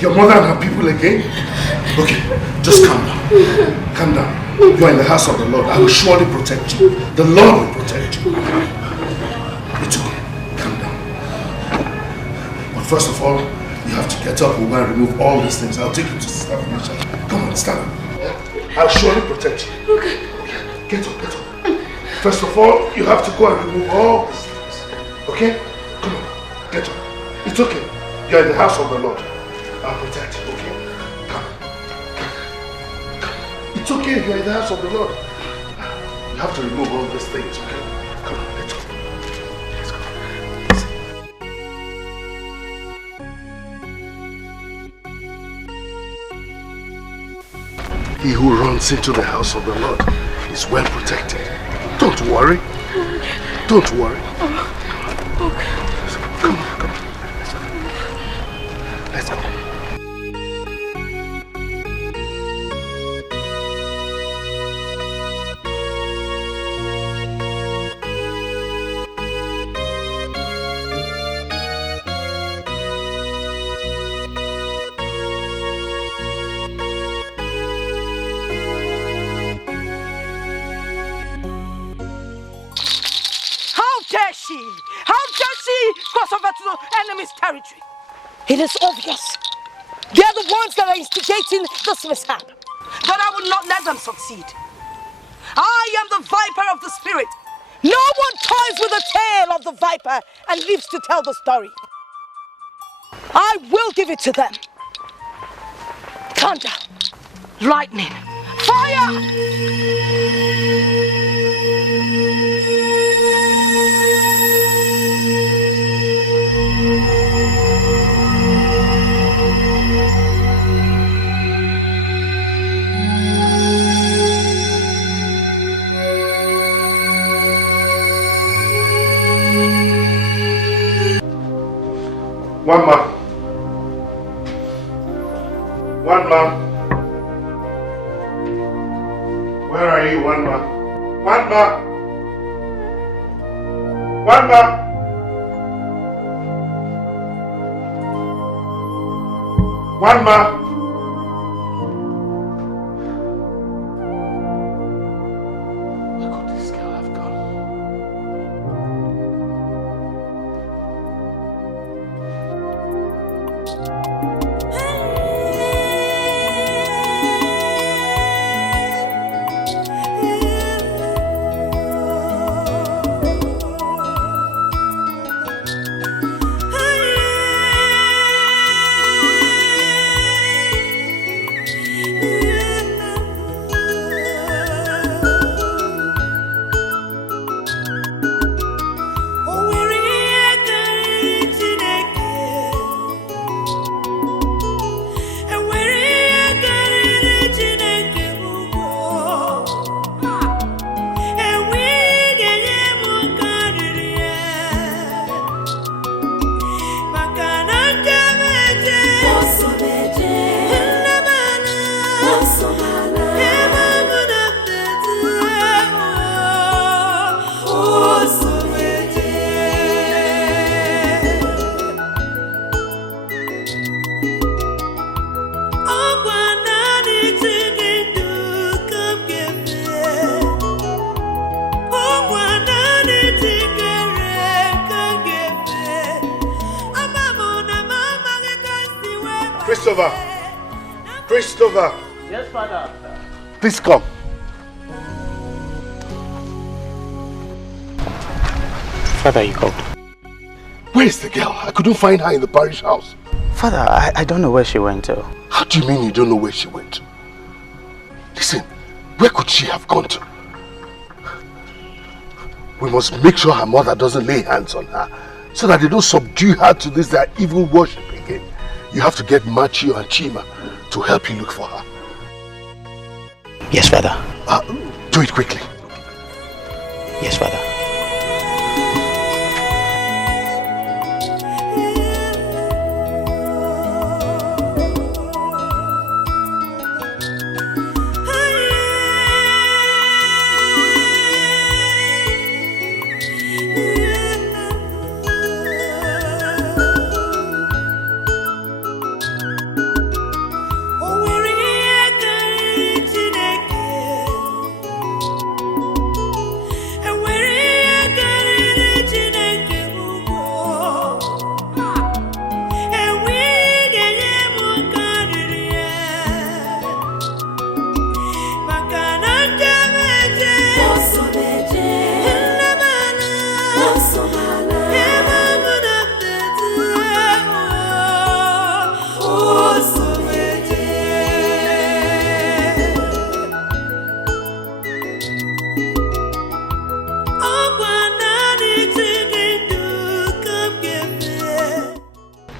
Your mother and her people again? Okay, just calm down. Calm down. You are in the house of the Lord. I will surely protect you. The Lord will protect you. It's okay. Calm down. But first of all, you have to get up. We're going to remove all these things. I'll take you to Sister Felicia. Come on, stand up. I'll surely protect you. Okay. Get up, get up. First of all, you have to go and remove all these things. Okay? Come on, get up. It's okay. You're in the house of the Lord. I'll protect you, okay? Come. It's okay, you're in the house of the Lord. You have to remove all these things, okay? Come on, let's go. Let's go. He who runs into the house of the Lord is well protected. Don't worry. Don't worry. Okay. Come on, come on. Let's go. Cross over to the enemy's territory. It is obvious. They are the ones that are instigating this mishap. But I will not let them succeed. I am the viper of the spirit. No one toys with the tail of the viper and lives to tell the story. I will give it to them. Thunder, lightning, fire! One man. One man. Where are you, one man? One man. One man. One man. Where could this girl have gone? Christopher! Christopher! Yes, Father. Please come. Father, you called. Where is the girl? I couldn't find her in the parish house. Father, I don't know where she went to. How do you mean you don't know where she went? Listen, where could she have gone to? We must make sure her mother doesn't lay hands on her so that they don't subdue her to this their evil worship again. You have to get Machio and Chima to help you look for her. Yes, Father. Do it quickly. Yes, Father.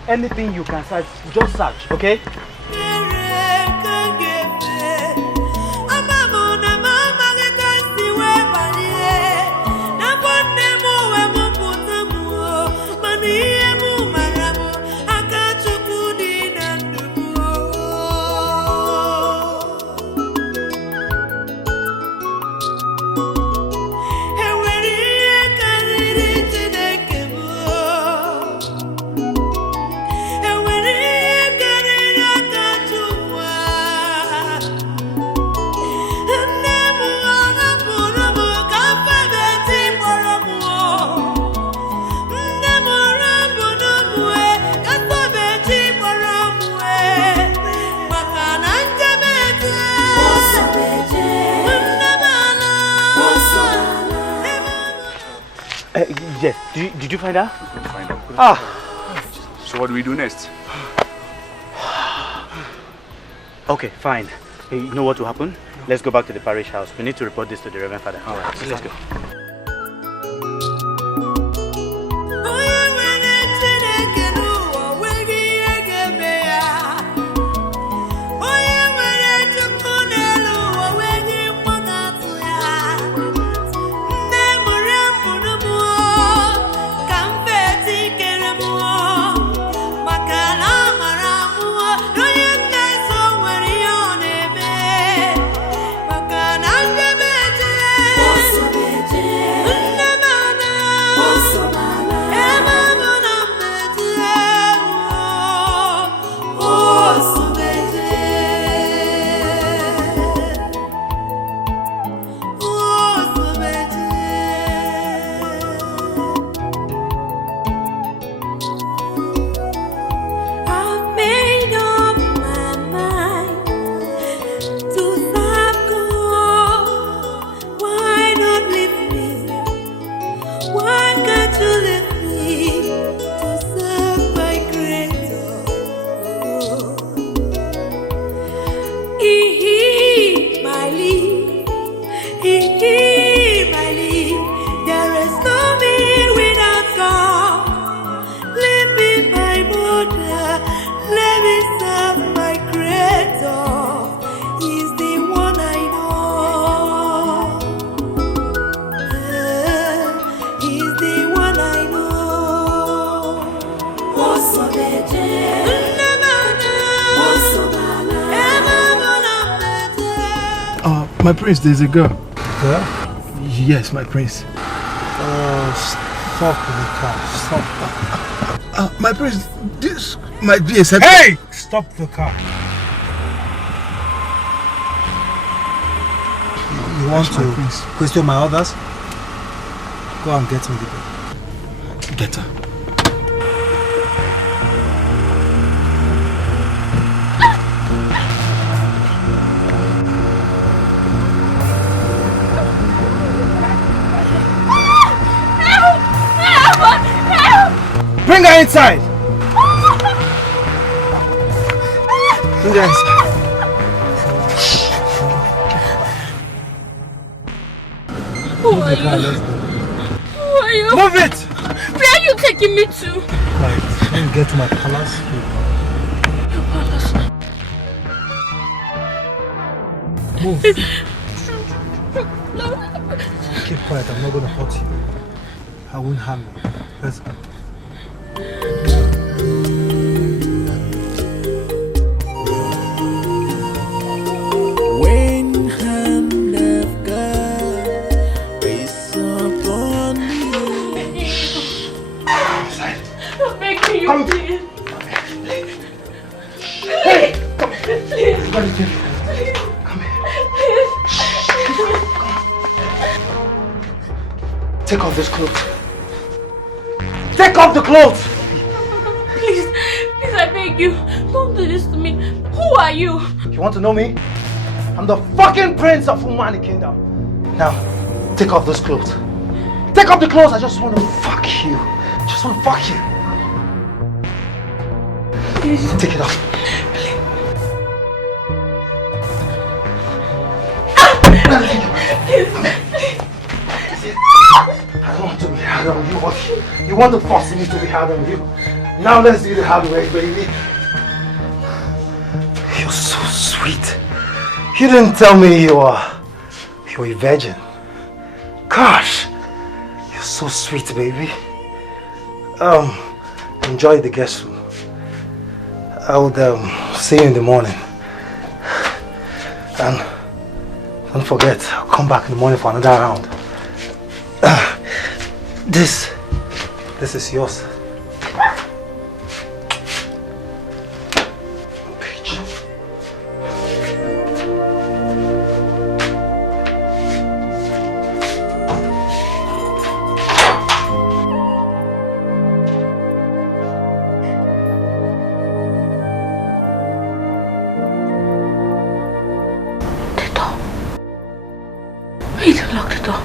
Anything you can search, just search, okay? Yes, did you find her? Find her. Ah. So what do we do next? Okay, fine. Hey, you know what will happen? Let's go back to the parish house. We need to report this to the Reverend Father. All right, let's go. My prince, there's a girl. Girl? Yes, my prince. Stop the car. Stop. My prince, this might be a second. Hey! Stop the car. You want to question my orders? Go and get me the girl. Get her. outside! Don't get inside. Who are you? Who are you? Move it! Where are you taking me to? Right, when you get to my palace, Your palace. move. Keep quiet, I'm not gonna hurt you. I won't harm you. Let's go. When hand of God is upon you. I'm begging you, please. Hey! Come here. Please. Come here. Take off this clothes. Take off the clothes! Please, I beg you, don't do this to me. Who are you? You want to know me? I'm the fucking prince of Umani Kingdom. Now, take off those clothes. Take off the clothes, I just want to fuck you. Just want to fuck you. Please. Take it off. I don't want to be hard on you, but you want to force me to be hard on you. Now let's do the hard way, baby. You're so sweet. You didn't tell me you're a virgin. Gosh, you're so sweet, baby. Enjoy the guest room. I would see you in the morning. And don't forget, I'll come back in the morning for another round. This is yours. Bitch. The door. We need to lock the door.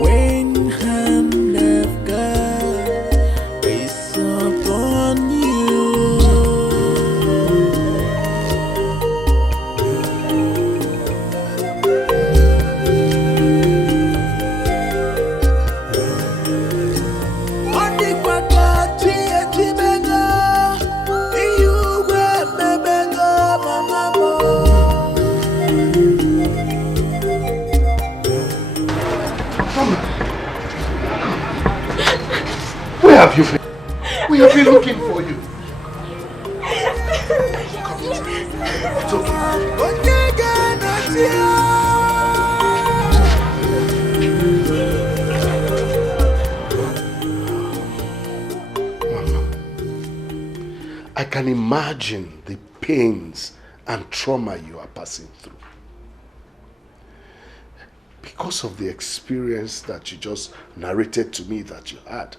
When hand of God is upon you. Where have you been? We have been looking for you. It's okay. Mama, I can imagine the pains and trauma you are passing through. Because of the experience that you just narrated to me that you had.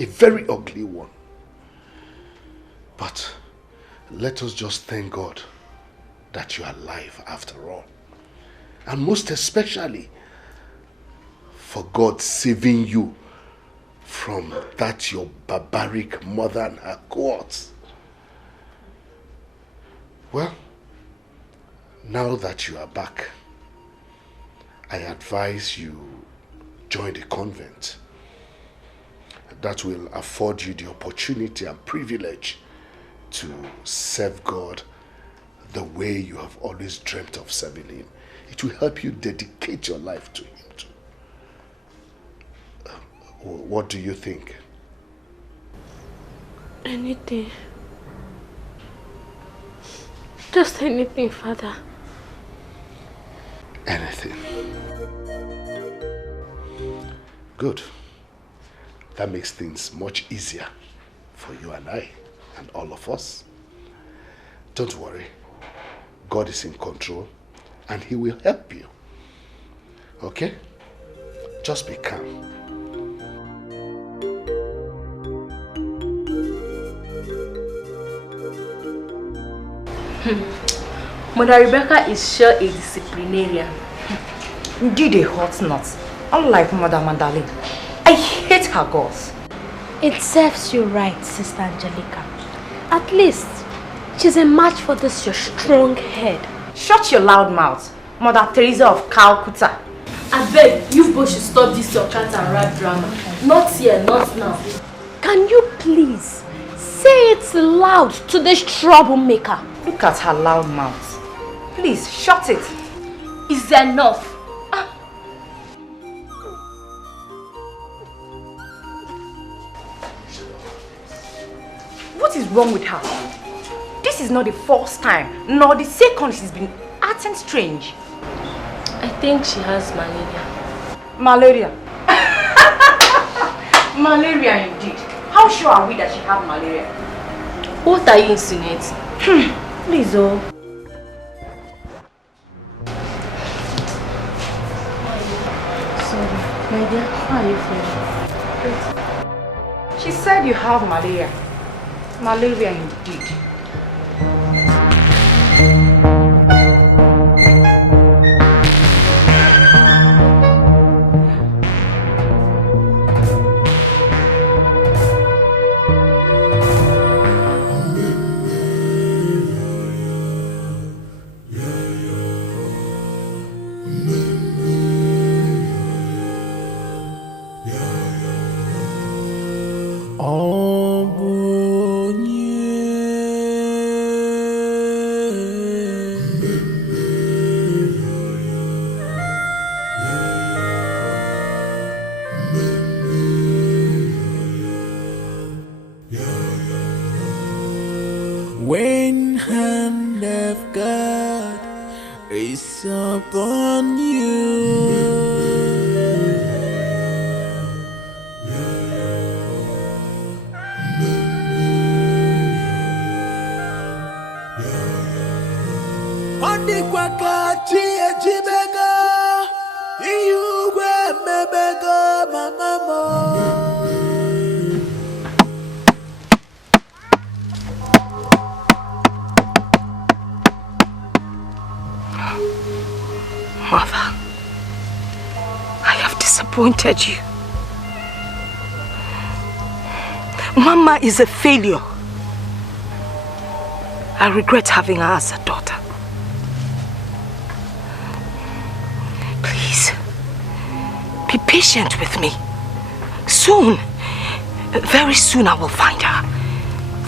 A very ugly one. But let us just thank God that you are alive after all. And most especially for God saving you from that your barbaric mother and her cohorts. Well, now that you are back, I advise you join the convent. That will afford you the opportunity and privilege to serve God the way you have always dreamt of serving Him. It will help you dedicate your life to Him too. What do you think? Anything. Just anything, Father. Anything. Good. That makes things much easier for you and I and all of us. Don't worry. God is in control and He will help you. Okay? Just be calm. Mother Rebecca is sure a disciplinarian. Indeed a hot nut. Unlike Mother Mandalene. I hate her girls. It serves you right, Sister Angelica. At least, she's a match for this your strong head. Shut your loud mouth, Mother Teresa of Calcutta. I beg, you both should stop this your cat and rat drama. Not here, not now. Can you please say it loud to this troublemaker? Look at her loud mouth. Please, shut it. It's enough. What is wrong with her? This is not the first time, nor the second she's been acting strange. I think she has malaria. Malaria? Malaria indeed. How sure are we that she has malaria? What are you insinuating? Please, oh. Sorry, my dear, how are you feeling? She said you have malaria. Malaria indeed. When hand of God is upon you, Ondikwakachi ejibego, iyugwe mebego mamamo. Mother, I have disappointed you. Mama is a failure. I regret having her as a daughter. Please, be patient with me. Soon, very soon I will find her.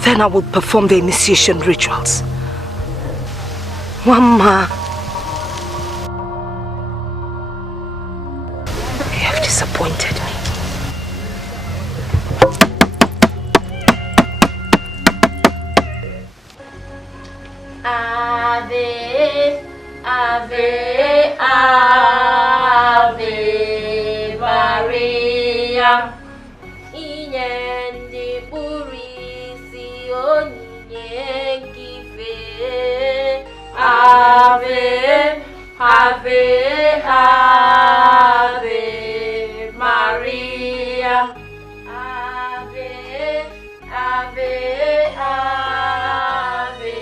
Then I will perform the initiation rituals. Mama, you have disappointed me. Ave, Ave, Ave Maria. Inyende burisi onyenkife. Ave, Ave, Ave Maria. Ave, Ave, Ave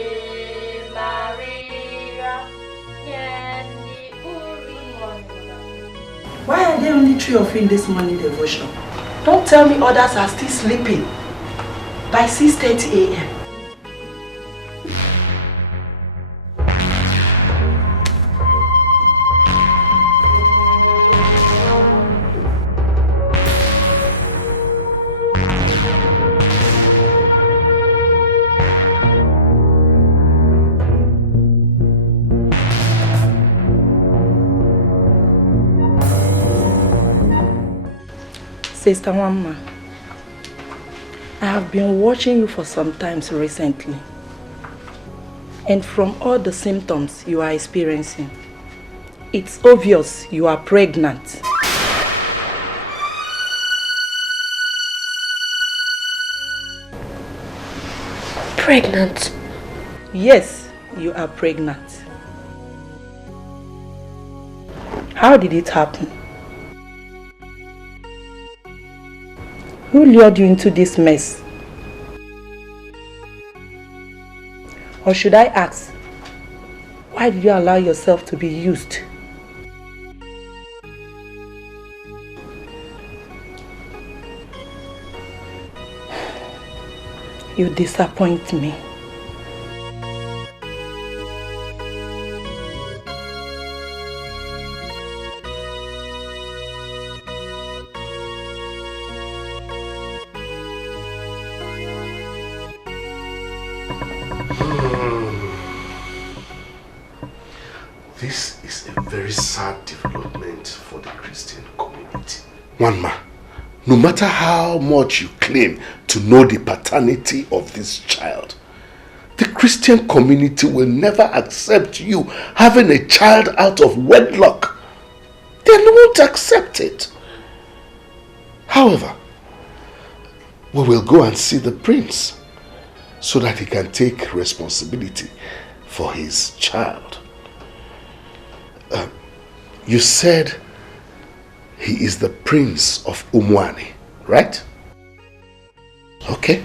Maria. Why are there only 3 of you in this morning devotion? Don't tell me others are still sleeping by 6:30 a.m. Sister Wamma, I have been watching you for some time recently, and from all the symptoms you are experiencing, it's obvious you are pregnant. Pregnant? Yes, you are pregnant. How did it happen? Who lured you into this mess? Or should I ask, Why did you allow yourself to be used? You disappoint me. This is a very sad development for the Christian community. One man, no matter how much you claim to know the paternity of this child, the Christian community will never accept you having a child out of wedlock. They won't accept it. However, we will go and see the prince so that he can take responsibility for his child. You said he is the prince of Umwani, right? Okay,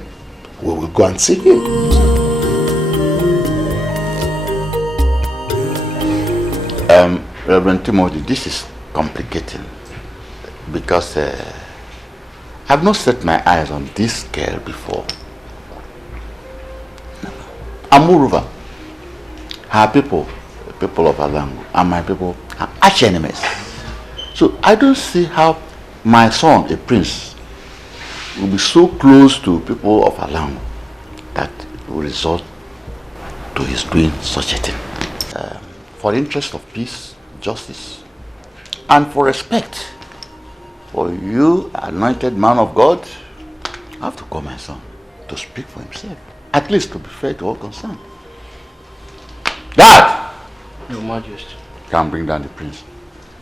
we will go and see him. Reverend Timothy, this is complicating because I've not set my eyes on this girl before. And moreover, her people of Alangu, and my people are arch enemies. So I don't see how my son, a prince, will be so close to people of Alangu that it will result to his doing such a thing. For the interest of peace, justice, and for respect for you, anointed man of God, I have to call my son to speak for himself, at least to be fair to all concerned. Dad! Your Majesty. Can bring down the prince.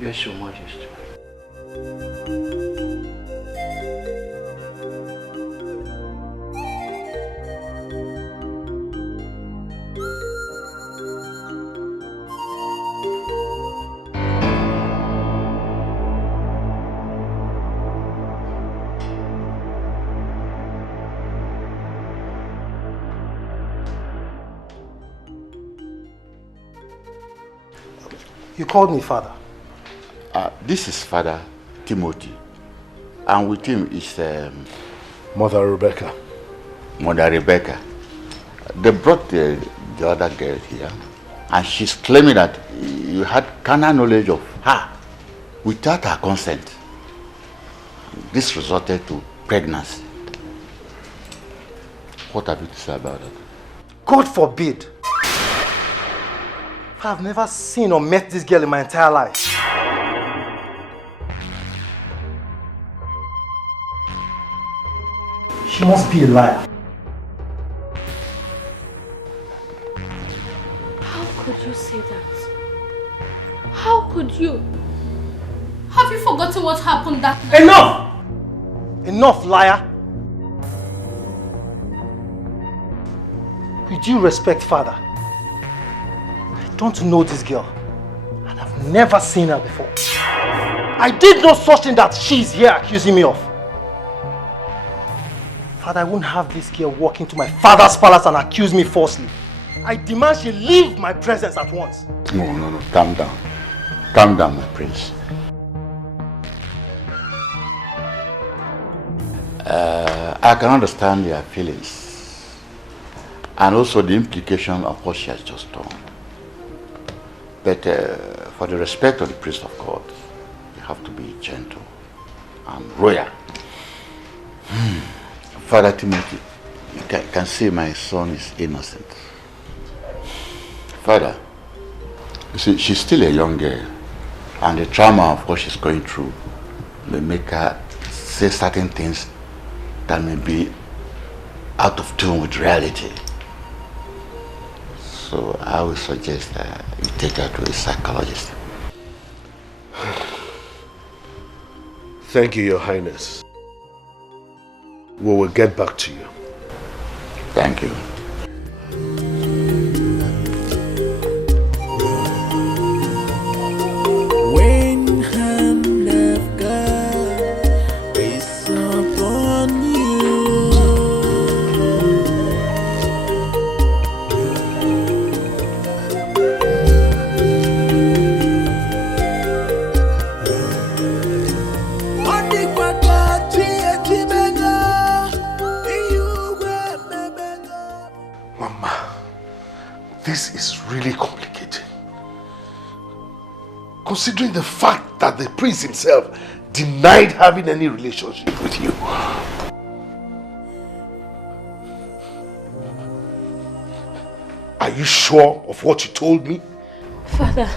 Yes, Your Majesty. You called me father. This is Father Timothy, and with him is Mother Rebecca. Mother Rebecca. They brought the other girl here, and she's claiming that you had carnal knowledge of her without her consent. This resulted to pregnancy. What have you to say about that? God forbid. I've never seen or met this girl in my entire life. She must be a liar. How could you say that? How could you? Have you forgotten what happened that night? Enough! Enough, liar! With due respect, father, I don't know this girl, and I've never seen her before. I did no such thing that she's here accusing me of. Father, I won't have this girl walk into my father's palace and accuse me falsely. I demand she leave my presence at once. No, calm down. Calm down, my prince. I can understand your feelings and also the implication of what she has just done. But for the respect of the priest of God, you have to be gentle and royal. Father Timothy, you can see my son is innocent. Father, you see, she's still a young girl, and the trauma of what she's going through may make her say certain things that may be out of tune with reality. So I would suggest that you take her to a psychologist. Thank you, Your Highness. We will get back to you. Thank you. When hand of God is upon you, This is really complicated. Considering the fact that the prince himself denied having any relationship with you. Are you sure of what you told me? Father,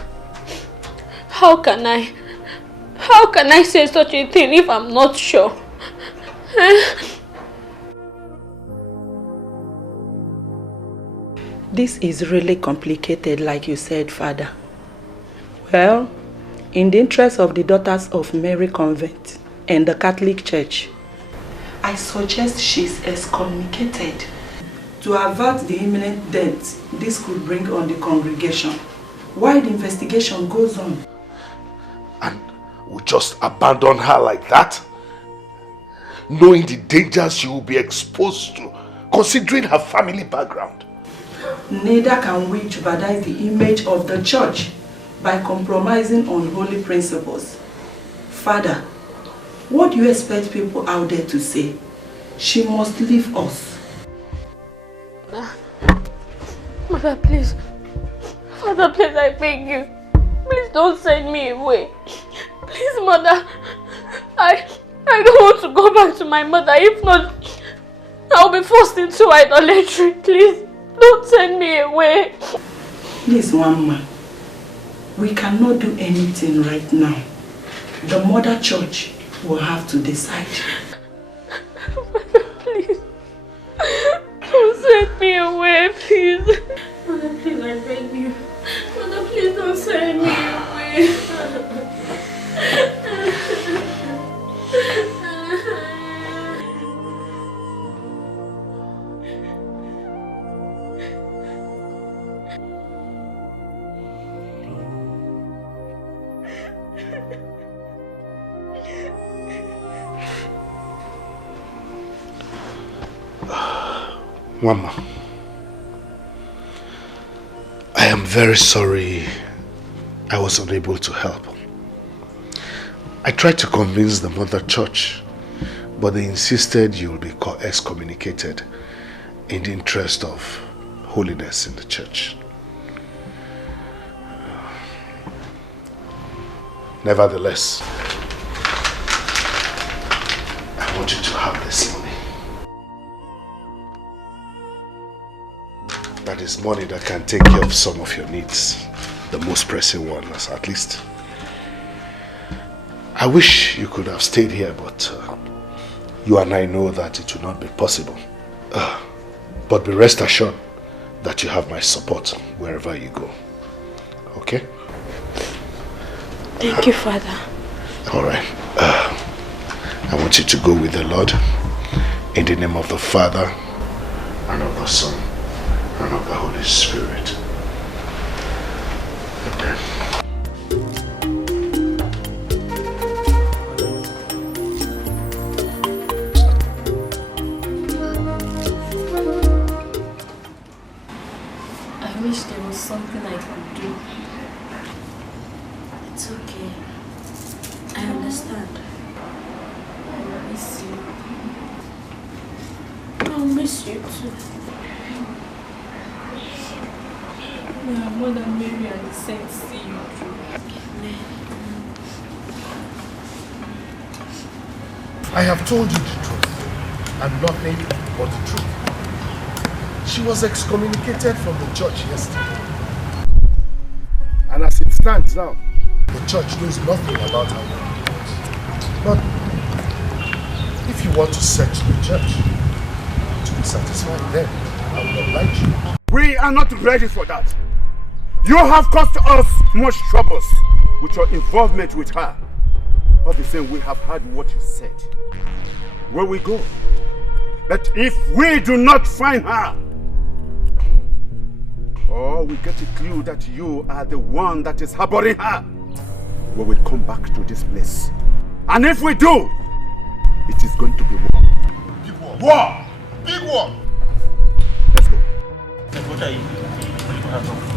how can I say such a thing if I'm not sure? This is really complicated, like you said, Father. Well, in the interest of the Daughters of Mary Convent and the Catholic Church, I suggest she's excommunicated to avert the imminent death this could bring on the congregation while the investigation goes on. And we just abandon her like that? Knowing the dangers she will be exposed to, considering her family background. Neither can we jeopardize the image of the church by compromising on holy principles. Father, what do you expect people out there to say? She must leave us. Mother, please. Father, please, I beg you. Please don't send me away. Please, Mother. I don't want to go back to my mother. If not, I'll be forced into idolatry. Please, don't send me away. Please, Mama. We cannot do anything right now. The mother church will have to decide. Mother, please. Don't send me away, please. Mother, please, I beg you. Mother, please don't send me away. Mama, I am very sorry I was unable to help. I tried to convince the mother church, but they insisted you will be excommunicated in the interest of holiness in the church. Nevertheless, I want you to have this money. That is money that can take care of some of your needs. The most pressing ones, at least. I wish you could have stayed here, but you and I know that it will not be possible. But be rest assured that you have my support wherever you go. Okay? Thank you, Father. All right. I want you to go with the Lord in the name of the Father and of the Son and of the Holy Spirit. Amen. I wish there was something I could do. It's okay. I understand. I miss you. I'll miss you too. May our Mother Mary and the saints see you through. Amen. I have told you the truth and nothing but the truth. She was excommunicated from the church yesterday. And as it stands now, the church knows nothing about her. But if you want to search the church to be satisfied, then I will oblige you. We are not ready for that. You have caused us much troubles with your involvement with her. All the same, we have heard what you said. Where we go? That if we do not find her, or we get a clue that you are the one that is harboring her, we will come back to this place. And if we do, it is going to be war. Big war. War! Big war! Let's go. What are you? What do you have?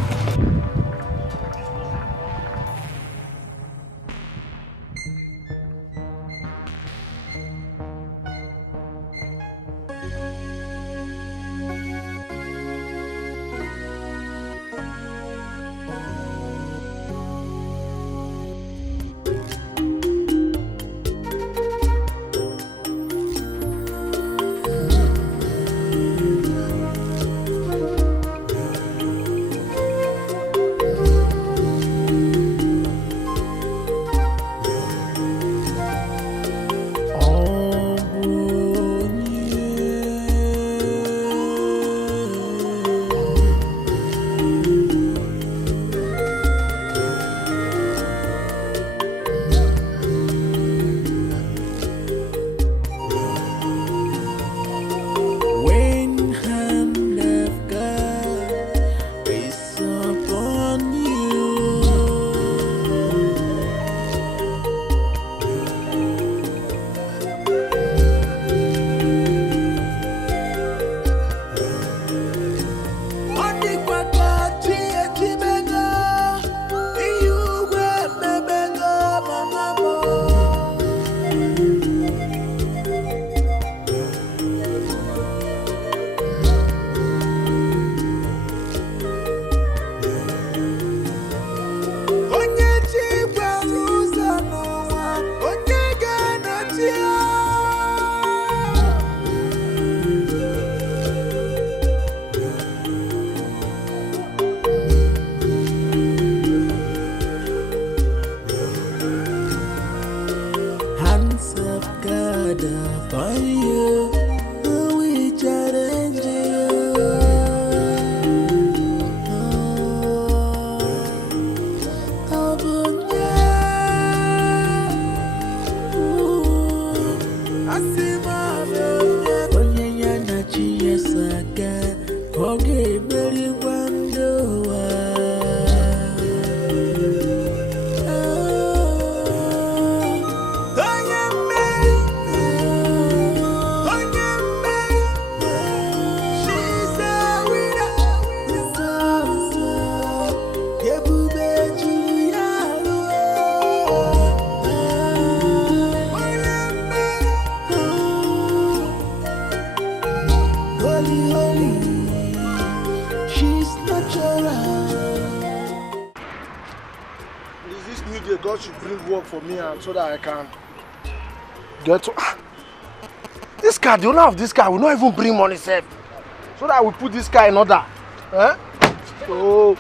Okay, very wonderful. God should bring work for me and so that I can get to... This car, the owner of this car will not even bring money safe. So that I will put this car in order. Eh? So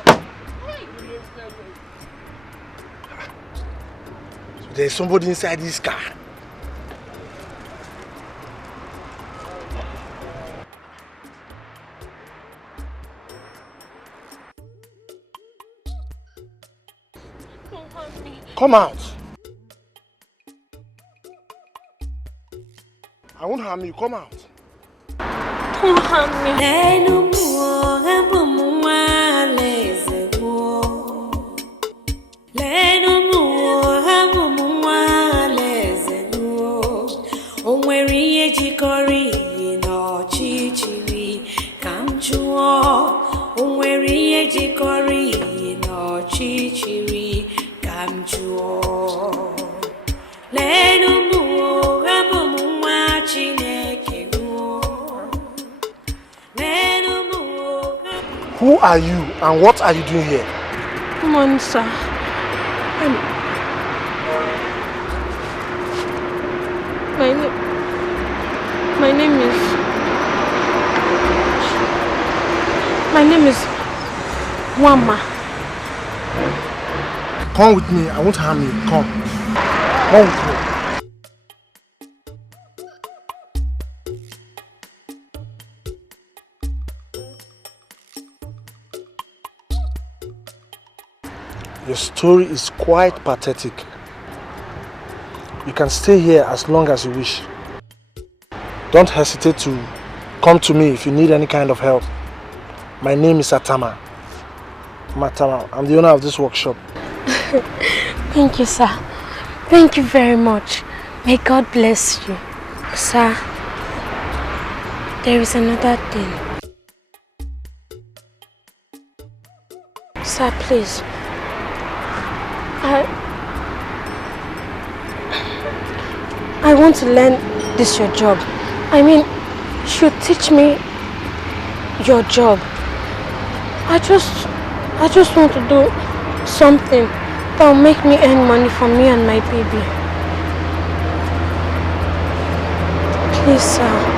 there's somebody inside this car. Come out. I won't harm you. Come out. Don't harm me. Who are you and what are you doing here? Come on, sir. My name is Wama. Come with me. I won't harm you. Come with me. Your story is quite pathetic. You can stay here as long as you wish. Don't hesitate to come to me if you need any kind of help. My name is Atama. I'm the owner of this workshop. Thank you, sir. Thank you very much. May God bless you. Sir, there is another thing. Sir, please. I want to learn this your job. I mean, you should teach me your job. I just want to do something that will make me earn money for me and my baby. Please, sir.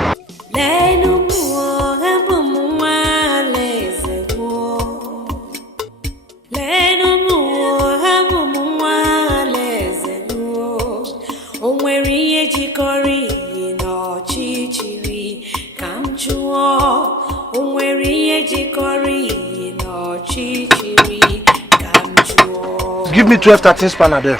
Give me 12-13 spanner there.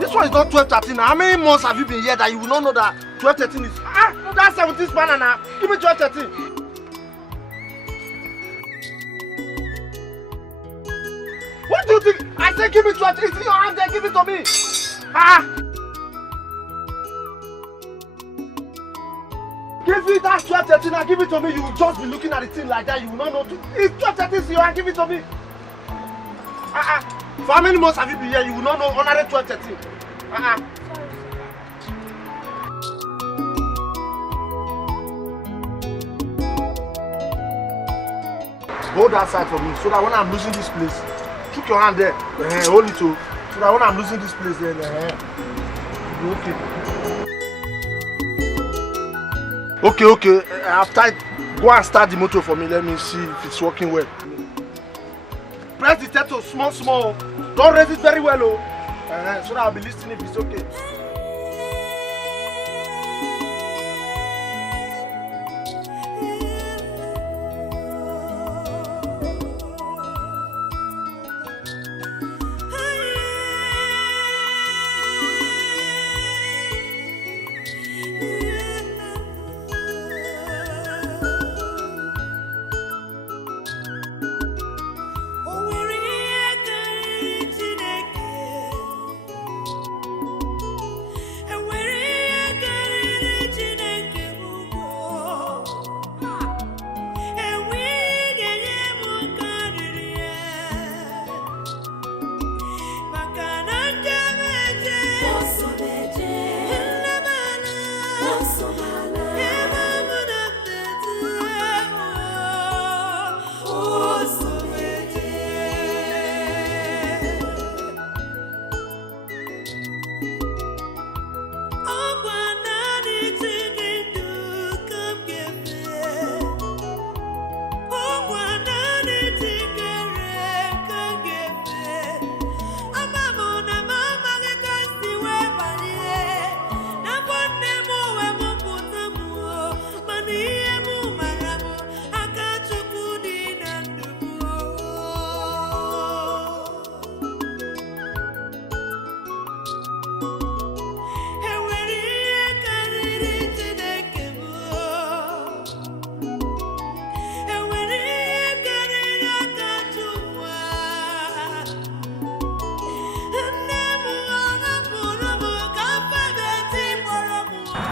This one is not 12-13. How many months have you been here that you will not know that 12-13 is... that's 17 spanner now. Give me 12-13. What do you think? I said give me 12. It's in your hand there. Give it to me. Give me that 12-13 and give it to me. You will just be looking at the thing like that. You will not know. It's 12-13 in your hand. Give it to me. For how many months have you been here? You will not know honorary 12-13. Hold that side for me so that when I'm losing this place, put your hand there. Hold it too. So that when I'm losing this place, then okay. Okay. I've tried. Go and start the motor for me. Let me see if it's working well. Press the turtle small. Don't raise it very well, so that I'll be listening if it's okay.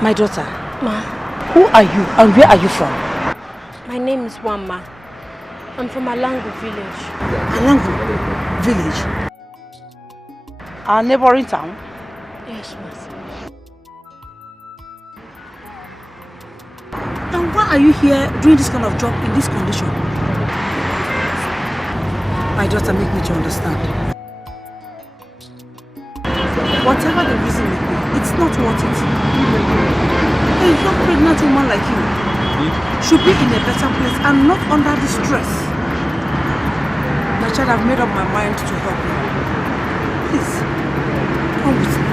My daughter, Ma. who are you and where are you from? My name is Wamma. I'm from Alangu village. Alangu village? Our neighboring town? Yes, ma. And why are you here doing this kind of job in this condition? My daughter, make me to understand. Whatever the reason may be, it's not worth it. A young pregnant woman like you should be in a better place and not under the stress. My child, I've made up my mind to help you. Please, come with me.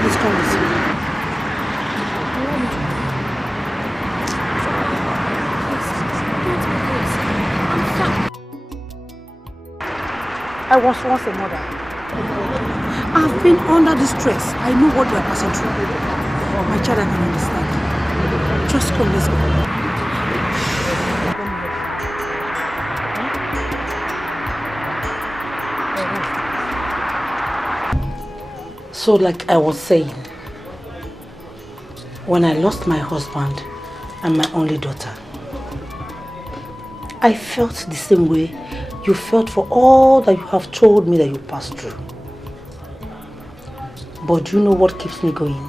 Please come with me. I was once a mother. I've been under the stress. I know what you are passing through. My child, I can understand. Just come, let's go. So, like I was saying, when I lost my husband and my only daughter, I felt the same way you felt for all that you have told me that you passed through. But do you know what keeps me going?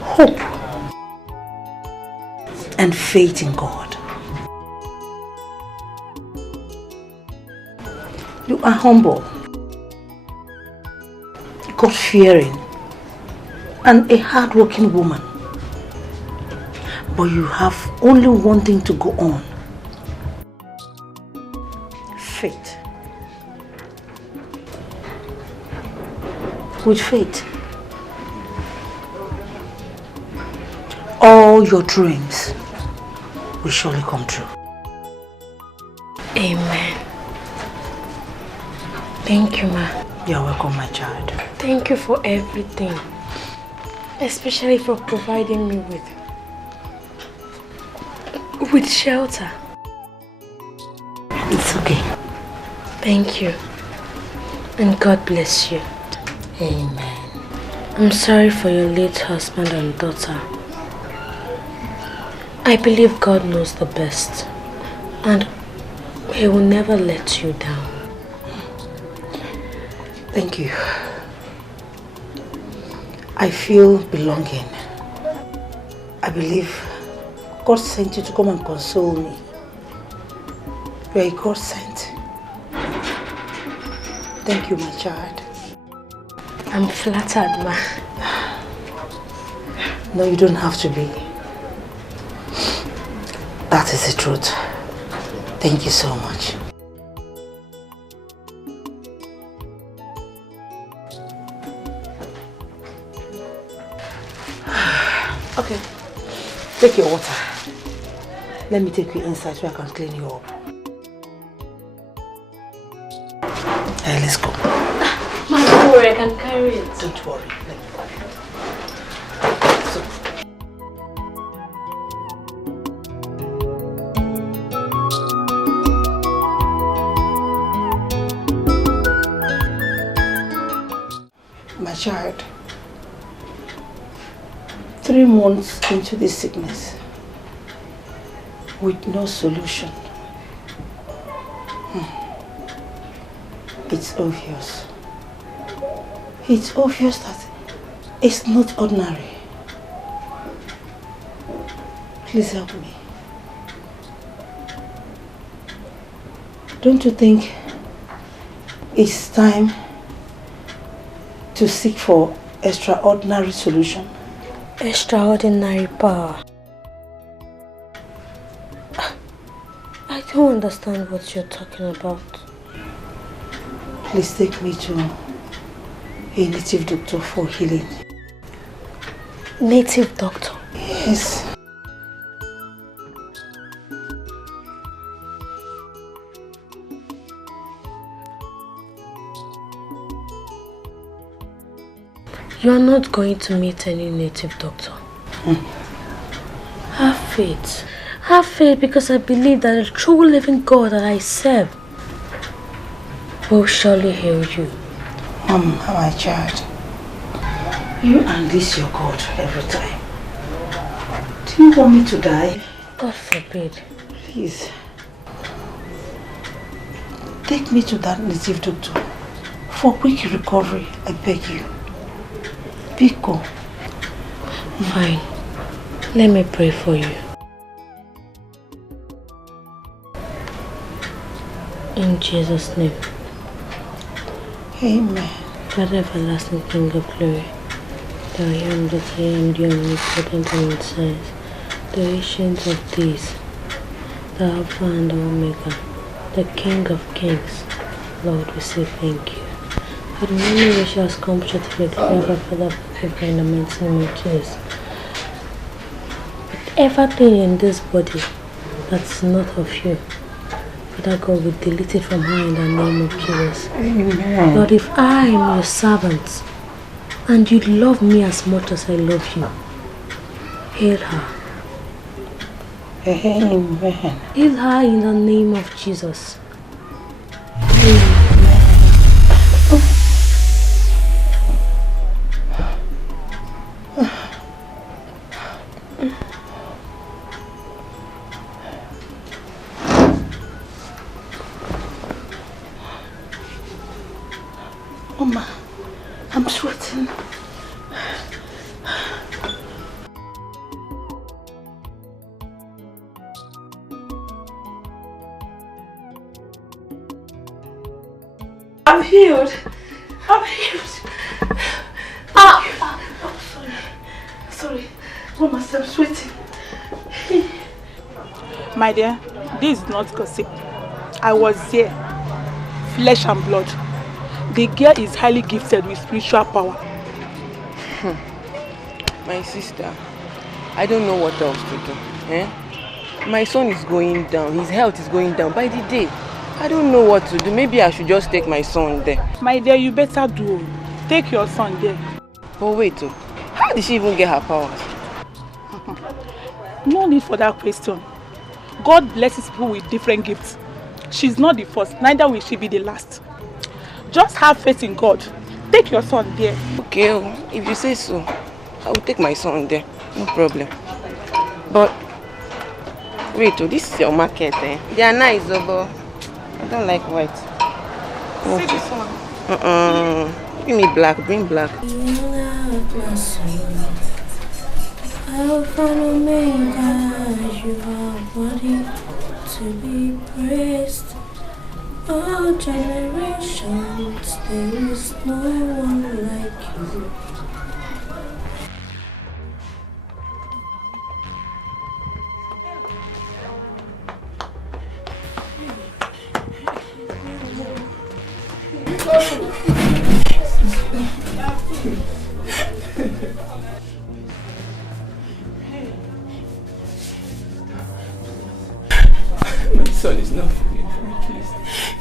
Hope and faith in God. You are humble, God-fearing, and a hard-working woman. But you have only one thing to go on. Faith. With faith, all your dreams will surely come true. Amen. Thank you, ma. You're welcome, my child. Thank you for everything. Especially for providing me with shelter. It's okay. Thank you. And God bless you. Amen. I'm sorry for your late husband and daughter. I believe God knows the best. And He will never let you down. Thank you. I feel belonging. I believe God sent you to come and console me. You are a God sent. Thank you, my child. I'm flattered, ma. No, you don't have to be. That is the truth. Thank you so much. Okay, take your water. Let me take you inside so I can clean you up. Hey, let's go. Ma, don't worry, I can carry it. Don't worry. My child, 3 months into this sickness, with no solution. It's obvious. It's obvious that it's not ordinary. Please help me. Don't you think it's time to seek for extraordinary solution? Extraordinary power. I don't understand what you're talking about. Please take me to a native doctor for healing. Native doctor? Yes. You are not going to meet any native doctor. Have faith. Have faith, because I believe that the true living God that I serve will surely heal you. My child, you unleash your God every time. Do you want me to die? God forbid. Please. Take me to that native doctor for quick recovery, I beg you. Biko. Fine. Let me pray for you. In Jesus' name. Amen. God, everlasting King of glory, the I am that I am, the omnipotent and insight, the ancient of days, the Alpha and the Omega, the King of kings. Lord, we say thank you. For the many which has come to the Father, forgive in the mighty name of Jesus. But everything in this body that's not of you, Father God, we delete it from her in the name of Jesus. Amen. Lord, if I am your servant and you love me as much as I love you, heal her. Amen. Heal her in the name of Jesus. Mama, I'm sweating. I'm healed. I'm healed. Oh, sorry. Sorry. Mama, I'm sweating. My dear, this is not gossip. I was there. Flesh and blood. The girl is highly gifted with spiritual power. My sister, I don't know what else to do. My son is going down. His health is going down by the day. I don't know what to do. Maybe I should just take my son there. My dear, you better do. Take your son there. But wait, how did she even get her powers? No need for that question. God blesses people with different gifts. She's not the first, neither will she be the last. Just have faith in God. Take your son there. Okay, if you say so, I will take my son there. No problem. But wait, this is your market, eh? They are nice, but I don't like white. See this one? Give me black. Bring black. Alpha and Omega, you are worthy to be praised. All generations, there is no one like you. My son is not feeling well, please.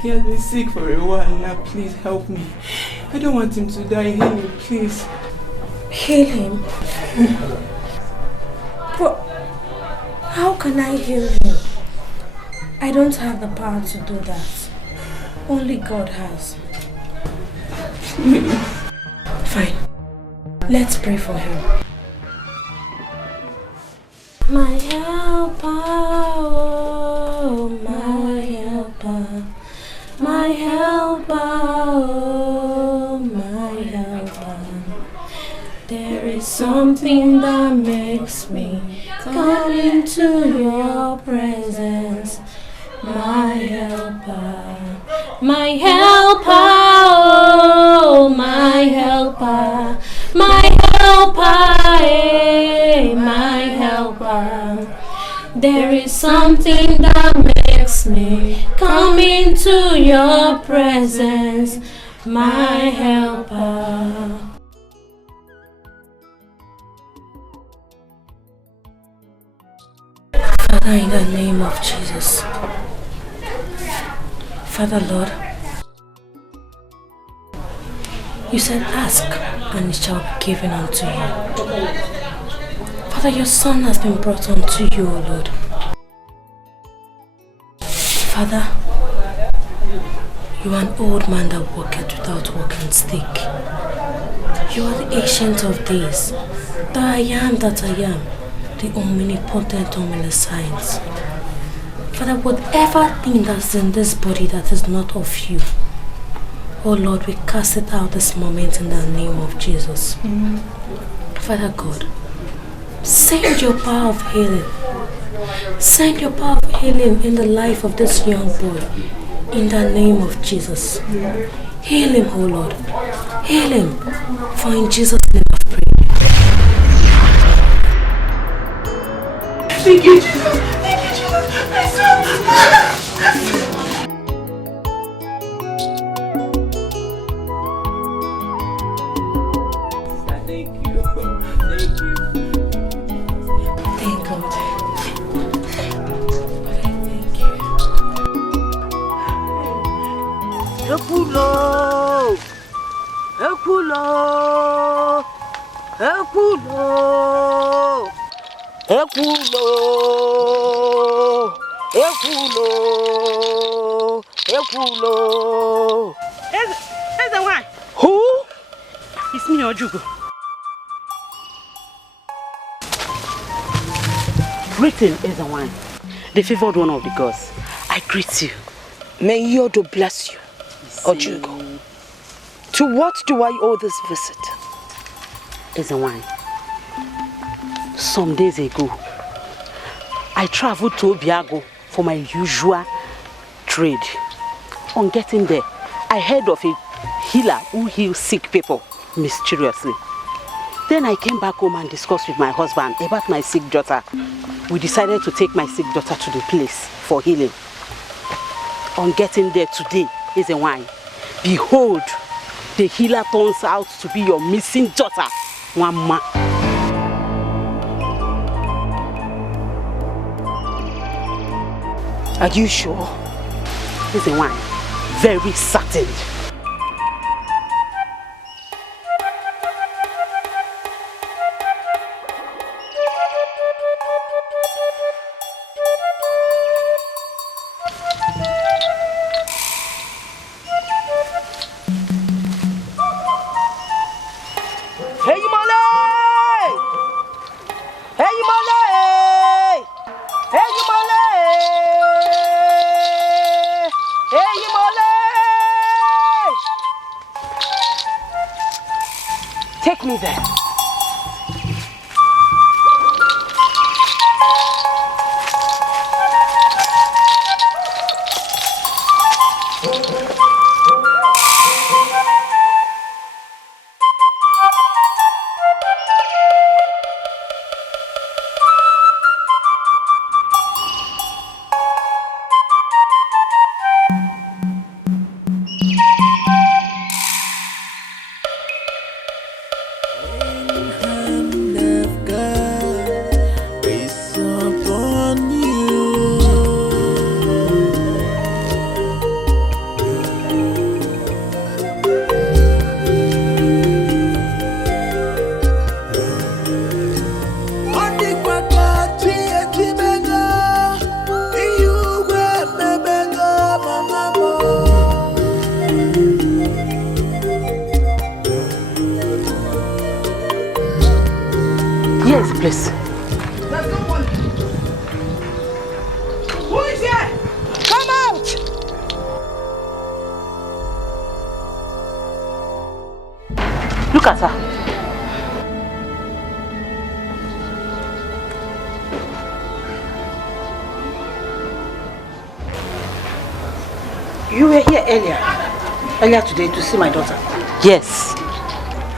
He has been sick for a while now. Please help me. I don't want him to die. Heal him, please. Heal him? But how can I heal him? I don't have the power to do that. Only God has. Fine. Let's pray for him. My helper. something that makes me come into your presence. My helper, my helper, oh, my helper, my helper, eh, my helper. There is something that makes me come into your presence, my helper. Father, in the name of Jesus, Father Lord, you said ask and it shall be given unto you. Father, your son has been brought unto you, O Lord. Father, you are an old man that walketh without walking stick. You are the ancient of days, the I am that I am, the omnipotent, omniscient. Father, whatever thing that's in this body that is not of you, oh Lord, we cast it out this moment in the name of Jesus. Father God, send your power of healing. Send your power of healing in the life of this young boy in the name of Jesus. Heal him, oh Lord. Heal him. For in Jesus' name I pray. Thank you, Jesus. Thank you, Jesus. My son. Thank you. Thank you. Thank God. Ekulo, Ekulo, Ekulo, Ekulo, Ekulo, Ekulo. Here's the one. Who? It's me, Ojugo. Greeting is the one, the favored one of the gods. I greet you. May Yodo bless you. Ojugo. To what do I owe this visit? Is a wine. Some days ago, I traveled to Obiago for my usual trade. On getting there, I heard of a healer who heals sick people mysteriously. Then I came back home and discussed with my husband about my sick daughter. We decided to take my sick daughter to the place for healing. On getting there today, is a wine. Behold, the healer turns out to be your missing daughter, Mama. Are you sure? Is a wine. Very certain. Take me there. Please. There's no one. Who is here? Come out! Look at her. You were here earlier today to see my daughter? Yes.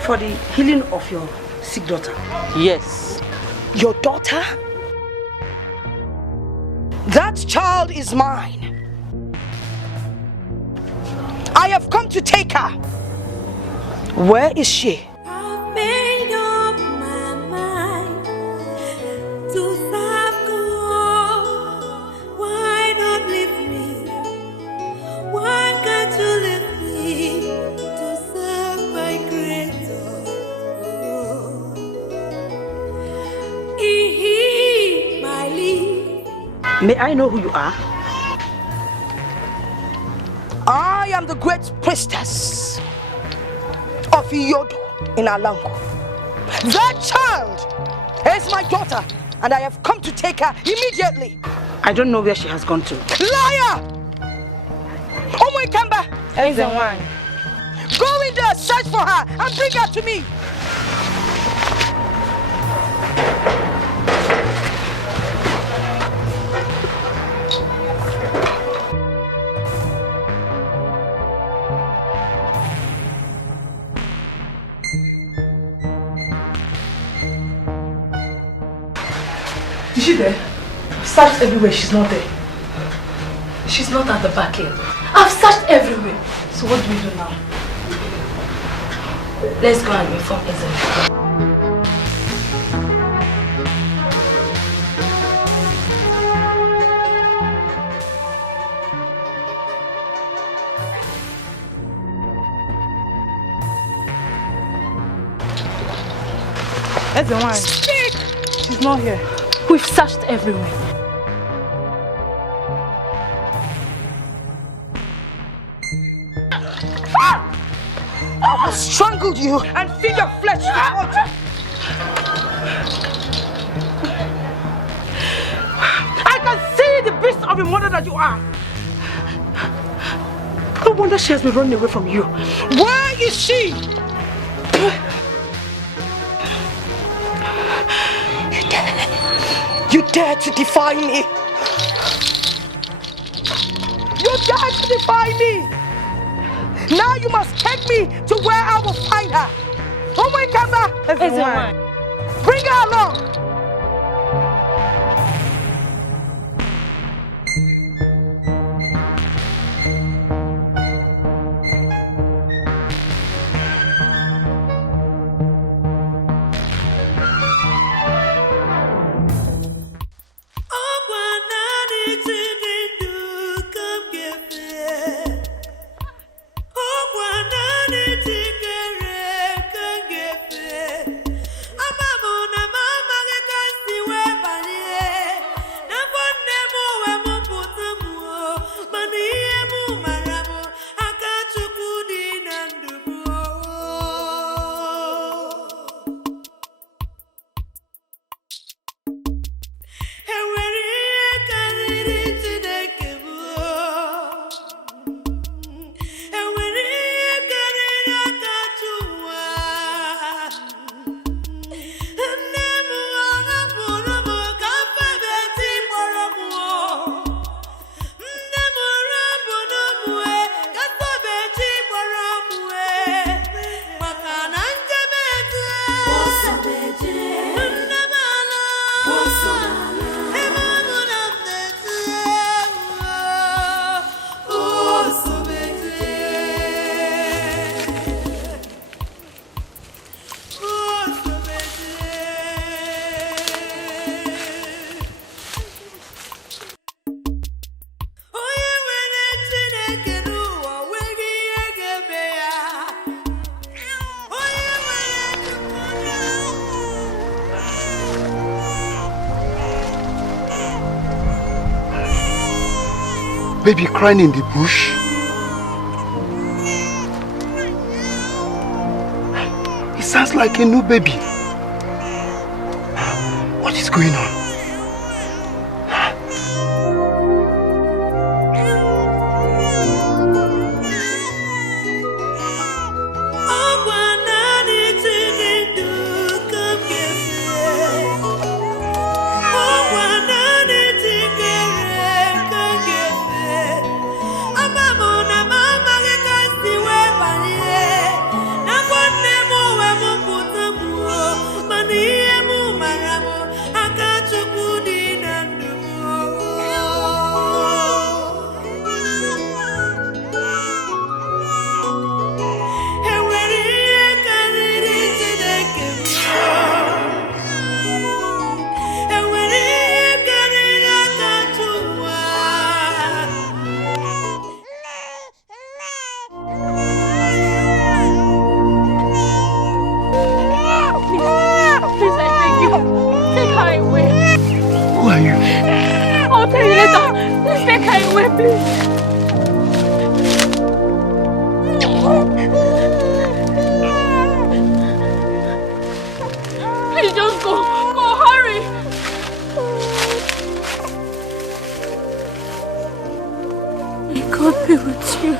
For the healing of your sick daughter? Yes. Your daughter? That child is mine. I have come to take her. Where is she? I've made up my mind to serve God. Why not leave me? Why can't you leave me to serve my Creator? He my lead. May I know who you are? I am the great priestess of Iyodo in Alango. That child is my daughter, and I have come to take her immediately. I don't know where she has gone to. Liar! Omo Ikemba! Everyone. Go in there, search for her, and bring her to me. Is she there? Searched everywhere, she's not there. She's not at the back end. I've searched everywhere. So what do we do now? Let's go and inform Ezra. That's the one. Speak! She's not here. We've searched everywhere. I will strangle you and feed your flesh to water. I can see the beast of a mother that you are. No wonder she has been running away from you. Where is she? You dare to defy me? You dare to defy me? Now you must take me to where I will find her. Oh my God, bring her along. Baby crying in the bush. It sounds like a new baby. What is going on? I'm away, please. Please just go. Go, hurry. May God be with you.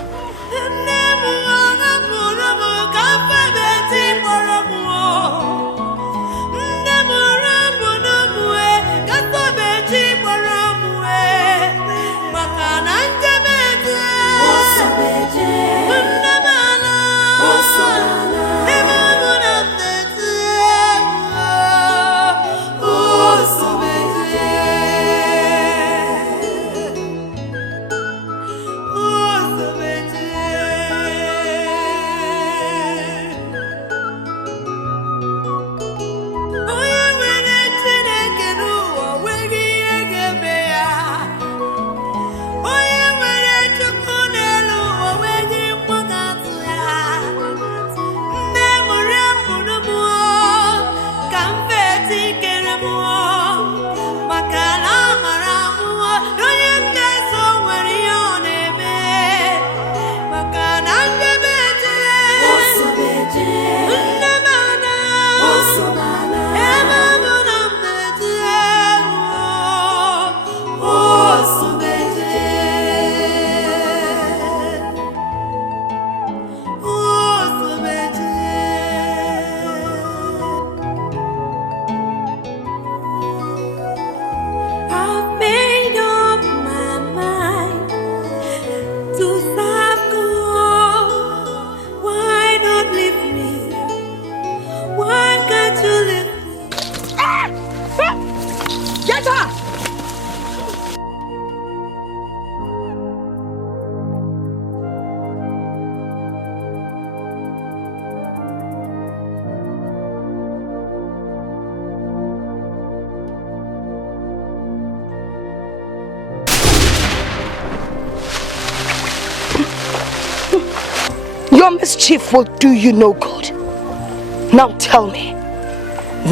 Your mischief will do you no good. Now tell me,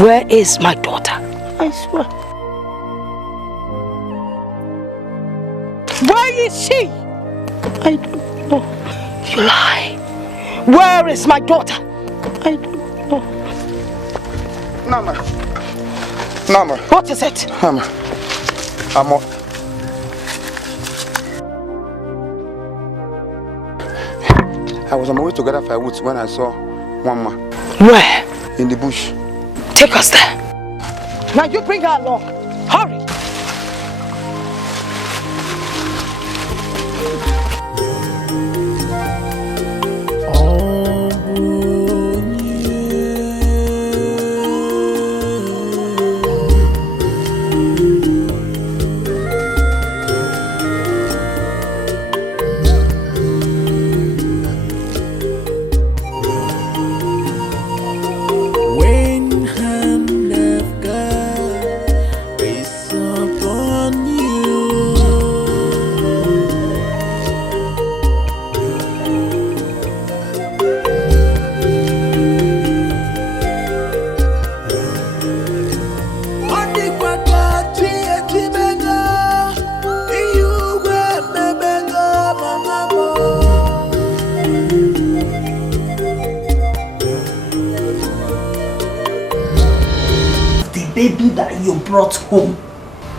where is my daughter? I swear. Where is she? I don't know. You lie. Where is my daughter? I don't know. Nama. Nama. What is it? Nama. I was on my way to gather firewood when I saw one man. Where? In the bush. Take us there. Now you bring her along. Hurry. Baby that you brought home.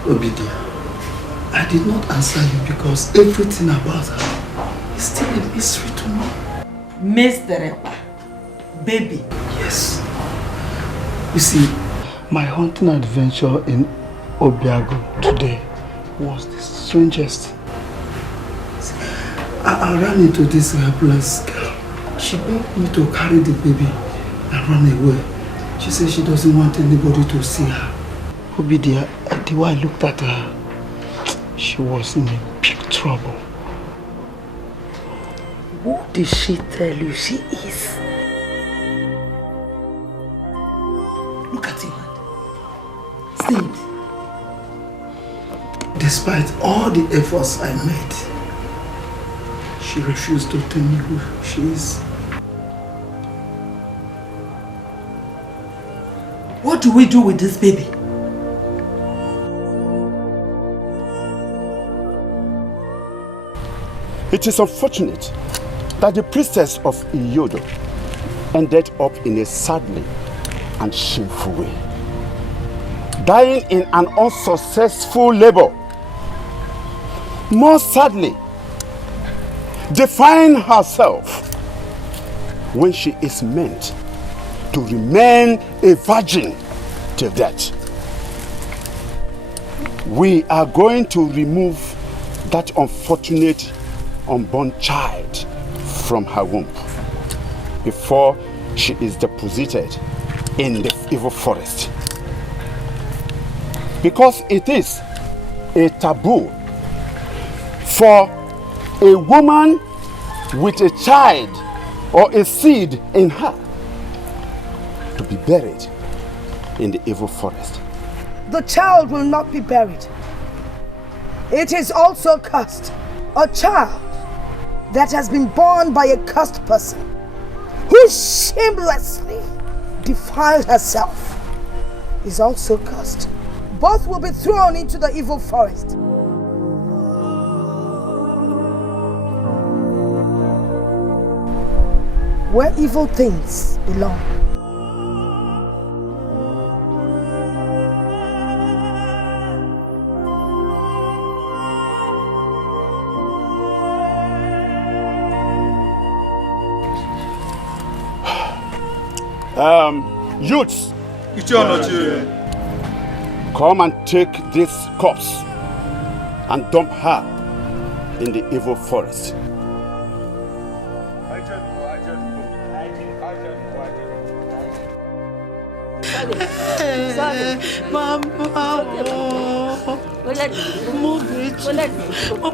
Obidia, I did not answer you because everything about her is still a mystery to me. Mr. Baby. Yes. You see, my hunting adventure in Obiago today was the strangest. I ran into this helpless girl. She begged me to carry the baby and run away. She said she doesn't want anybody to see her. Obidia, the way I looked at her, she was in a big trouble. What did she tell you she is? Look at your hand. See it. Despite all the efforts I made, she refused to tell me who she is. What do we do with this baby? It is unfortunate that the priestess of Iyodo ended up in a sadly and shameful way, dying in an unsuccessful labor. More sadly, defying herself when she is meant to remain a virgin till death. We are going to remove that unfortunate unborn child from her womb before she is deposited in the evil forest. Because it is a taboo for a woman with a child or a seed in her to be buried in the evil forest. The child will not be buried. It is also cursed. A child that has been born by a cursed person who shamelessly defiled herself is also cursed. Both will be thrown into the evil forest. Where evil things belong. Youths, come and take this corpse and dump her in the evil forest.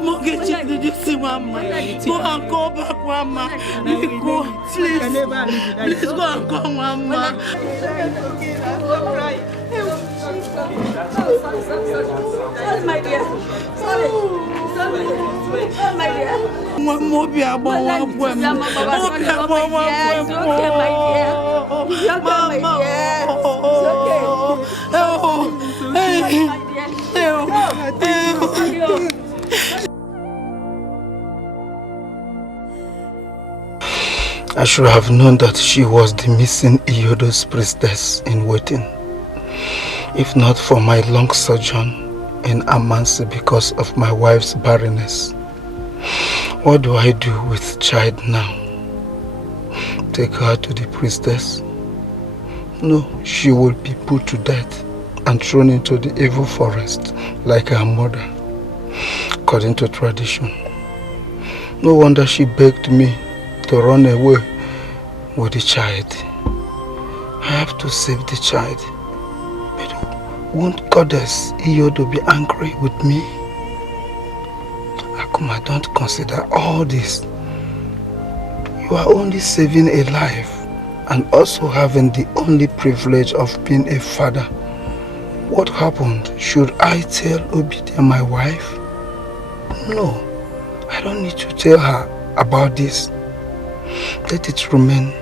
Margaret, did you see Mama? Go and go back, Mama. Go, please. Please go and go, Mama. Sorry, my dear. Sorry. Sorry, my dear. One more be about one poem. It's okay, my dear. It's okay, my dear. I should have known that she was the missing Iyodo's priestess in waiting. If not for my long sojourn in Amansi because of my wife's barrenness. What do I do with child now? Take her to the priestess? No, she will be put to death and thrown into the evil forest like her mother, according to tradition. No wonder she begged me to run away with the child. I have to save the child. But won't Goddess Iyodo be angry with me? Akuma, don't consider all this. You are only saving a life and also having the only privilege of being a father. What happened? Should I tell Obidia, my wife? No, I don't need to tell her about this. Let it remain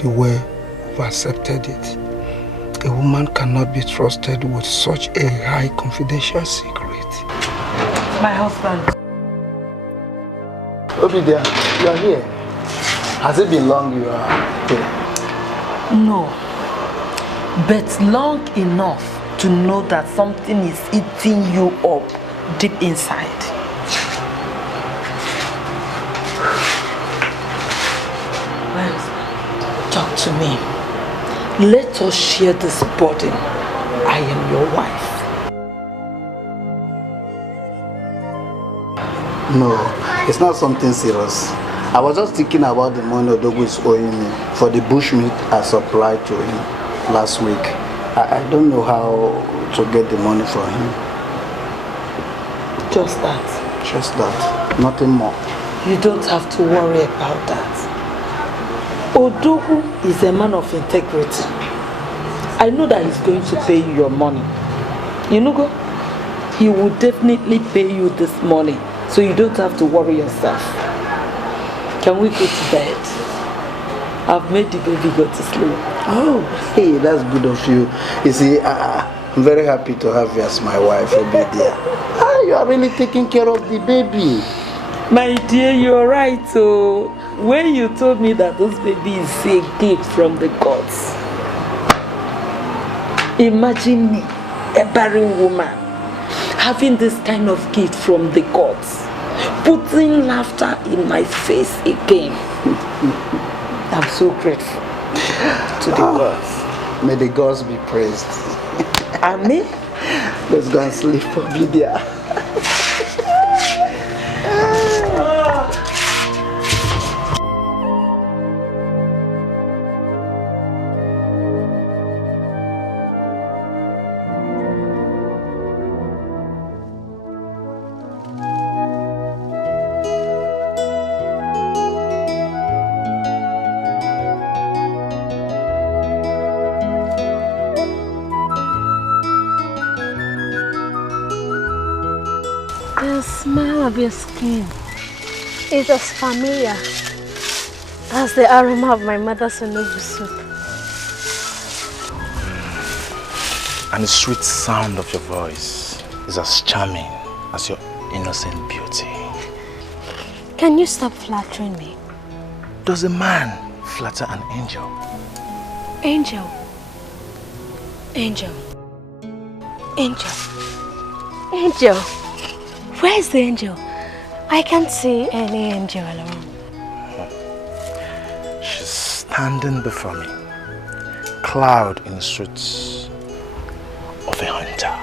the way we've accepted it. A woman cannot be trusted with such a high confidential secret. My husband. Obidia, you are here. Has it been long you are here? No, but long enough to know that something is eating you up deep inside. My husband, talk to me. Let us share this burden. I am your wife. No, it's not something serious. I was just thinking about the money Odogu is owing me for the bushmeat I supplied to him last week. I don't know how to get the money from him. Just that? Just that. Nothing more. You don't have to worry about that. Odogu is a man of integrity. I know that he's going to pay you your money. You know, he will definitely pay you this money, so you don't have to worry yourself. Can we go to bed? I've made the baby go to sleep. Oh, hey, that's good of you. You see, I'm very happy to have you as my wife, Obidia. You are really taking care of the baby. My dear, you're right. So when you told me that this baby is a gift from the gods, imagine me, a barren woman, having this kind of gift from the gods, putting laughter in my face again. I'm so grateful to the gods. May the gods be praised. Amen. Let's go and sleep for Lydia. The smell of your skin is as familiar as the aroma of my mother's onubu soup. And the sweet sound of your voice is as charming as your innocent beauty. Can you stop flattering me? Does a man flatter an angel? Angel. Angel. Angel. Angel. Where's the angel? I can't see any angel around. She's standing before me, clad in the suits of a hunter.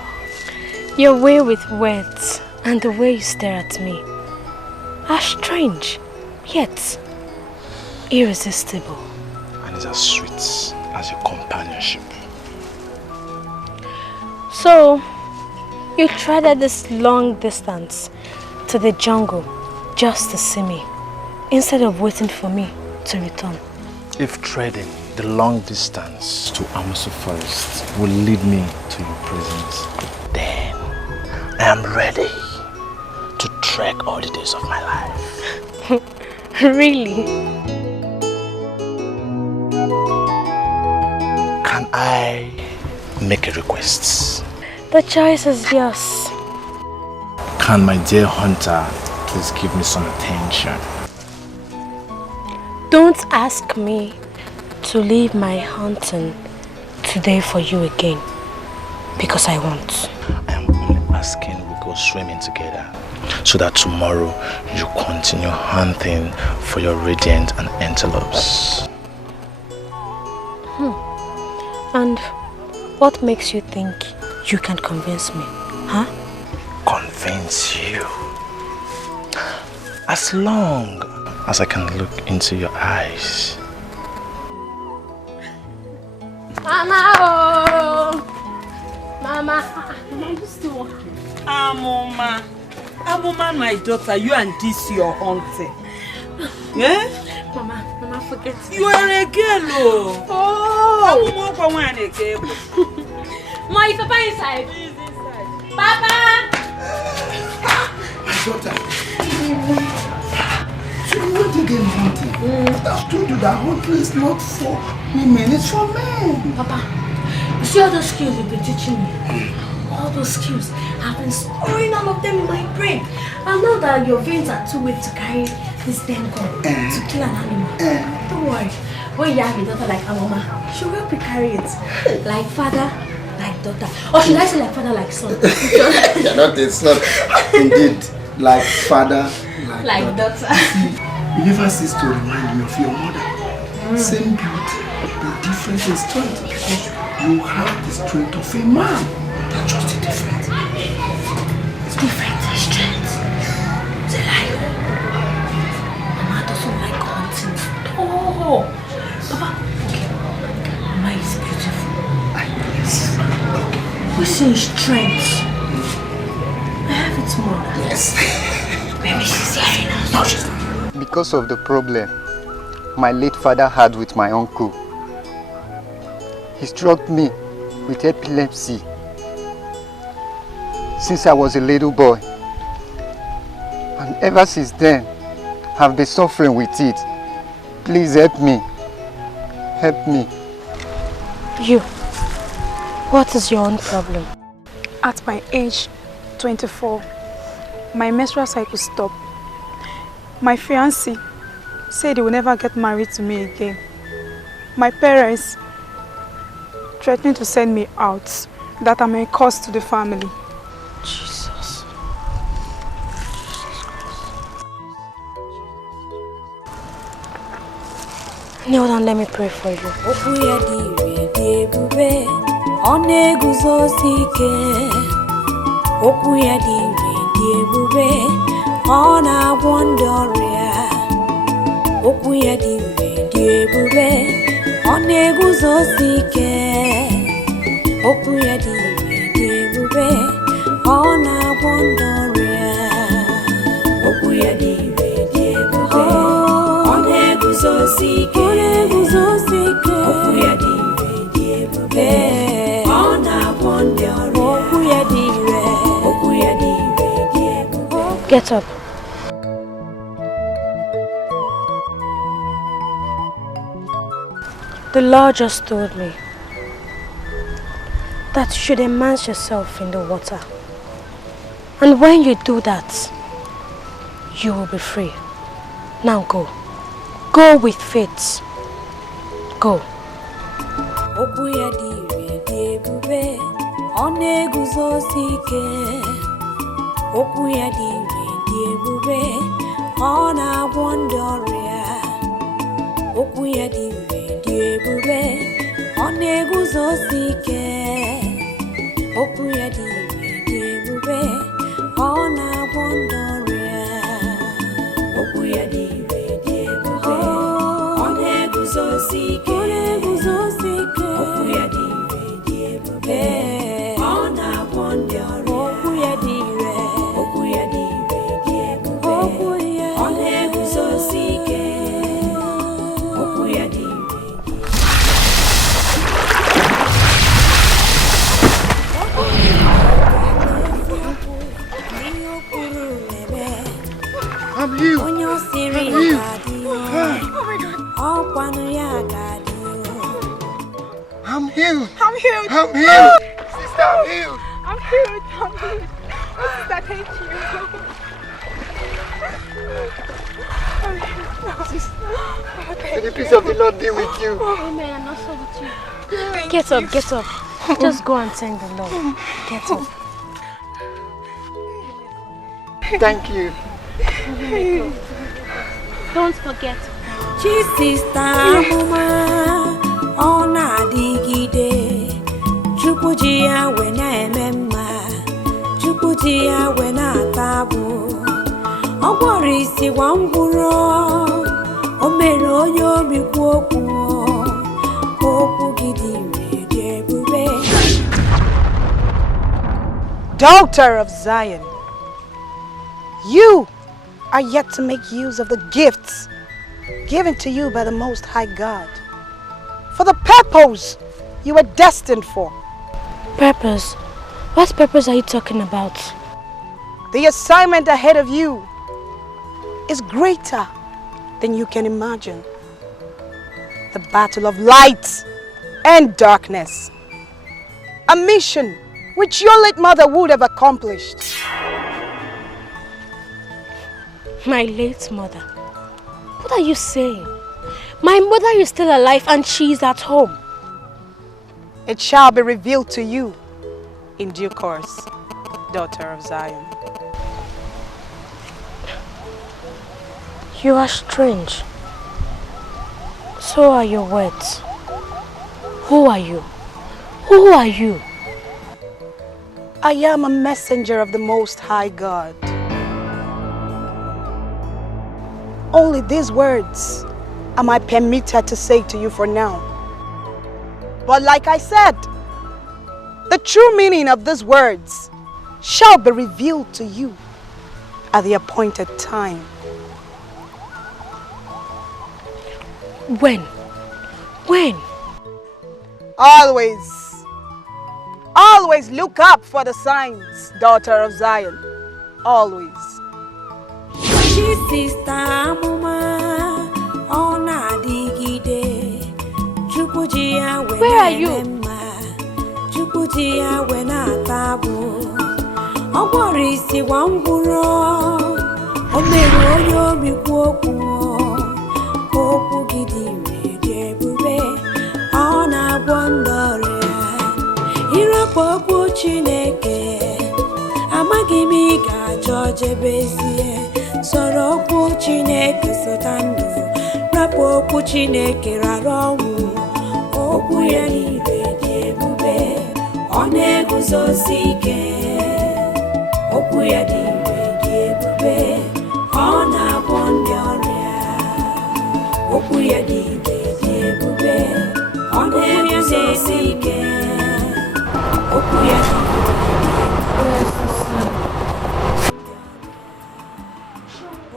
Your way with words and the way you stare at me are strange, yet irresistible. And it's as sweet as your companionship. So, you treaded this long distance to the jungle just to see me, instead of waiting for me to return. If treading the long distance to Amasu Forest will lead me to your presence, then I am ready to trek all the days of my life. Really? Can I make a request? The choice is yours. Can my dear hunter please give me some attention? Don't ask me to leave my hunting today for you again, because I won't. I am only asking we go swimming together, so that tomorrow you continue hunting for your radiant and antelopes. And what makes you think you can convince me, huh? Convince you? As long as I can look into your eyes. Mama, oh! Mama, Mama, you still walking? Amoma, my daughter, you and this your hunting. Yeah? Mama, forget me. You are a girl, oh! Ma, is Papa inside? He is inside. Papa! My daughter. So you want to get hunting? I've told you that hunting is not for women, it's for men. Papa, you see all those skills you've been teaching me? All those skills, I've been storing all of them in my brain. And now that your veins are too weak to carry this damn gun to kill an animal, don't worry. When you have a daughter like Amoma, she'll help you carry it. Like father, like daughter. Or should I say like father, like son? You're not a son. Indeed, like father, like daughter. You never cease to remind me of your mother. Same beauty, but different in strength, because you have the strength of a man. That's just different. It's different in strength. It's a lie. Mama doesn't like hunting. Oh, Papa, okay. Mama is beautiful. Yes. We see strength. I have it more. Yes. Maybe she's hearing us. No, she's not. Because of the problem my late father had with my uncle, he struck me with epilepsy since I was a little boy. And ever since then, I've been suffering with it. Please help me. Help me. You, what is your own problem? At my age 24, my menstrual cycle stopped. My fiancé said he will never get married to me again. My parents threatening to send me out, that I'm a curse to the family. Jesus. Kneel down, let me pray for you. Get up. The Lord just told me that you should immerse yourself in the water. And when you do that, you will be free. Now go. Go with faith. Go. I'm healed. I'm healed. I'm healed. I'm healed. I'm healed. Sister, I'm healed. I'm healed. I'm healed. Oh, sister, thank you. I'm healed. Sister. May the peace of the Lord be with you. Amen. And also with you. Get up, get up. Just go and thank the Lord. Get up. Thank you. Don't forget. Daughter of Zion, you are yet to make use of the gifts given to you by the Most High God for the purpose you were destined for. Purpose? What purpose are you talking about? The assignment ahead of you is greater than you can imagine. The battle of light and darkness. A mission which your late mother would have accomplished. My late mother? What are you saying? My mother is still alive and she is at home. It shall be revealed to you in due course, daughter of Zion. You are strange. So are your words. Who are you? Who are you? I am a messenger of the Most High God. Only these words am I permitted to say to you for now. But like I said, the true meaning of these words shall be revealed to you at the appointed time. When? When? Always. Always look up for the signs, daughter of Zion. Always. Where are you? Chineke amaghi mi ga George bezie soro okwu Chineke sotandu rapu okwu Chineke raronwu okwu ya niile dị ebube ọ na-eguzosi ike okwu ya dị ebube ọ na-agwọ ndị ọrịa okwu ya dị ebube ọ na-eguzosi ike okwu ya dị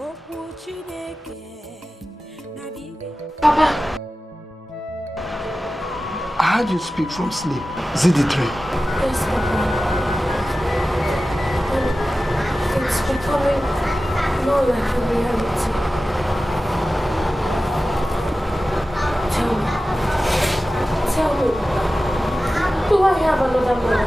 okwu Chineke na dị. Papa, I heard you speak from sleep. Is it the dream? Yes, Papa. It's becoming more like a reality. Tell me, do I have another mother?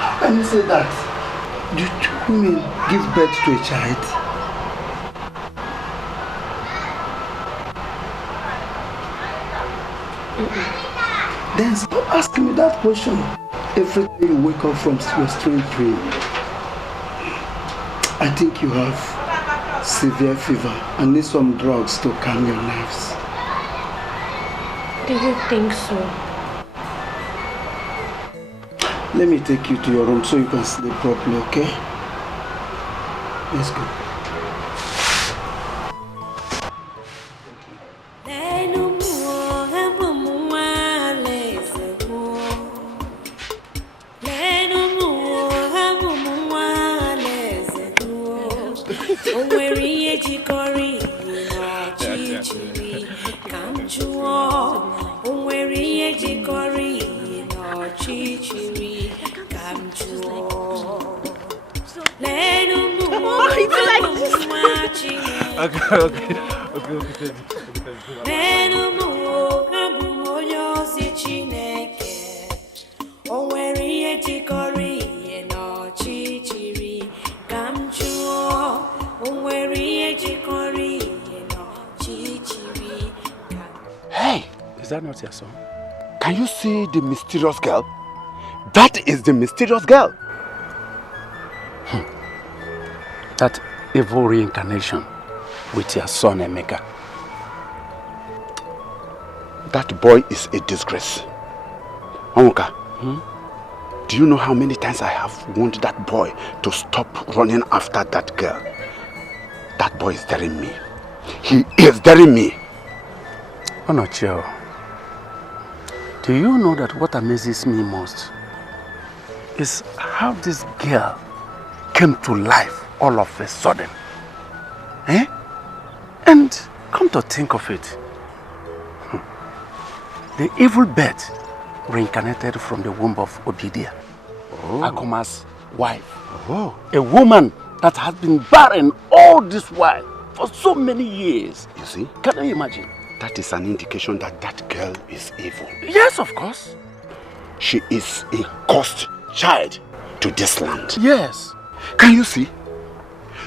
How can you say that? Do two women give birth to a child? Then stop asking me that question every time you wake up from your strange dream. I think you have severe fever and need some drugs to calm your nerves. Do you think so? Let me take you to your room so you can sleep properly, okay? Let's go. Okay. Hey, is that not your son? Can you see the mysterious girl? That is the mysterious girl. That evil reincarnation with your son Emeka. That boy is a disgrace. Onwuka, do you know how many times I have warned that boy to stop running after that girl? That boy is daring me. He is daring me. Onochio, do you know that what amazes me most is how this girl came to life all of a sudden? Eh? And come to think of it, the evil bird reincarnated from the womb of Obidia, Akoma's wife. A woman that has been barren all this while for so many years. You see? Can you imagine? That is an indication that that girl is evil. Yes, of course. She is a cursed child to this land. Yes. Can you see?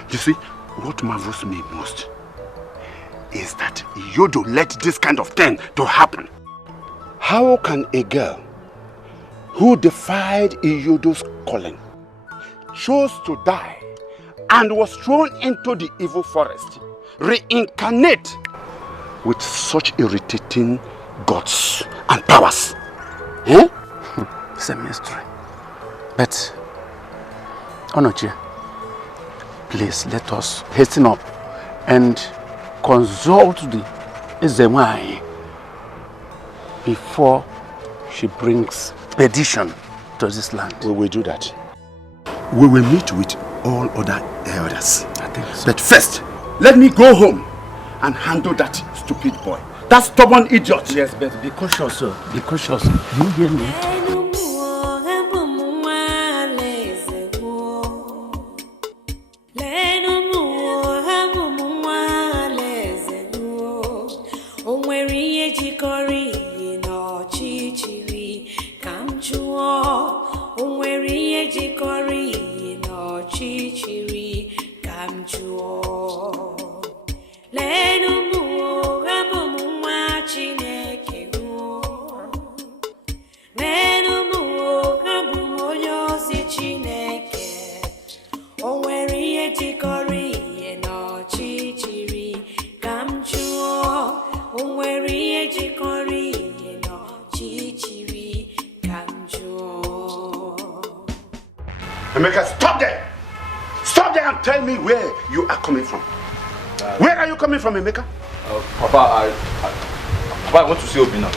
You see, what marvels me most is that Yodo let this kind of thing to happen. How can a girl who defied Iyodo's calling, chose to die, and was thrown into the evil forest, reincarnate with such irritating gods and powers? Eh? It's a mystery. But, Onochie, please let us hasten up and consult the Ezemai before she brings perdition to this land. We will do that. We will meet with all other elders. I think so. But first, let me go home and handle that stupid boy. That stubborn idiot. Yes, but be cautious, sir. Be cautious. You hear me? n'ọchịchịrị ka m jụọ. Leenụ m abụ m nwa Chineke leenụ m abụ m onye ozi Chineke. O nwere ihe jikọrọ ihe n'ọchịchịrị ka m jụọ. O nwere ihe jikọrọ ihe n'ọchịchịrị ka m jụọ. Emeka, stop there! Stop there and tell me where you are coming from. Where are you coming from, Emeka? Papa, I went to see Obina.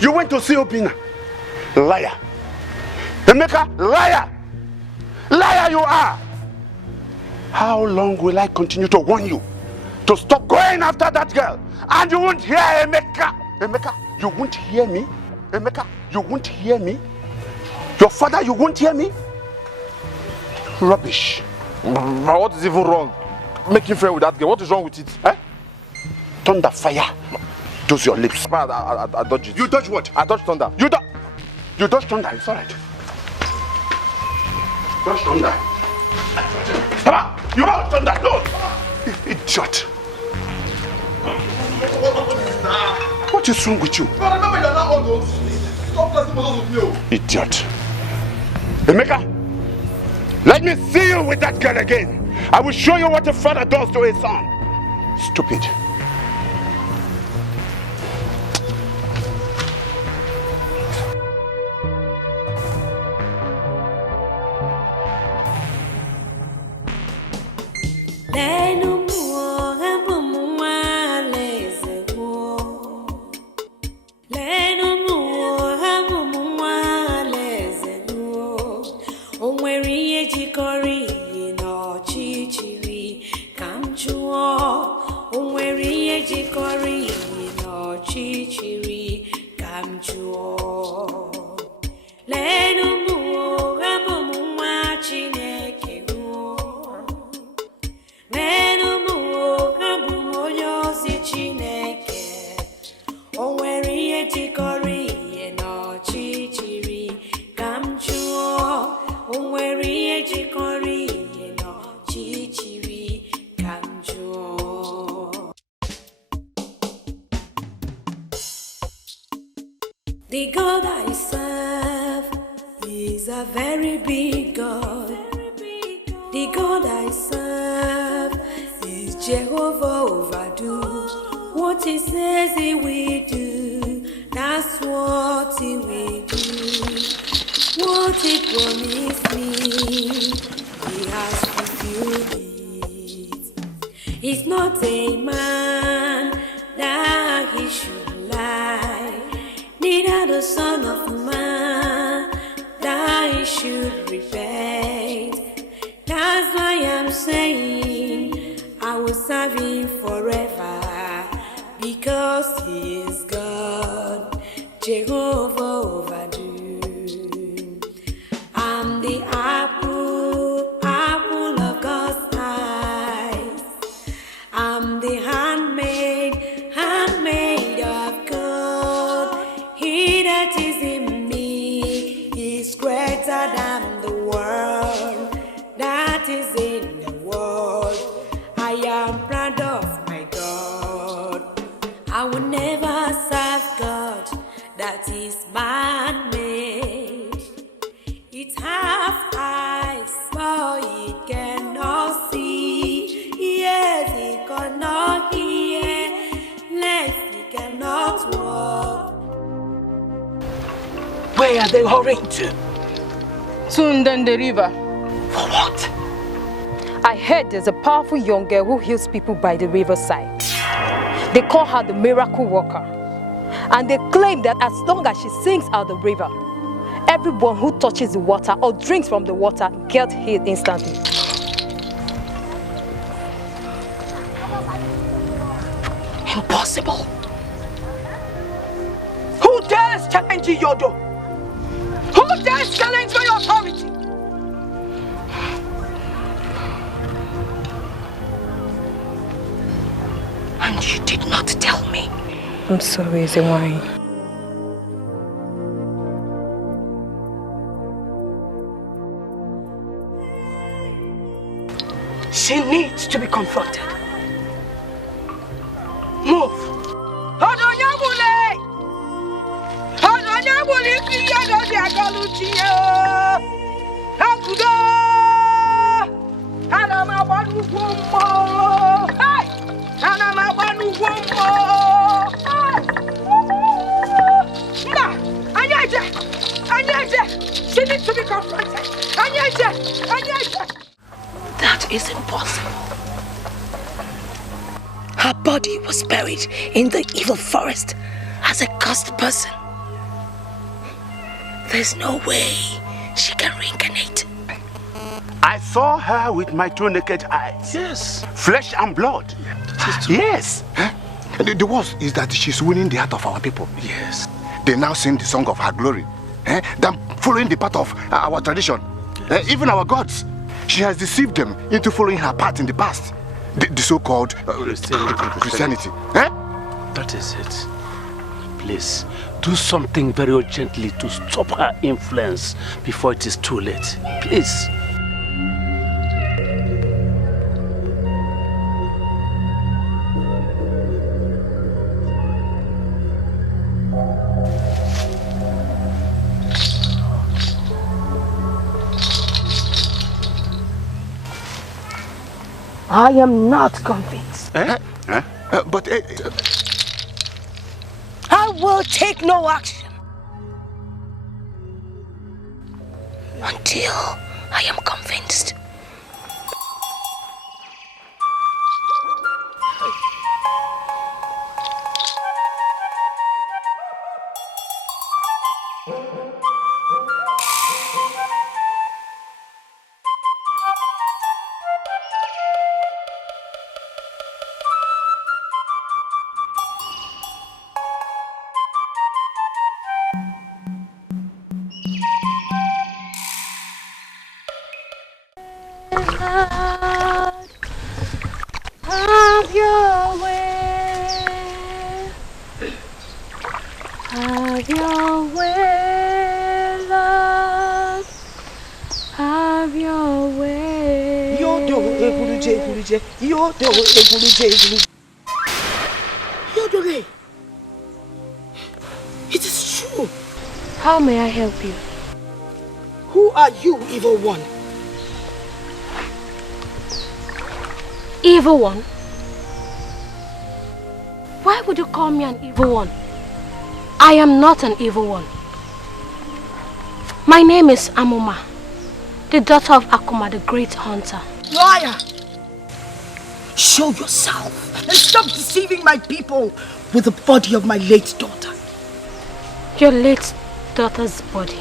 You went to see Obina? Liar. Emeka, liar! Liar you are! How long will I continue to warn you to stop going after that girl? And you won't hear, Emeka. Emeka, you won't hear me? Emeka, you won't hear me? Your father, you won't hear me? Rubbish. But what is even wrong? Making friends with that girl, what is wrong with it? Eh? Thunder fire. Those your lips. I dodged it. You dodge what? I dodged thunder. You dodge thunder, it's alright. Dodge thunder. Papa, you dodge thunder, no! Idiot. What is wrong with you? But remember, you're not on those. Stop playing with me. Idiot. Emeka, let me see you with that girl again. I will show you what a father does to his son. Stupid. The God I serve is a very big God. The God I serve is Jehovah overdo. What he says he will do, that's what he will do. What he promised me, he has fulfilled it. He's not a man that he should lie, neither the son of man that he should repent. That's why I'm saying I will serve him forever, because he is God, Jehovah overdo. I'm the apple of God's eyes. I'm the handmaid of God. He that is in me is greater than the world that is in the world. I am proud of my God. I will never serve God that is man-made. It have eyes, but it cannot see. Yes, it cannot hear. Legs, it cannot walk. Where are they hurrying to? Soon down the river. For what? I heard there's a powerful young girl who heals people by the riverside. They call her the miracle worker. And they claim that as long as she sings out the river, everyone who touches the water or drinks from the water gets healed instantly. Impossible. Who dares challenge Yodo? Who dares challenge my authority? And you did not tell me. I'm sorry, Zewine. She needs to be confronted. Move. She needs to be confronted. That is impossible. Her body was buried in the evil forest as a cursed person. There's no way she can reincarnate. I saw her with my 2 naked eyes. Yes. Flesh and blood. Yes. Huh? The worst is that she's winning the heart of our people. Yes. They now sing the song of her glory. Than following the path of our tradition. Even our gods. She has deceived them into following her path in the past. The so-called Christianity. That is it. Please, do something very urgently to stop her influence before it is too late. Please. I am not convinced. But I will take no action until I am convinced. Have your way. Have your way, Lord. Have your way. Yodole, it is true. How may I help you? Who are you, evil one? Evil one? Why would you call me an evil one? I am not an evil one. My name is Amuma, the daughter of Akuma, the great hunter. Liar! Show yourself and stop deceiving my people with the body of my late daughter. Your late daughter's body.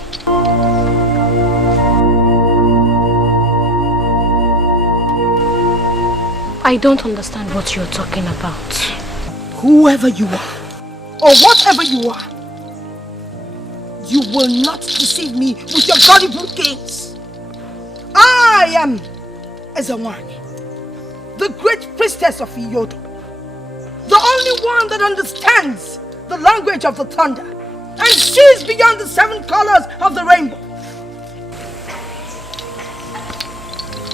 I don't understand what you're talking about. Whoever you are, or whatever you are, you will not deceive me with your gullible games. I am Ezawani, the great priestess of Iyodo, the only one that understands the language of the thunder and sees beyond the 7 colors of the rainbow.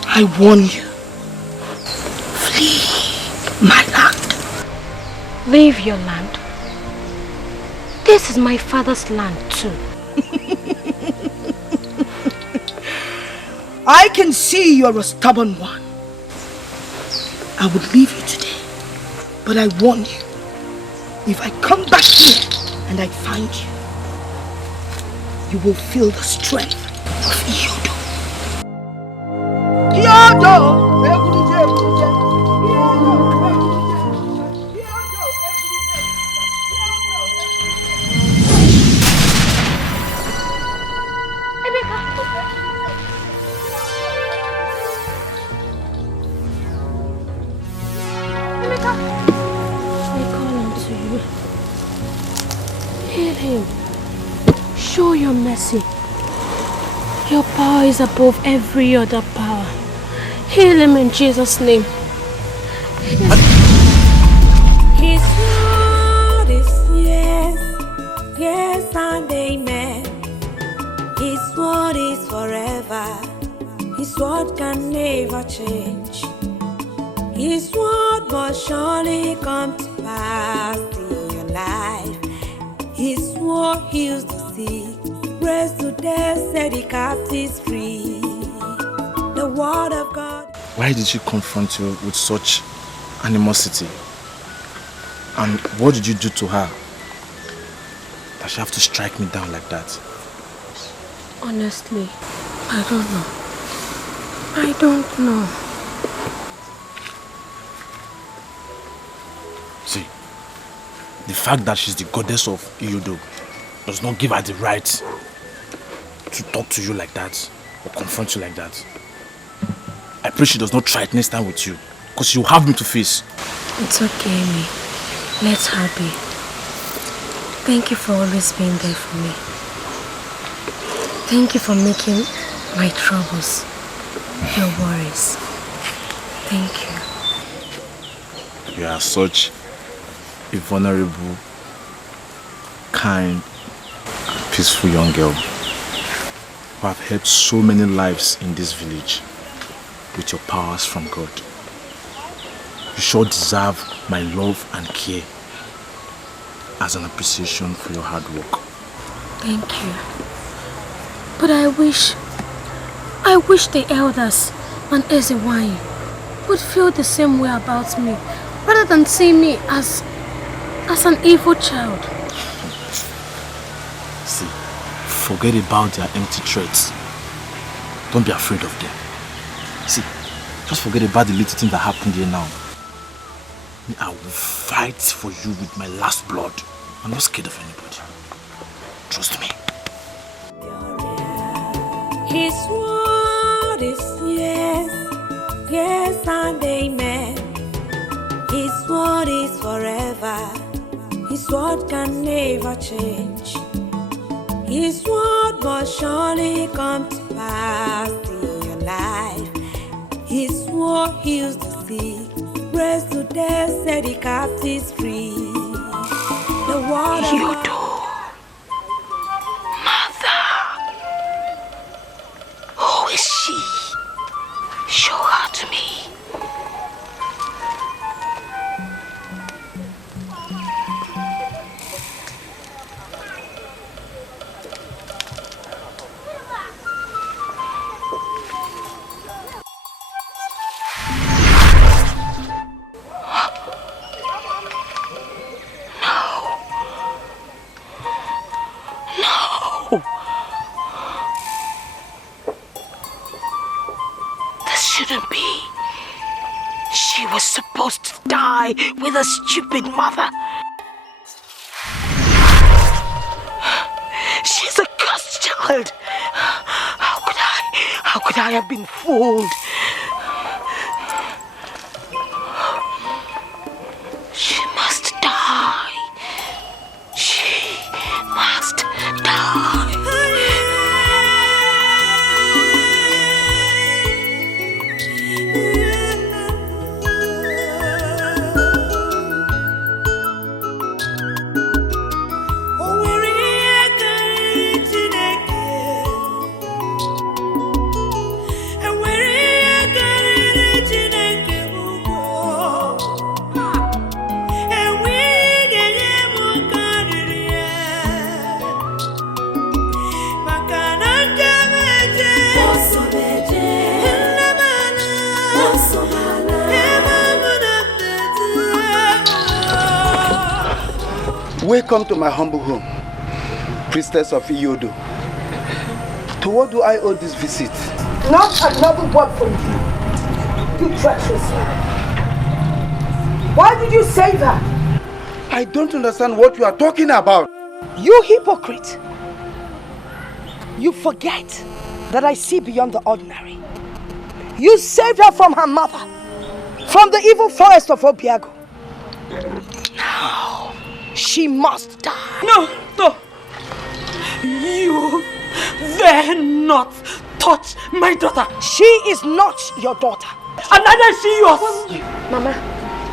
I warn you, flee my land. Leave your land? This is my father's land too. I can see you're a stubborn one. I would leave you today, but I warn you, if I come back here and I find you, you will feel the strength of Iyodo. Iyodo! Show your mercy. Your power is above every other power. Heal him in Jesus' name. His word is yes, yes and amen. His word is forever. His word can never change. His word must surely come to pass in your life. His word heals the sick, raised to death, set the captives free. The word of God. Why did she confront you with such animosity? And what did you do to her that she have to strike me down like that? Honestly, I don't know. I don't know. See, the fact that she's the goddess of Iyodo does not give her the right to talk to you like that or confront you like that. I pray she does not try it next time with you, because you have me to face. It's okay, Amy. Let her be. Thank you for always being there for me. Thank you for making my troubles your worries. Thank you. You are such a vulnerable, kind, and peaceful young girl who have helped so many lives in this village with your powers from God. You sure deserve my love and care as an appreciation for your hard work. Thank you. But I wish the elders and Ezewine would feel the same way about me, rather than see me as an evil child. See, forget about their empty threats. Don't be afraid of them. See, just forget about the little thing that happened here now. I will fight for you with my last blood. I'm not scared of anybody. Trust me. His word is yes, yes and amen. His word is forever. His word can never change. His word must surely come to pass in your life. His word heals the sick, raised to death, set the captives free. The word you do. Mother. Who is she? Show her to me. With a stupid mother. She's a cursed child. How could I have been fooled? She must die. She must die. Welcome to my humble home, priestess of Iyodo. To what do I owe this visit? Not another word from you, you treacherous man. Why did you say that? I don't understand what you are talking about. You hypocrite. You forget that I see beyond the ordinary. You saved her from her mother, from the evil forest of Obiago. Now, she must die. No. You dare not touch my daughter. She is not your daughter. And neither is she yours. Mama,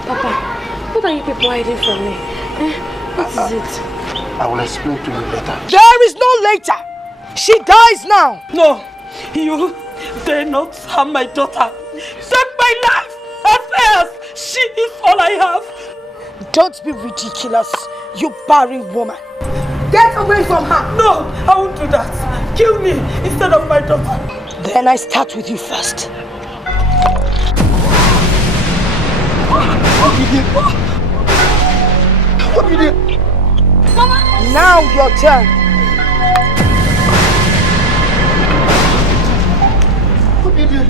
Papa, what are you people hiding from me? What is it? I will explain to you later. There is no later. She dies now. No, you dare not harm my daughter. Take my life. As far as she is all I have. Don't be ridiculous, you barren woman. Get away from her. No, I won't do that. Kill me instead of my daughter. Then I start with you first. What did you do? Mama! Now your turn. What did you do?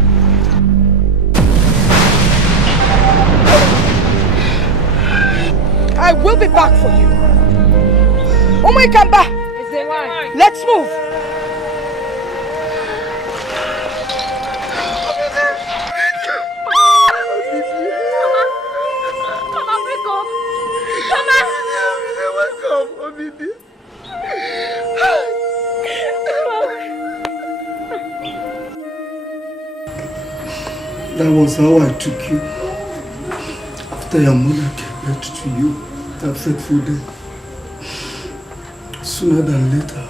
I will be back for you. Oh my Kamba! Let's move. Mama, wake up. Mama! Wake up, Obidi. That was how I took you. After your mother gave birth to you, that fateful day. Sooner than later,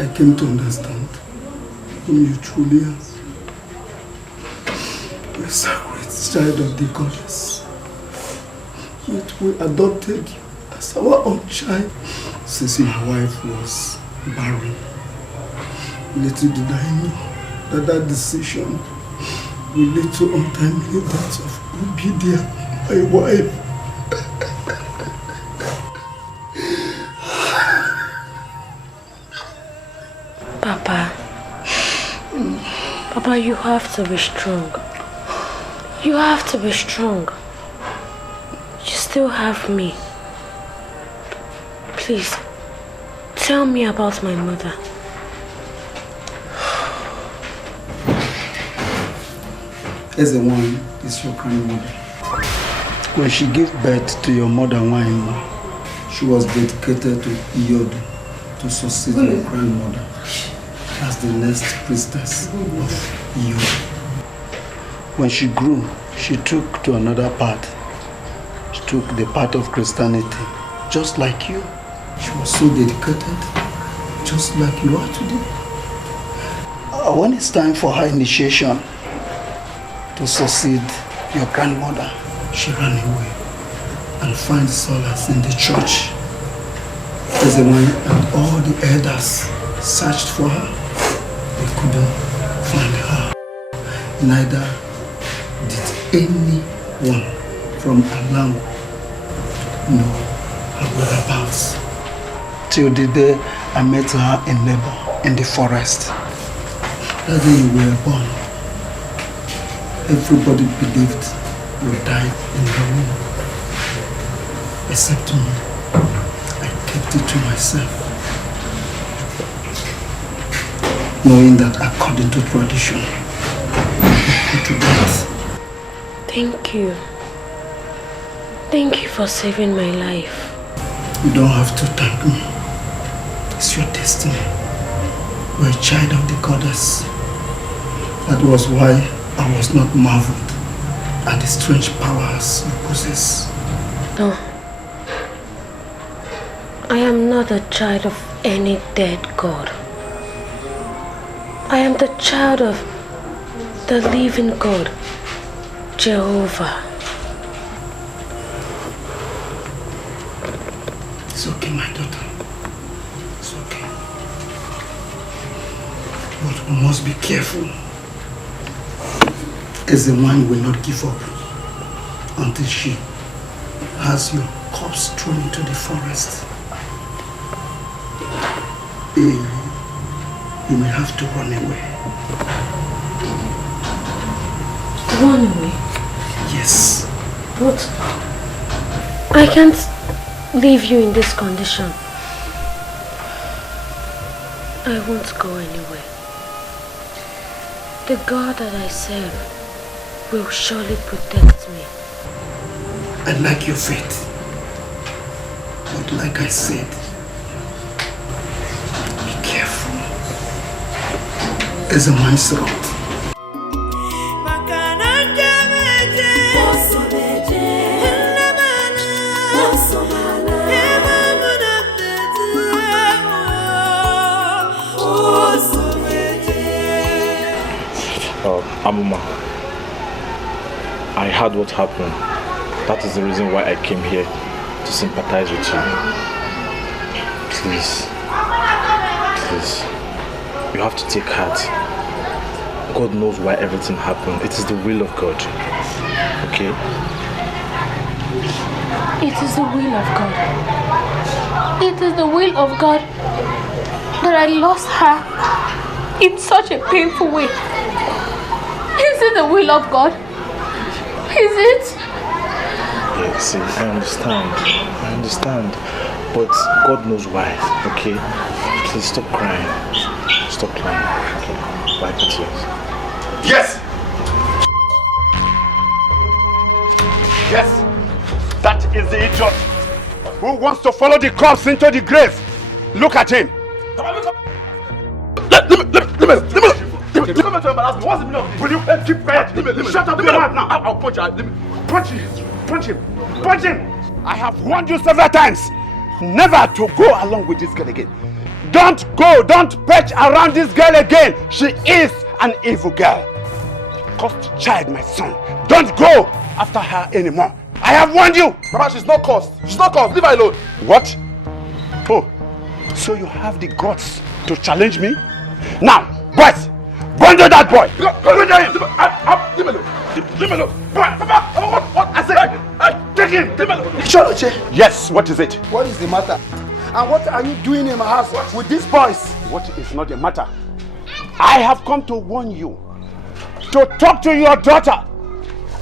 I came to understand whom you truly are. A sacred child of the goddess. Yet we adopted you as our own child. Since my wife was barren, little did I know that that decision will lead to untimely death of Obidia, my wife. Papa, you have to be strong. You have to be strong. You still have me. Please, tell me about my mother. Ezewan is your grandmother. When she gave birth to your mother, Waima, she was dedicated to Iyodu to succeed your grandmother as the next priestess of Iyodu. When she grew, she took to another path. She took the path of Christianity, just like you. She was so dedicated, just like you are today. When it's time for her initiation to succeed your grandmother, she ran away and found solace in the church. Ezewan and all the elders searched for her. They couldn't find her. Neither did anyone from Alam know her whereabouts. Till the day I met her in labor in the forest. That day you were born, everybody believed you died in the womb. Except me. I kept it to myself. Knowing that according to tradition, you put to death. Thank you. Thank you for saving my life. You don't have to thank me. It's your destiny. You're a child of the goddess. That was why I was not marveled at the strange powers you possess. No. I am not a child of any dead god. I am the child of the living God, Jehovah. It's okay, my daughter. It's okay. But we must be careful. Ezewan will not give up until she has your corpse thrown into the forest. You may have to run away. Run away? Yes. But I can't leave you in this condition. I won't go anywhere. The God that I serve will surely protect me. I like your faith. But like I said, be careful. As a man's throat. Abuma, I heard what happened. That is the reason why I came here to sympathize with you. Please. Please. You have to take heart. God knows why everything happened. It is the will of God. Okay? It is the will of God. It is the will of God that I lost her in such a painful way. Is it the will of God? Is it? Yeah, see, I understand. But God knows why, okay? Please stop crying. Stop crying, okay? Wipe your tears. Yes! Yes! That is the idiot who wants to follow the corpse into the grave. Look at him. Let me embarrass me. What's the meaning of this? Will you keep quiet? Shut up your mouth now. I'll punch you. Punch him. I have warned you several times never to go along with this girl again. Don't perch around this girl again. She is an evil girl. Cursed child, my son. Don't go after her anymore. I have warned you. Papa, she's not cursed. Leave her alone. What? Oh, so you have the guts to challenge me? Now, boys, bundle that boy. Bundle him. Leave me alone. Papa, what? I said, take him. Leave me alone. Choloche. Yes, what is it? What is the matter? And what are you doing in my house with these boys? What is not the matter? I have come to warn you to talk to your daughter.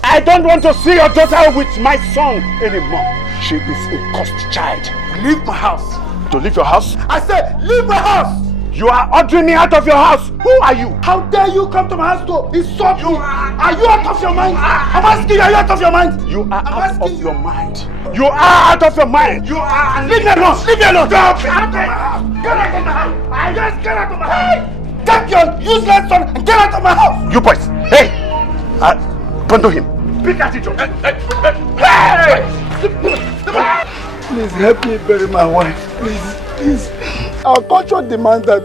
I don't want to see your daughter with my son anymore. She is a cursed child. Leave my house. To leave your house? I said, leave my house! You are ordering me out of your house. Who are you? How dare you come to my house to insult me? Are you out of your mind? I'm asking you, are you out of your mind? You are out of your mind. You are out of your mind. You are. Leave me alone. Leave me alone. Stop. Get out of my house. Get out of my house. I just get out of my house. Take your useless son and get out of my house. You boys. Hey. Bundle him. Pick at it. Hey. Please help me bury my wife. Please. Our culture demands that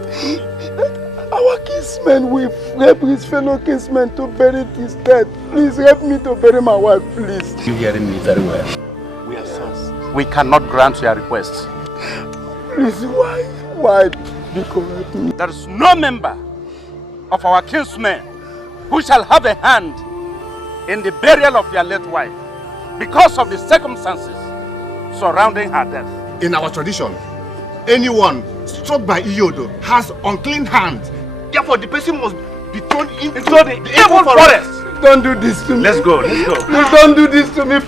our kinsmen will help his fellow kinsmen to bury his dead. Please help me to bury my wife, please. You're hearing me very well. We are sons. We cannot grant your request. Please, why? Because help me. There is no member of our kinsmen who shall have a hand in the burial of your late wife because of the circumstances surrounding her death. In our tradition, anyone struck by Iyodo has unclean hands. Therefore, the person must be thrown into the evil forest. Don't do this to me. Let's go. Please don't do this to me.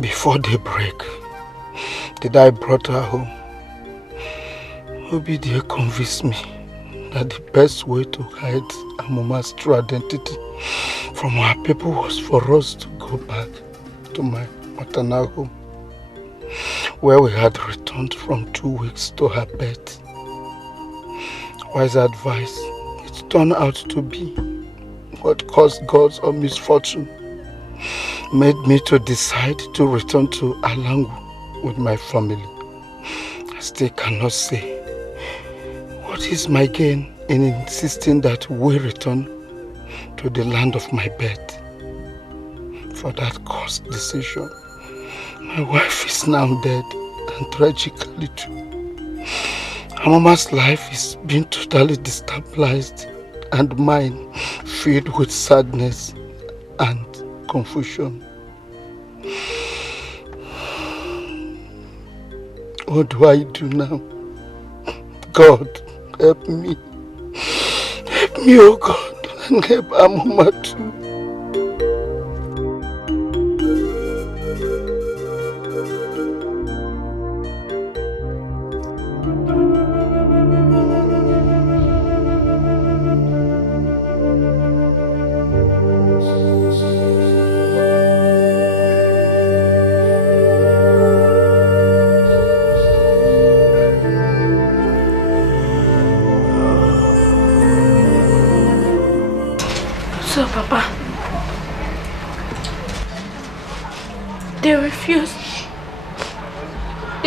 Before daybreak, the day I brought her home, Obidia convinced me that the best way to hide Amuma's true identity from our people was for us to go back to my maternal home, where we had returned from 2 weeks to her birth. Wise advice, it turned out to be what caused God's own misfortune made me to decide to return to Alangu with my family. I still cannot say what is my gain in insisting that we return to the land of my birth. For that caused decision, my wife is now dead, and tragically too. Amama's life is being totally destabilized, and mine filled with sadness and confusion. What do I do now? God, help me. Help me, oh God, and help Amama too. So, Papa,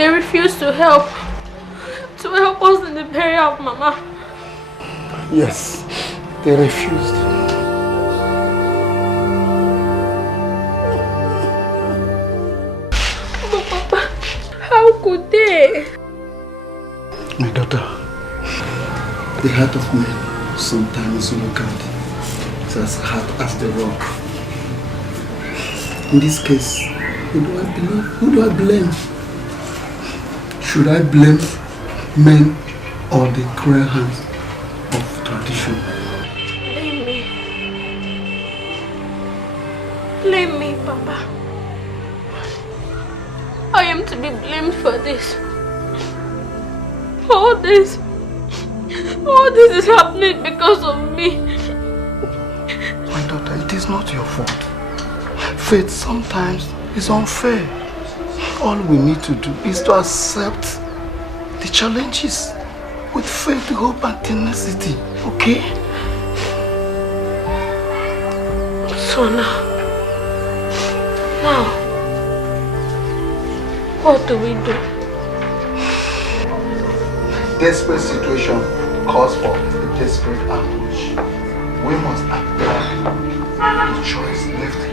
They refused to help us in the burial of Mama. Yes, they refused. But Papa, how could they? My daughter, the heart of man sometimes wicked. It's as hard as the rock. In this case, who do I believe? Who do I blame? Should I blame men or the cruel hands of tradition? Blame me. Blame me, Papa. I am to be blamed for this. All this is happening because of me. My daughter, it is not your fault. Faith sometimes is unfair. All we need to do is to accept the challenges with faith, hope and tenacity, okay? So now, what do we do? Desperate situation calls for a desperate approach. We must apply the choice left here.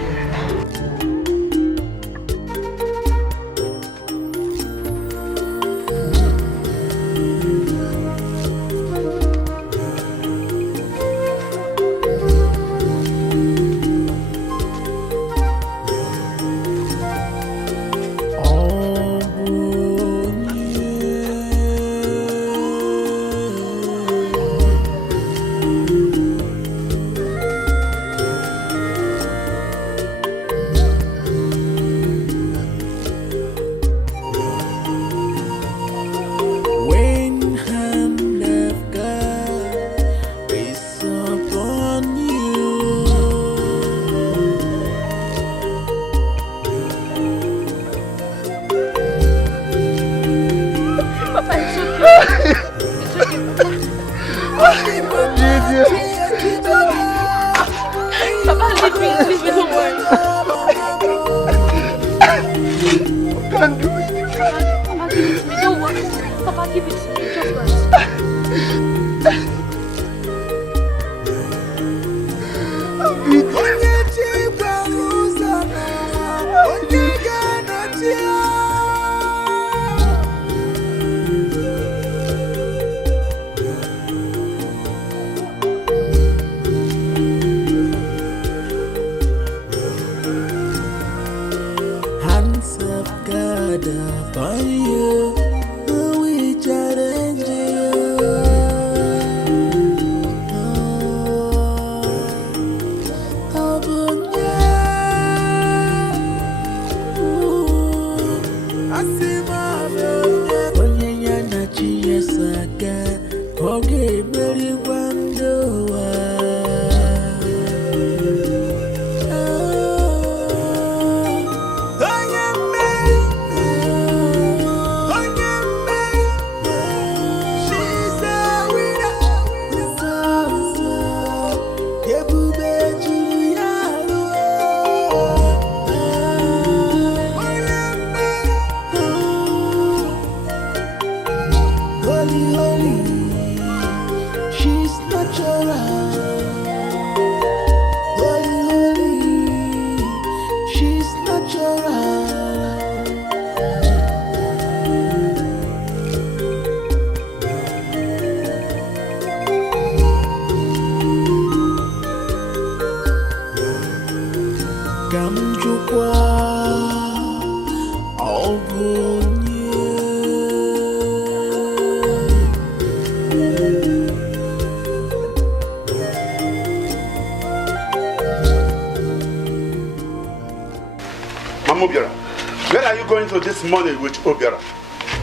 This morning with Obiara.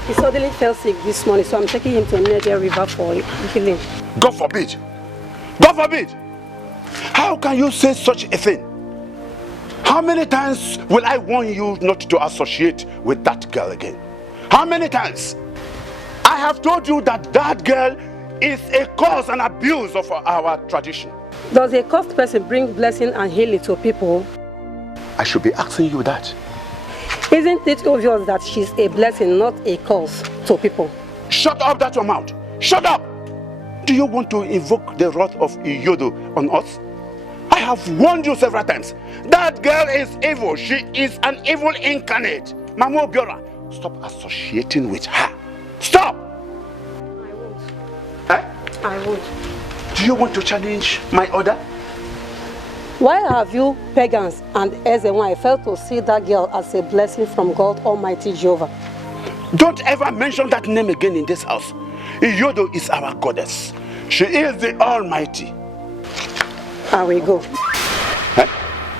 He suddenly fell sick this morning, so I'm taking him to Nigerian river for healing. God forbid! God forbid! How can you say such a thing? How many times will I warn you not to associate with that girl again? How many times? I have told you that that girl is a cause and abuse of our tradition. Does a cursed person bring blessing and healing to people? I should be asking you that. Isn't it obvious that she's a blessing, not a curse to people? Shut up, that's your mouth. Shut up! Do you want to invoke the wrath of Iyodo on us? I have warned you several times. That girl is evil. She is an evil incarnate. Mama Obiora, stop associating with her. Stop! I won't. Eh? I won't. Do you want to challenge my order? Why have you pagans and Ezenwai failed to see that girl as a blessing from God Almighty Jehovah? Don't ever mention that name again in this house. Iyodo is our goddess. She is the Almighty. I will go. Eh?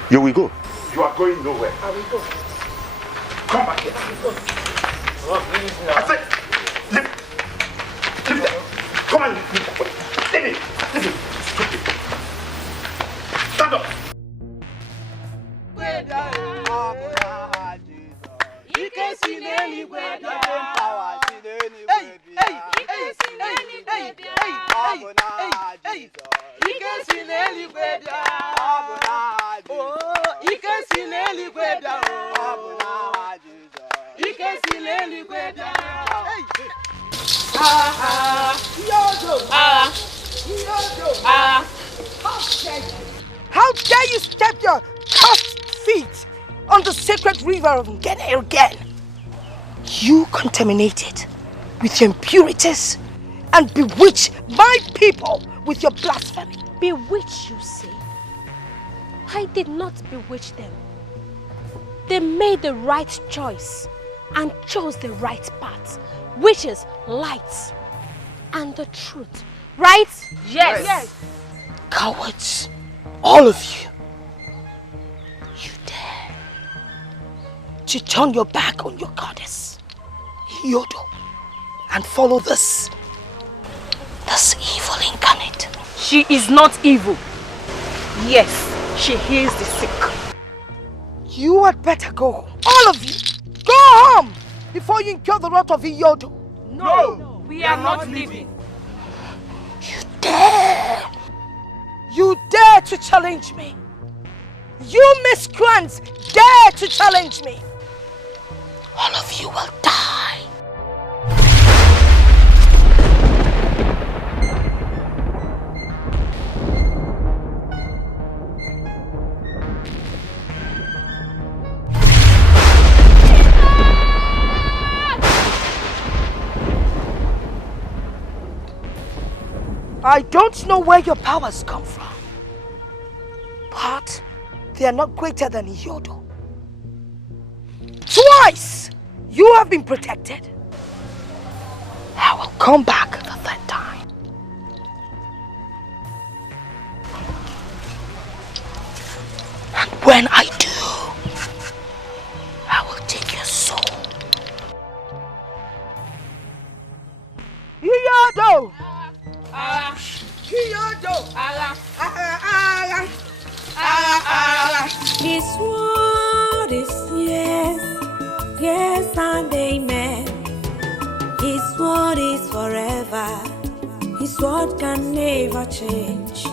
You will go? You are going nowhere. I will go. Come back here. I said, leave them. Come on, leave it. Stupid. Stand up. How dare you step your cursed feet on the sacred river of Ghanaian again? You contaminated with your impurities and bewitch my people with your blasphemy. Bewitch, you say? I did not bewitch them. They made the right choice and chose the right path, which is light and the truth. Right? Yes. Cowards, all of you. You dare to turn your back on your goddess, Yodo, and follow this evil incarnate. She is not evil. Yes, she heals the sick. You had better go home. All of you, go home before you incur the wrath of Iyodo. No, we are not leaving. You dare to challenge me. You miscreants dare to challenge me. All of you will die. I don't know where your powers come from, but they are not greater than Iyodo. Twice you have been protected. I will come back the third time. And when I do, I will take your soul. Iyodo! His word is yes, yes and amen. His word is forever. His word can never change.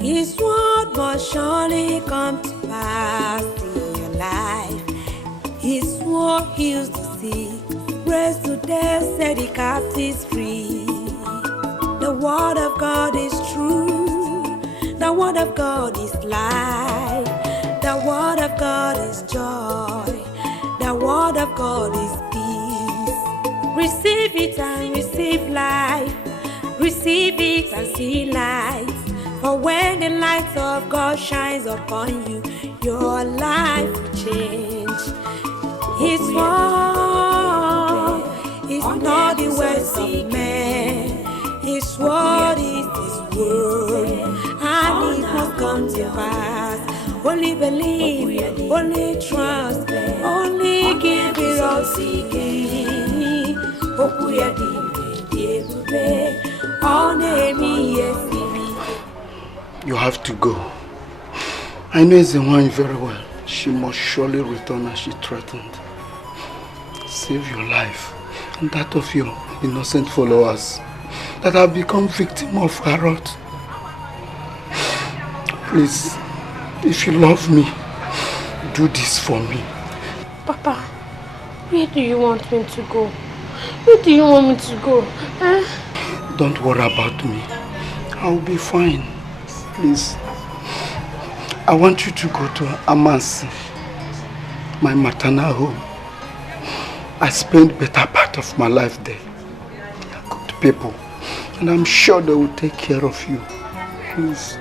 His word must surely come to pass in your life. His word heals the sick, raised to death, set the captives free. The word of God is true. The word of God is life. The word of God is joy. The word of God is peace. Receive it and receive life. Receive it and see light. For when the light of God shines upon you, your life will change. His word is not the words of man. His word is His word, and it must come to pass. Only believe, only trust, only give it all to Him. You have to go. I know Ezenwai very well. She must surely return as she threatened. Save your life and that of your innocent followers that have become victim of her wrath. Please, if you love me, do this for me. But Papa, where do you want me to go? Where do you want me to go? Eh? Don't worry about me. I'll be fine. Please. I want you to go to Amansi, my maternal home. I spent better part of my life there. They are good people. And I'm sure they will take care of you. Please.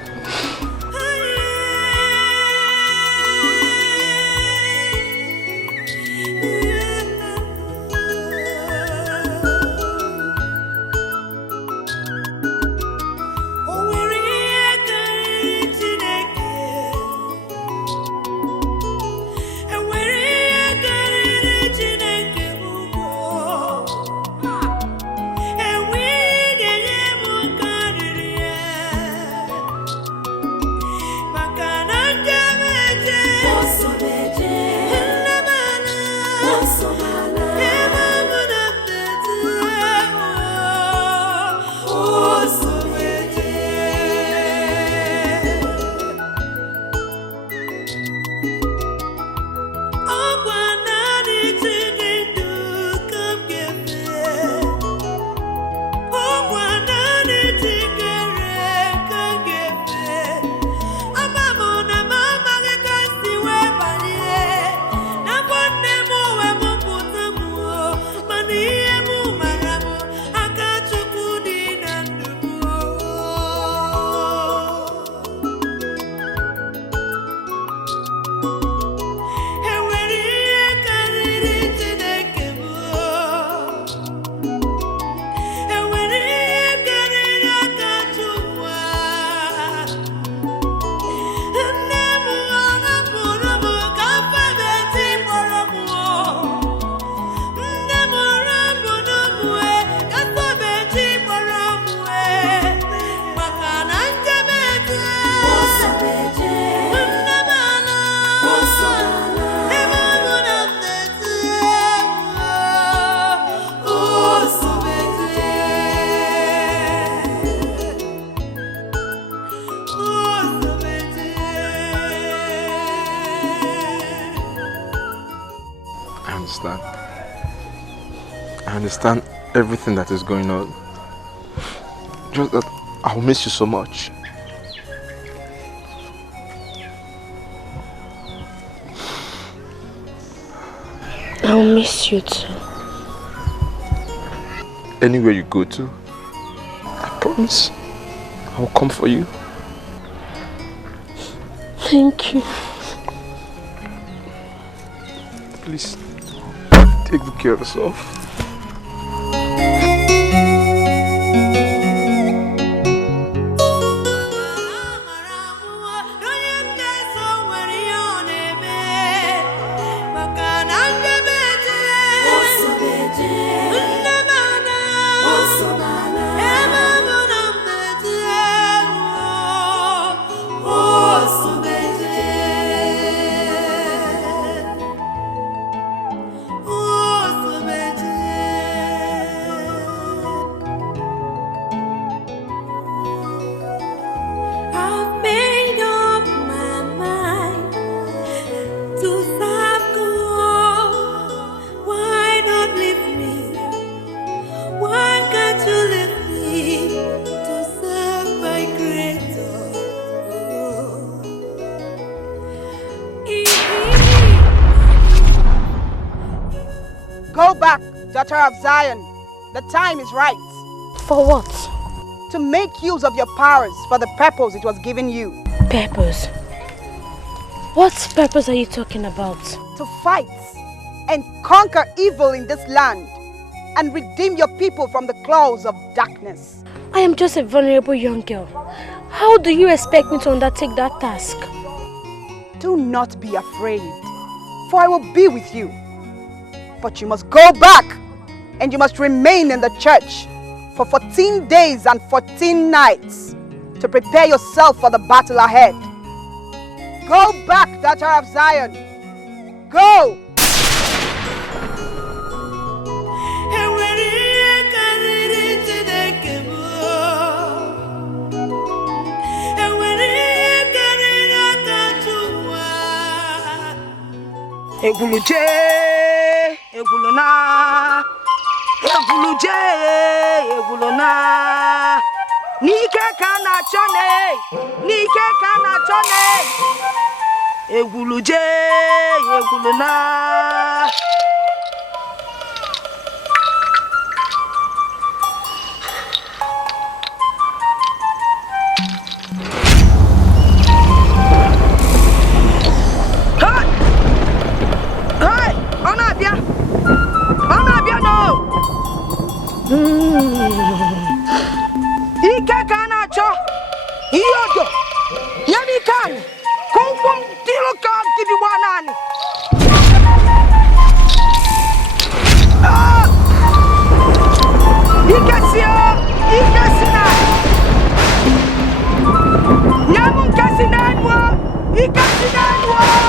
I understand everything that is going on. Just that I'll miss you so much. I'll miss you too. Anywhere you go to, I promise I'll come for you. Thank you. Please, take good care of yourself. Daughter of Zion, the time is right. For what? To make use of your powers for the purpose it was given you. Purpose? What purpose are you talking about? To fight and conquer evil in this land and redeem your people from the claws of darkness. I am just a vulnerable young girl. How do you expect me to undertake that task? Do not be afraid, for I will be with you. But you must go back and you must remain in the church for 14 days and 14 nights to prepare yourself for the battle ahead. Go back, daughter of Zion. Go! Eguluche eguluna, eguluje, eguluna. Nike kana chone, Nike kana chone. Eguluje, eguluna. Ike kana cho iyodo yami kan kumkum tilo kan tibi wanani Ike sina nyamun kasinanwa Ike sinanwa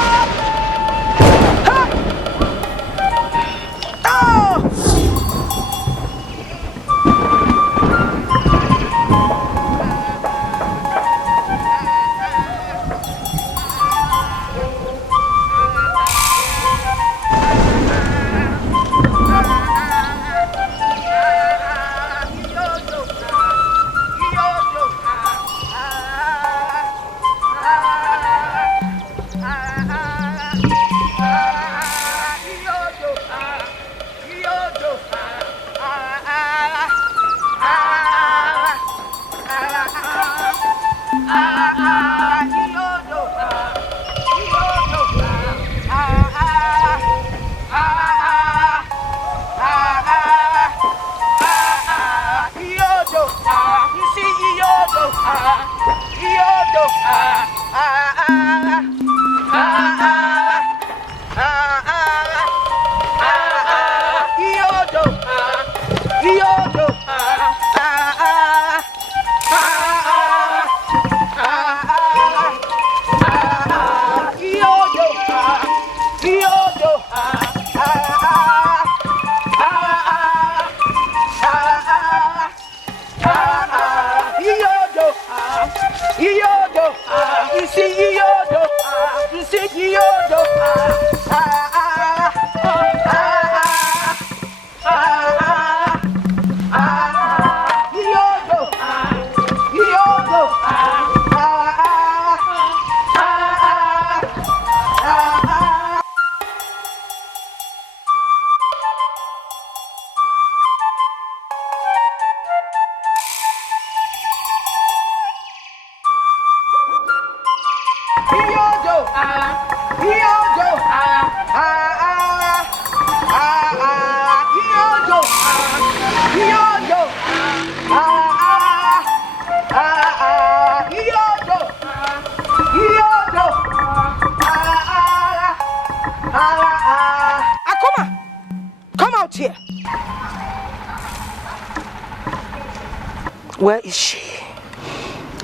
Where is she?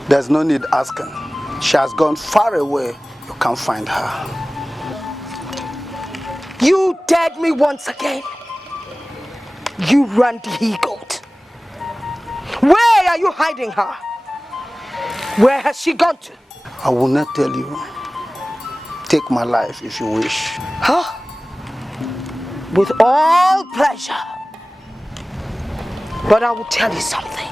There's no need asking. She has gone far away. You can't find her. You dared me once again. You ran the he-goat. Where are you hiding her? Where has she gone to? I will not tell you. Take my life if you wish. Huh? With all pleasure. But I will tell you something.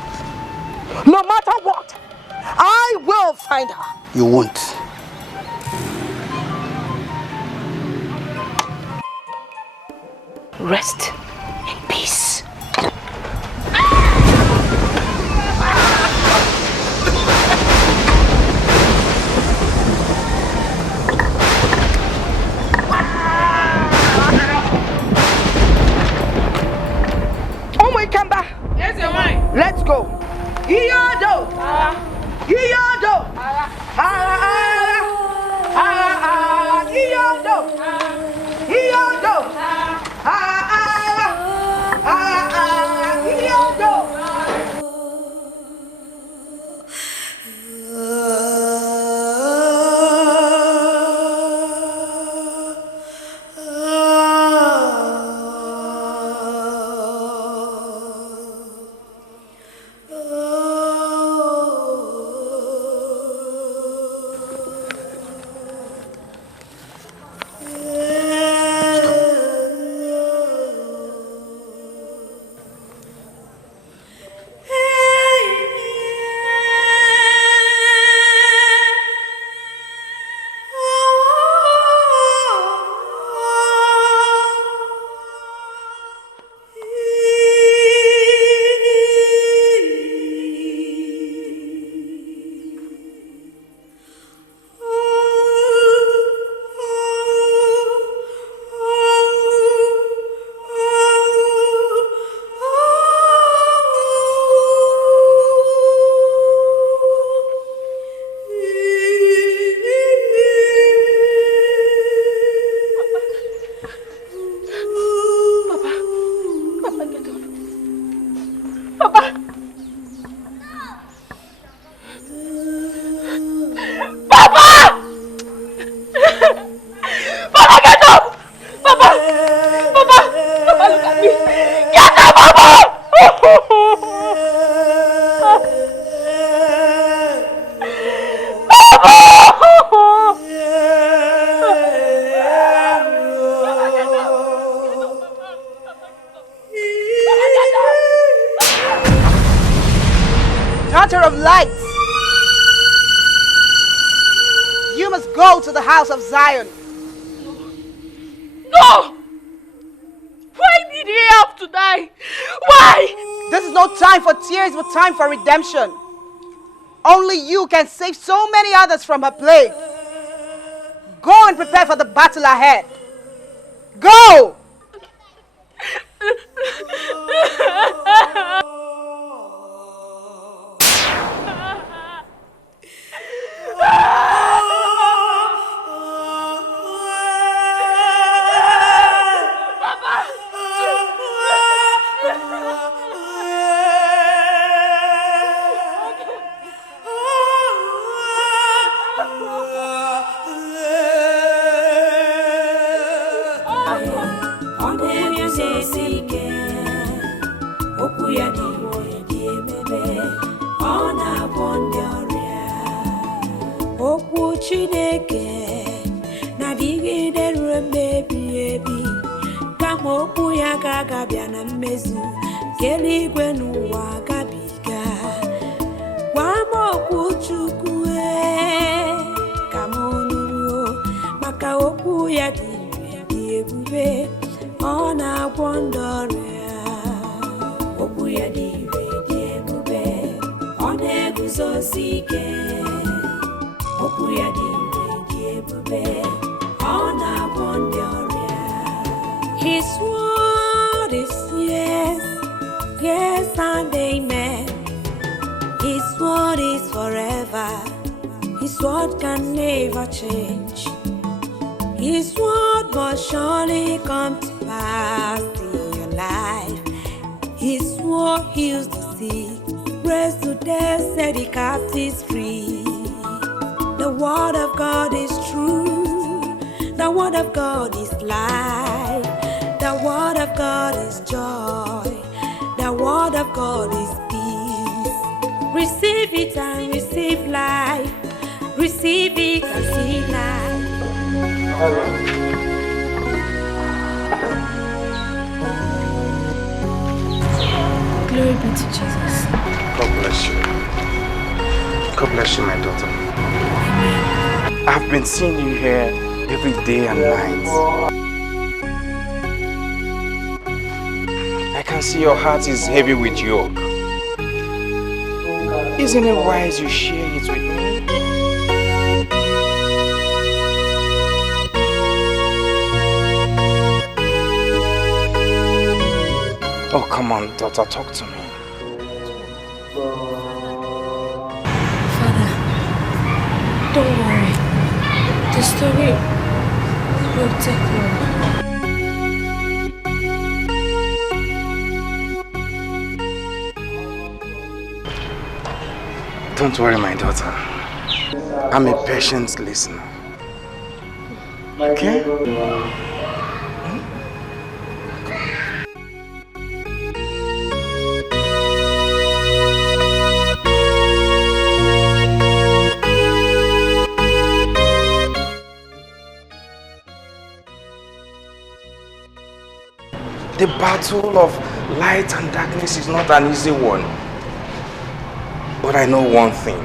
No matter what, I will find her. You won't. Rest in peace. Yes, your mind. Let's go. Iyodo. Iyodo. Iyodo. Iyodo. Iyodo. daughter of light, you must go to the house of Zion. No! Why did he have to die? Why? This is no time for tears, but time for redemption. Only you can save so many others from her plague. Go and prepare for the battle ahead. Go! His word is yes, yes and amen. His word is forever. His word can never change. His word must surely come to pass in your life. His word heals the sick, raised to death, set the captives free. The word of God is true. The word of God is life. The word of God is joy. The word of God is peace. Receive it and receive life. Receive it and see life. Glory be to Jesus. God bless you. God bless you, my daughter. I've been seeing you here every day and night. I can see your heart is heavy with yoke. Isn't it wise you share it with me? Oh, come on, daughter, talk to me. Father, don't worry. The story will take long. Don't worry, my daughter. I'm a patient listener. Okay? The battle of light and darkness is not an easy one. But I know one thing.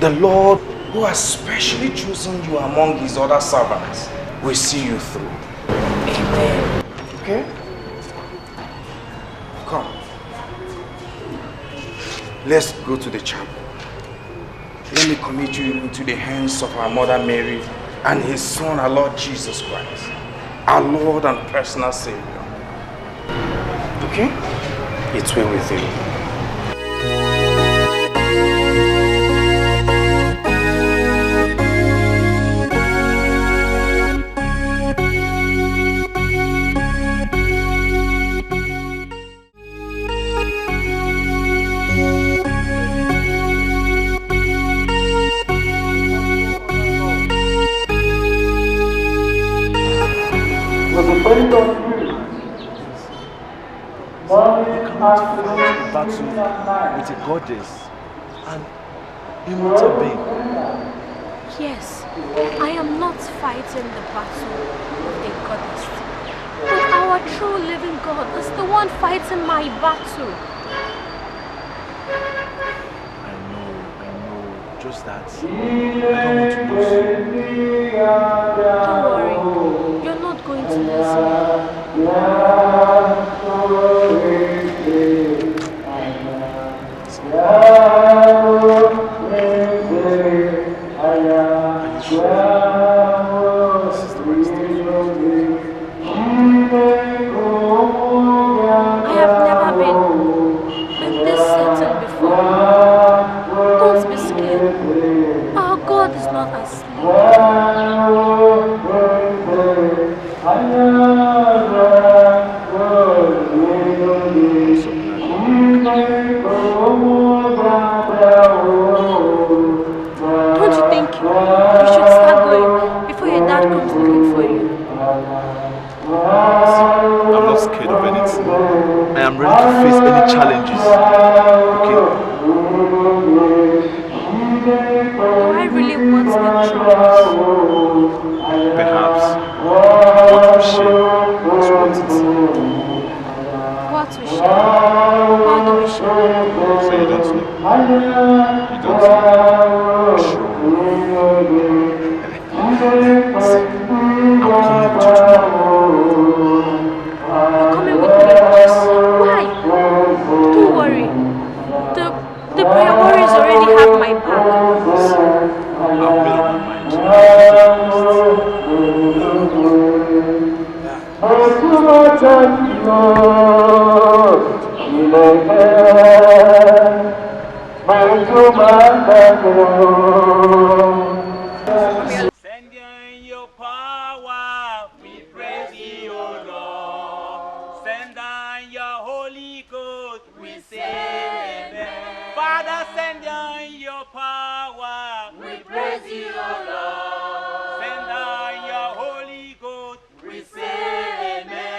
The Lord, who has specially chosen you among his other servants, will see you through. Amen. Okay? Come. Let's go to the chapel. Let me commit you into the hands of our Mother Mary and his Son, our Lord Jesus Christ, our Lord and personal Savior. Okay? It's well with you. With a goddess and immortal being. Yes, I am not fighting the battle of a goddess, but our true living God is the one fighting my battle. Just that I don't want to lose you. Don't worry. You're not going to lose me. I have never been this certain before. Don't be scared. Our God is not asleep. Don't you think you should start going before your dad comes looking for you? I'm not scared of anything. I am ready to face any challenges. Okay? Do I really want the troubles? Perhaps. What we share is worth it. What we share? How do we share? So you don't know? You don't know? Sure. I'm coming with you tomorrow. You're coming with me? Yes. Why? Don't worry. The prayer warriors already have my back. I've made up my mind. Send down your power, we praise you, O Lord. Send down your Holy Ghost, we say amen. Father, send down your power, we praise you, O Lord. Send down your Holy Ghost, we say amen.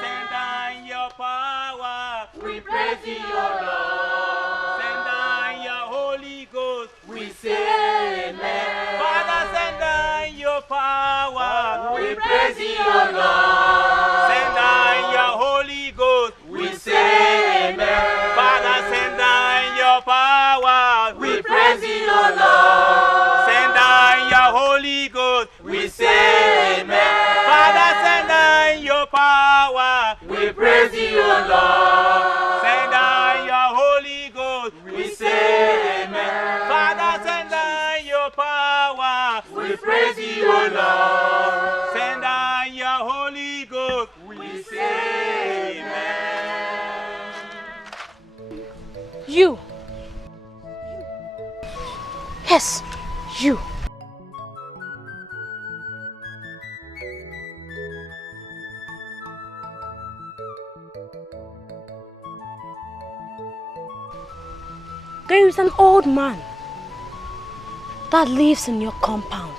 Send down your power, we praise you, O Lord. Send down your Holy Ghost, we say amen. Father, send down your power, we praise you, O Lord. Send down your Holy Ghost, we say amen. Father, send down your power, we praise you, O Lord. Send down your Holy Ghost, we say amen. Father, send down your power, we praise you, O Lord. Send down your Holy Ghost, we say amen. Father, send down your power, we praise you, O Lord. Send down your Holy Ghost, we say amen. You. Yes, you. There is an old man that lives in your compound.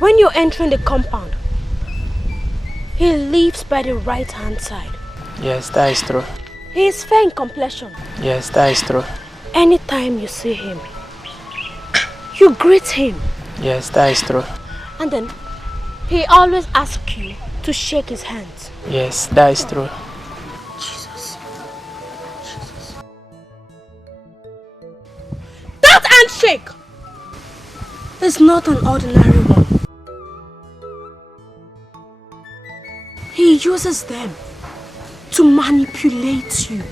When you're entering the compound, he lives by the right-hand side. Yes, that is true. He is fair in complexion. Yes, that is true. Anytime you see him, you greet him. Yes, that is true. And then he always asks you to shake his hands. Yes, that is true. Jesus. That handshake is not an ordinary one. He uses them to manipulate you.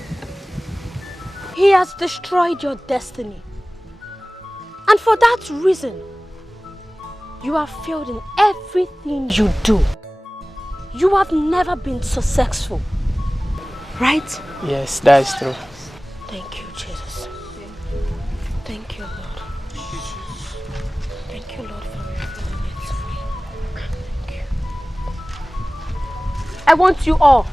He has destroyed your destiny. And for that reason, you have failed in everything you do. You have never been successful. Right? Yes, that is true. Thank you, Jesus. Thank you, Lord. Thank you, Lord, for revealing it to me. Thank you. I want you all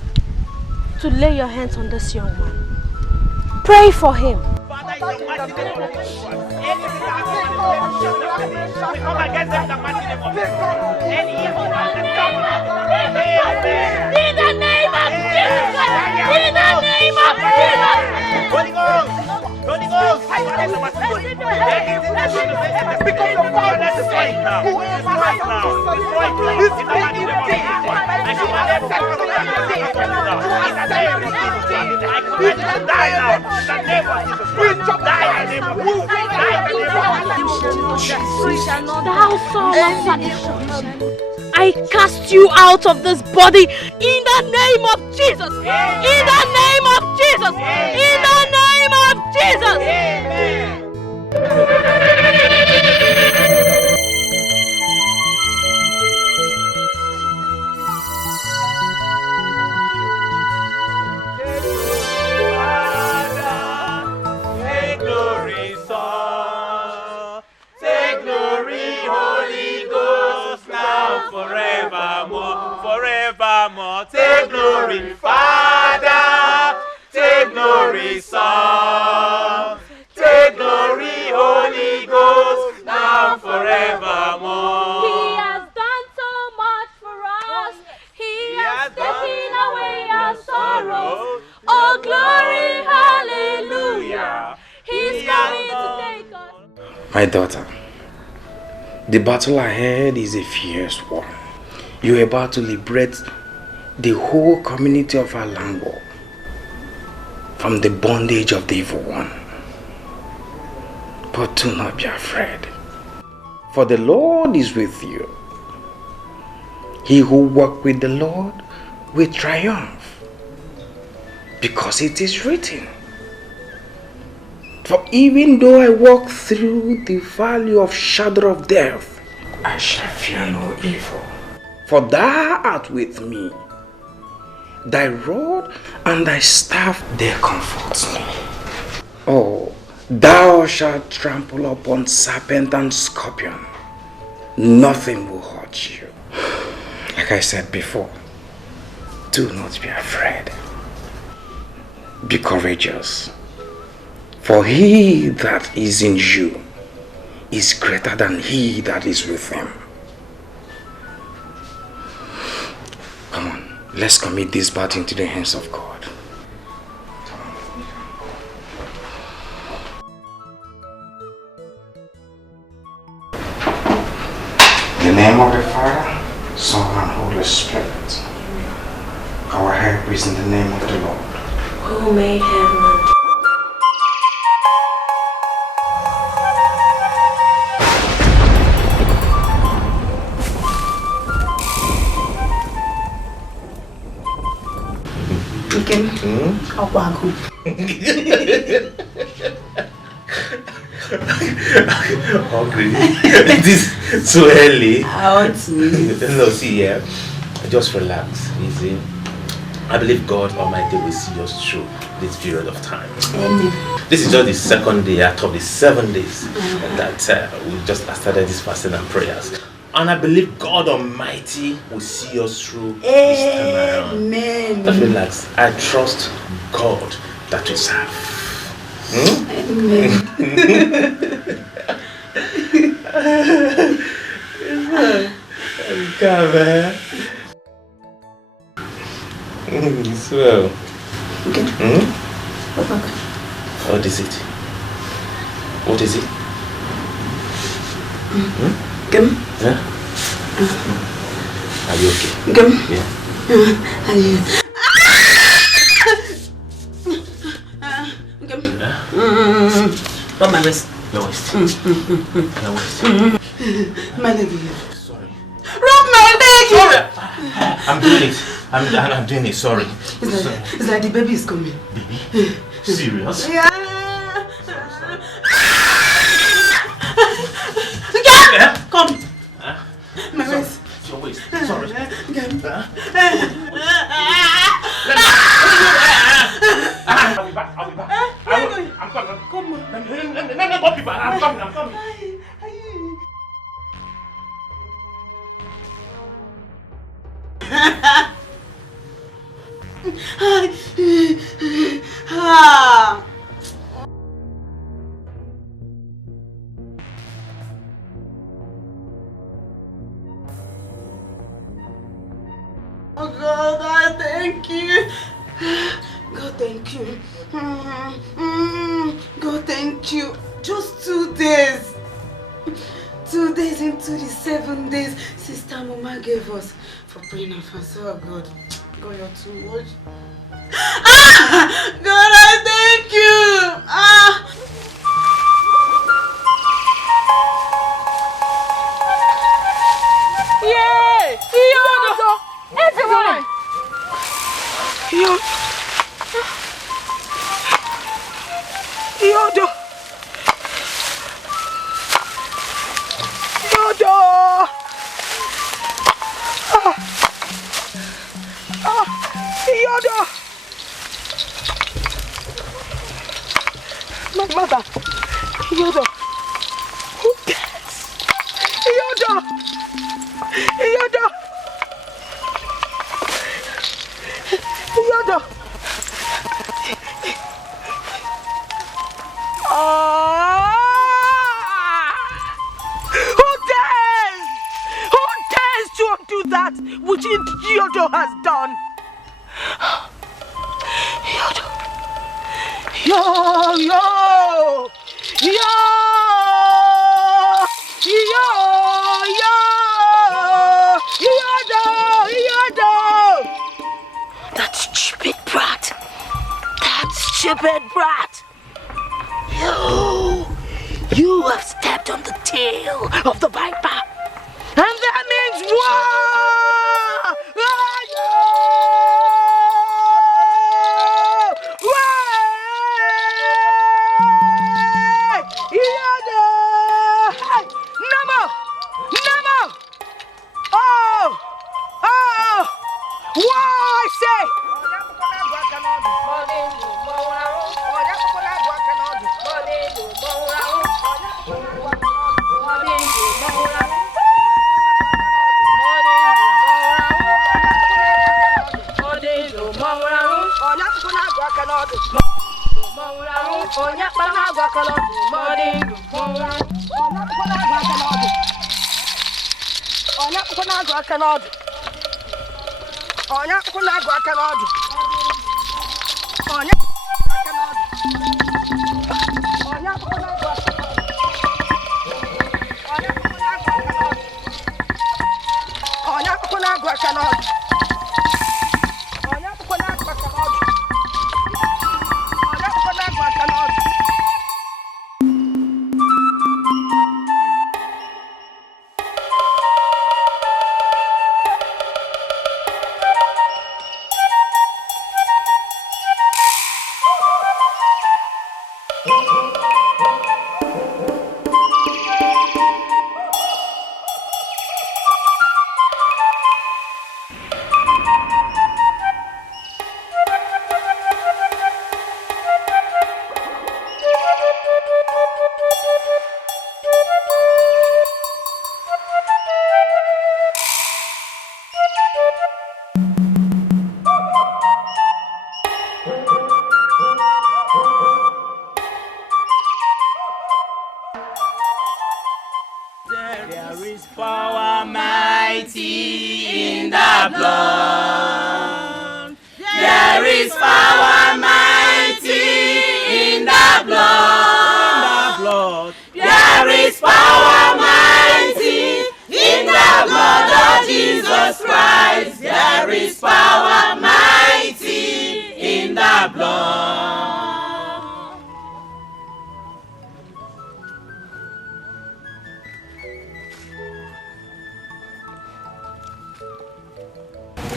to lay your hands on this young man. Pray for him. Father, in the mighty name of Jesus, anything that has been we come against them in the mighty name of Jesus. Any evil man, let them come. In the name of Jesus! In the name of Jesus! Holy Ghost! Holy Ghost! Anything that's going to make us become the fire, let's destroy it now. Destroy it now. Destroy it now. In the mighty name of Jesus. I command every sacrifice Thou son of perdition, I cast you out of this body in the name of Jesus. In the name of Jesus. In the name of Jesus. Amen. Take glory, Son. Take glory, Holy Ghost, now forevermore, forevermore. Take glory, Father. Take glory, Son. Take glory, Holy Ghost, now forevermore. He has done so much for us. He has taken away our sorrows. Oh, glory, hallelujah. He's coming to take us. My daughter, the battle ahead is a fierce one. You're about to liberate the whole community of Alango from the bondage of the evil one. But do not be afraid, for the Lord is with you. He who walks with the Lord will triumph, because it is written, for even though I walk through the valley of shadow of death, I shall fear no evil. For thou art with me. Thy rod and thy staff, they comfort me. Oh, thou shalt trample upon serpent and scorpion. Nothing will hurt you. Like I said before, do not be afraid. Be courageous. For he that is in you is greater than he that is with him. Come on, let's commit this battle into the hands of God. In the name of the Father, Son, and Holy Spirit. Our help is in the name of the Lord, who made heaven and Hungry. It is so early. I want to eat. No, see here. Just relax, easy. I believe God Almighty will see us through this period of time. Amen. This is just the second day out of the 7 days that we just started this fasting and prayers. And I believe God Almighty will see us through this time around. Amen. Just relax. I trust God that we serve. Amen. Come on. Swell. Okay. What is it? What is it? Come. Yeah? Are you okay? Come. Yeah. Are you? Rub my waist. Your waist. Your waist. My leg. Sorry. Rub my leg. I'm doing it. I'm doing it. Sorry. It's like the baby is coming. Baby? Serious? Yeah. Come. My waist. Your waist. Sorry. I'll be back. I'm coming. Come on. Let me go be back. I'm coming. Oh God, I thank you. God, thank you. God, thank you. Just 2 days. 2 days into the 7 days Sister Mama gave us for praying and fasting. Oh God, God, you're too much. God, I thank Thank you. Yay! Yodo! Everyone! Yodo! Yodo! Yodo! My mother! Yodo! Who cares? Yodo! Yodo! Yodo! Who dares? Who dares to undo that which Yodo has done? Yodo! Yo! That stupid brat! That stupid brat! You have stepped on the tail of the viper! And that means war!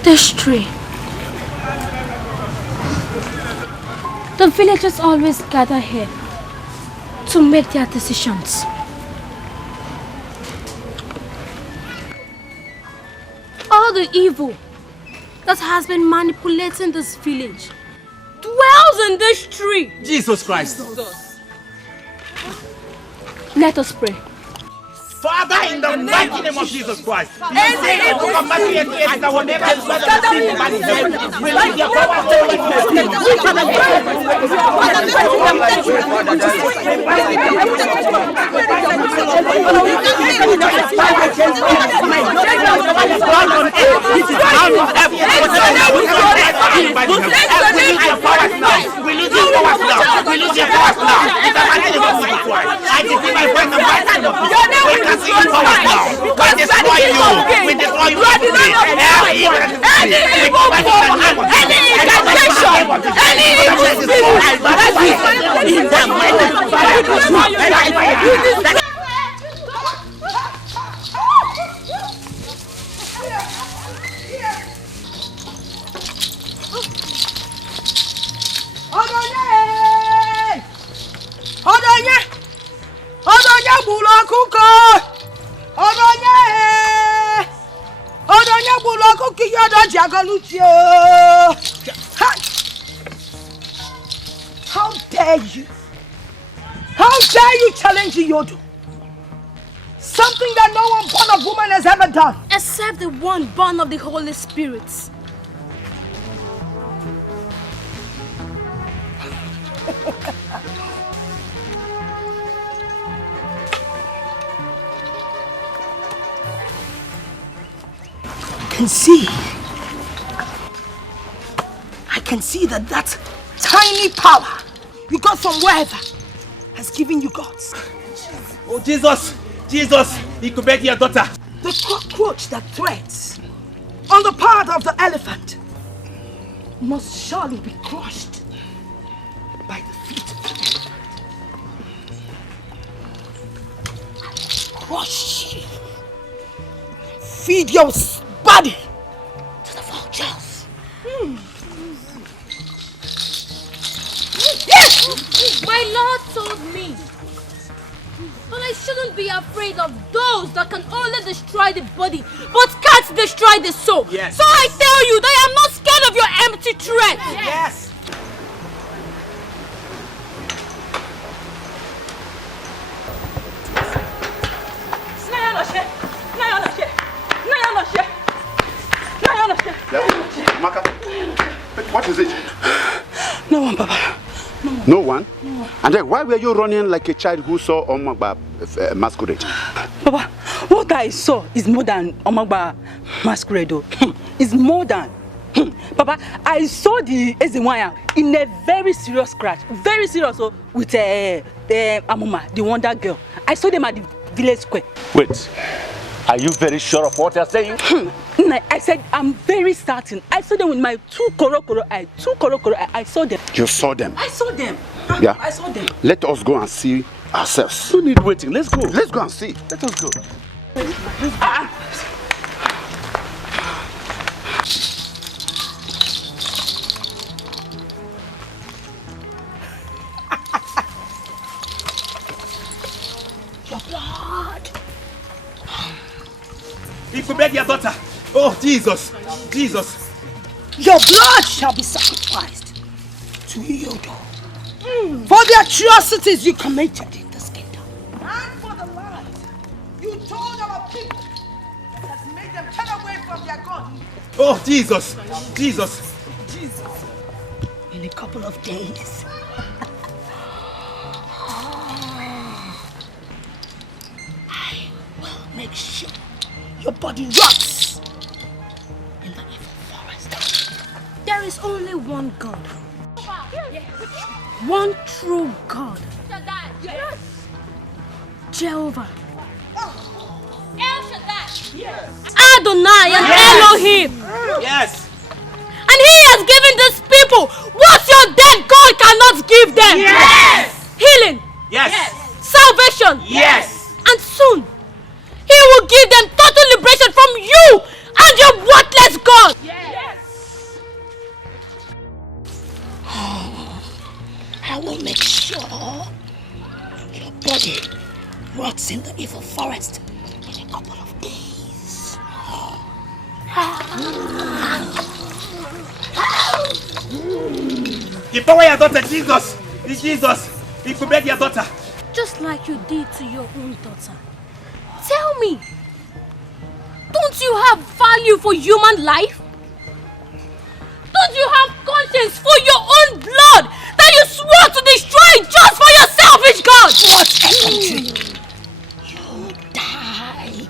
This tree. The villagers always gather here to make their decisions. All the evil that has been manipulating this village dwells in this tree. Jesus Christ. Let us pray. Father, in the mighty name of Jesus Christ, you say the book of Matthew 88 that whatever is better than sin in man's name, release your power to make We destroy you. We destroy you. Any evil form, any incantation How dare you? How dare you challenge Yodo? Something that no one born of woman has ever done. Except the one born of the Holy Spirit. I can see that tiny power you got from wherever has given you gods. Oh, Jesus! Jesus! He could beg your daughter. The cockroach that threads on the part of the elephant must surely be crushed by the feet of the elephant. Crush you. Feed your body to the vultures. Yes! My Lord told me that I shouldn't be afraid of those that can only destroy the body but can't destroy the soul. Yes. So I tell you that I am not scared of your empty threat. Yes. Maka, what is it? No one, Papa. No one? And then why were you running like a child who saw Omagba masquerade? Papa, what I saw is more than Omagba masquerade. It's more than. Papa, I saw the Eziwanya in a very serious scratch. Very serious with Amuma, the Wonder Girl. I saw them at the village square. Wait. Are you very sure of what you're saying? I said, I'm very certain. I saw them with my two koro eye. I saw them. You saw them? I saw them. Yeah. I saw them. Let us go and see ourselves. No need waiting. Let's go. Let's go and see. Let us go. Your blood. He could beg your daughter. Oh, Jesus. Jesus. Your blood shall be sacrificed to Yodo for the atrocities you committed in this kingdom. And for the lies you told our people that has made them turn away from their God. Oh, Jesus. Jesus. Jesus. In a couple of days. I will make sure your body rots in the evil forest. There is only one God. One true God. Yes. Jehovah. El Shaddai. Yes. Adonai and Elohim. Yes. And he has given these people what your dead God cannot give them. Yes. Healing. Yes. Salvation. Yes. And soon, he will give them total liberation from you and your worthless God. Yes. I will make sure your body rots in the evil forest in a couple of days. Empower your daughter, Jesus. It's Jesus. He could beg your daughter. Just like you did to your own daughter. Tell me, don't you have value for human life? Don't you have conscience for your own blood that you swore to destroy just for your selfish God? What effrontery! You die.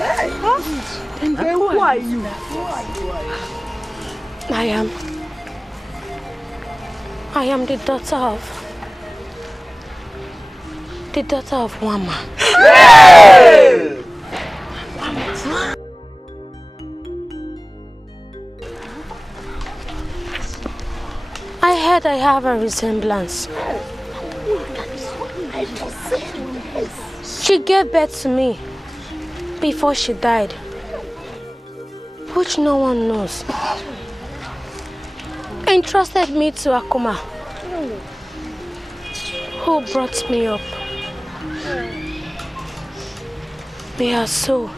And then who are you? I am the daughter of Wama. Hey! I heard I have a resemblance. She gave birth to me before she died, which no one knows. Entrusted me to Akuma, who brought me up. May her soul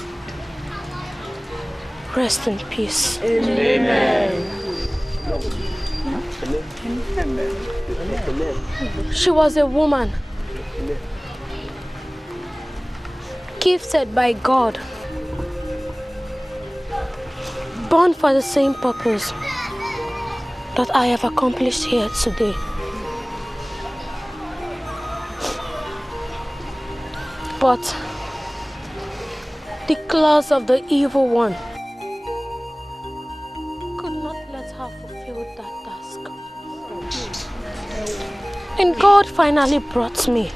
rest in peace. Amen. She was a woman gifted by God, born for the same purpose that I have accomplished here today. But the claws of the evil one could not let her fulfill that task. And God finally brought me.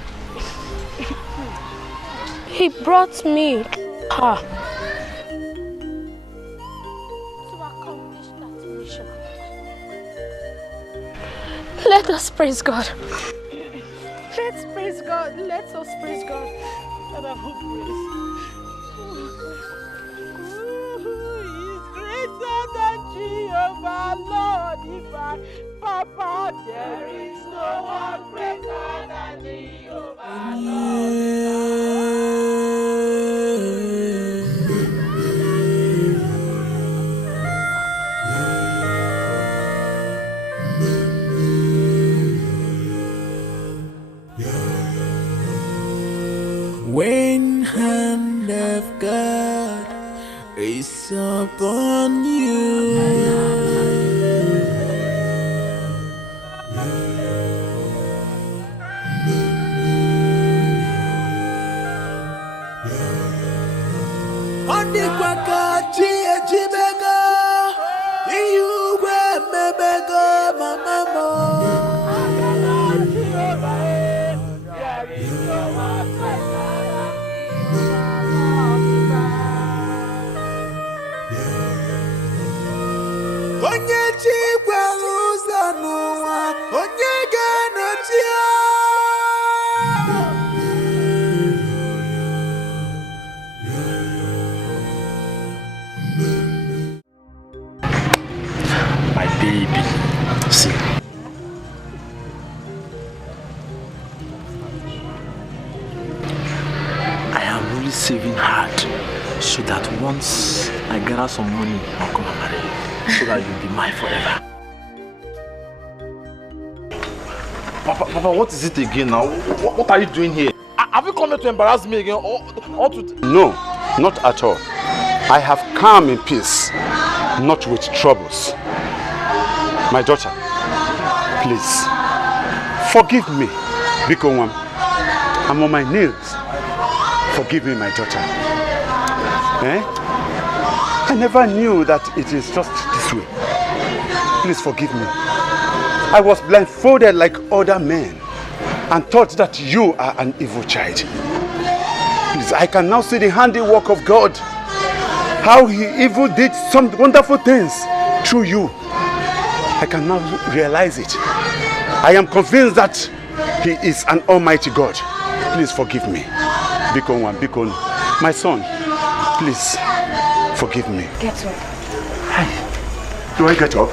He brought me her to accomplish that mission. Let us praise God. Let's praise God. Let us praise God. Father, who praise? Who is greater than Jehovah, Lord divine? Papa, there is no one greater than Jehovah, When hand of God is upon you, on the Kwakachi Ejimega, you were Mebego, Mamma. Onye chikwa ụzọ n'ụwa, onye ga-anọchi My baby, see. I am really saving hard so that once I gather some money, I'll come and marry you. So that you'll be mine forever. Papa, what is it again now? What are you doing here? Have you come here to embarrass me again? Or to... No, not at all. I have come in peace, not with troubles. My daughter, please, forgive me. Bikowam, I'm on my knees. Forgive me, my daughter. I never knew that it is just this way. Please forgive me. I was blindfolded like other men and thought that you are an evil child. Please, I can now see the handiwork of God. How he even did some wonderful things through you. I can now realize it. I am convinced that he is an almighty God. Please forgive me. Bikon, my son, please forgive me. Get up. Hi. Do I get up?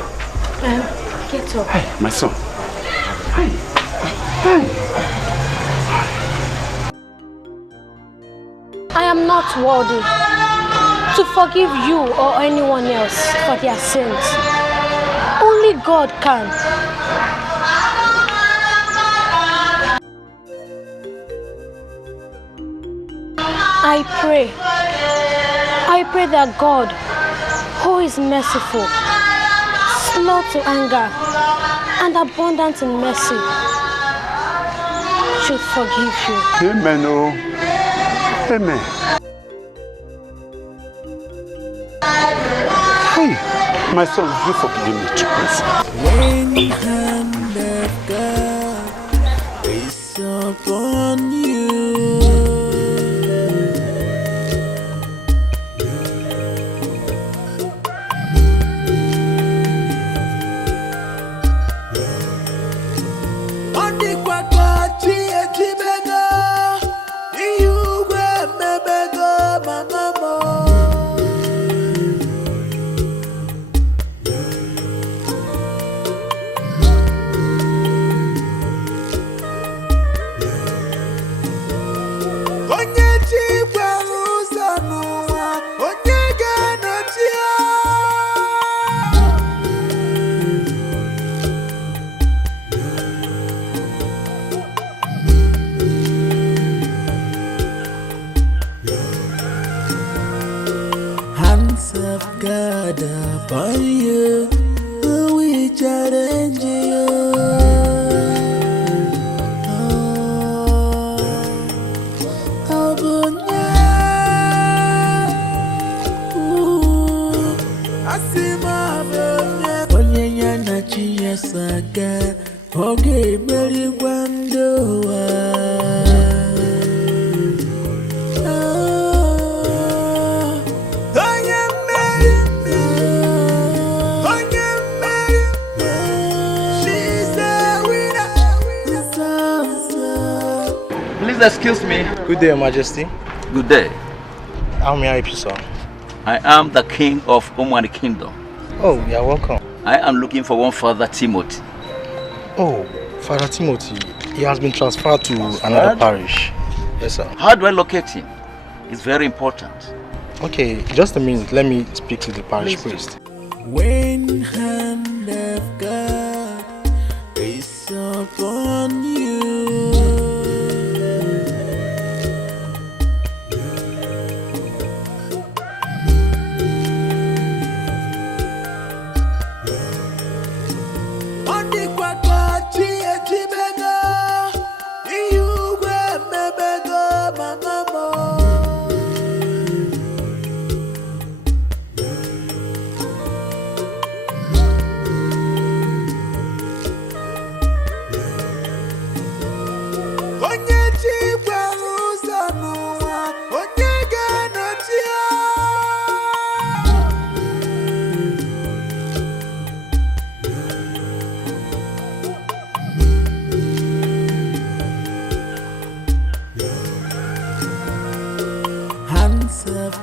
Get up. Hi, my son. Hi. I am not worthy to forgive you or anyone else for their sins. Only God can. I pray that God, who is merciful, slow to anger, and abundant in mercy, should forgive you. Amen. Oh. Amen. My son, you forgive me too, please. When the hand of God is upon you. God upon you, we challenge you. Saga, okay, very Please excuse me. Good day, Your Majesty. Good day. How may I help you, sir? I am the king of Omani Kingdom. Oh, you're welcome. I am looking for one Father Timothy. Oh, Father Timothy. He has been transferred to another parish. Yes, sir. How do I locate him? It's very important. Okay, just a minute. Let me speak to the parish priest. When hand of God is upon you.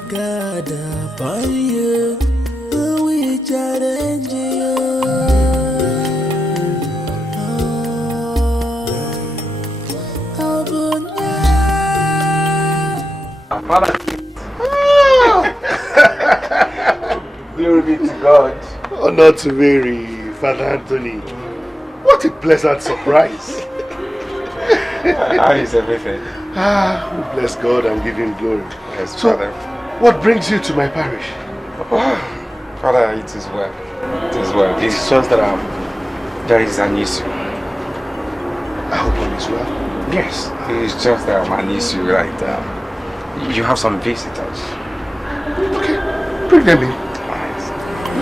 God upon you, we challenge you. Father. Glory be to God. Honor to Mary, Father Anthony. What a pleasant surprise. How is everything? We bless God and give him glory. Yes, so, Father. What brings you to my parish? Father, it is well. It is well. It's just that there is an issue. I hope all is well. Yes, it's just that an issue right now. You have some visitors. Okay, bring them in.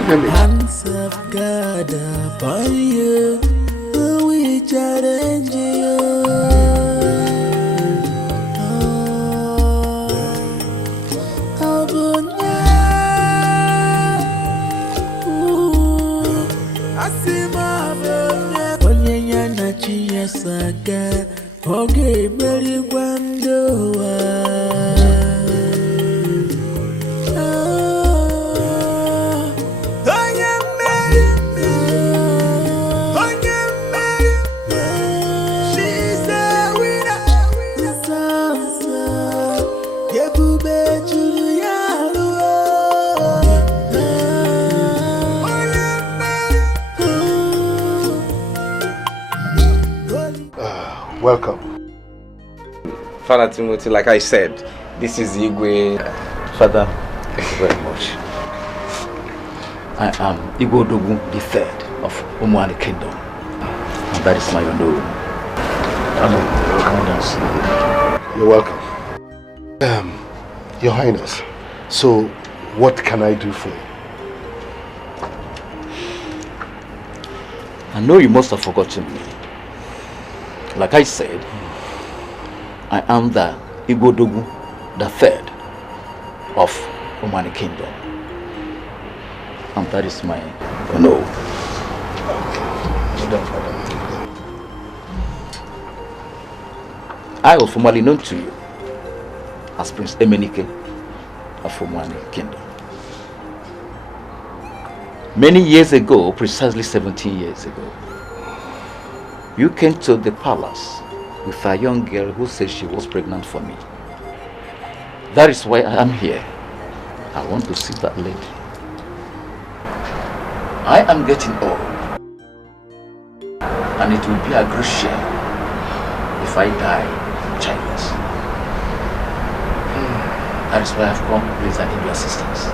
Bring them in. Hands of God upon you, we challenge you. Saga, okay, very Welcome. Father Timothy, like I said, this is Igwe. Father, thank you very much. I am Igwe Odogun III of Omani Kingdom. And that is my own. You're welcome. Your Highness, so what can I do for you? know you must have forgotten me. Like I said, I am the Igodogu, the third of Omani Kingdom. And that is my no. I was formerly known to you as Prince Emenike of Omani Kingdom. Many years ago, precisely 17 years ago, you came to the palace with a young girl who said she was pregnant for me. That is why I am here. I want to see that lady. I am getting old, and it will be a great shame if I die childless. That is why I have come, please, I need your assistance.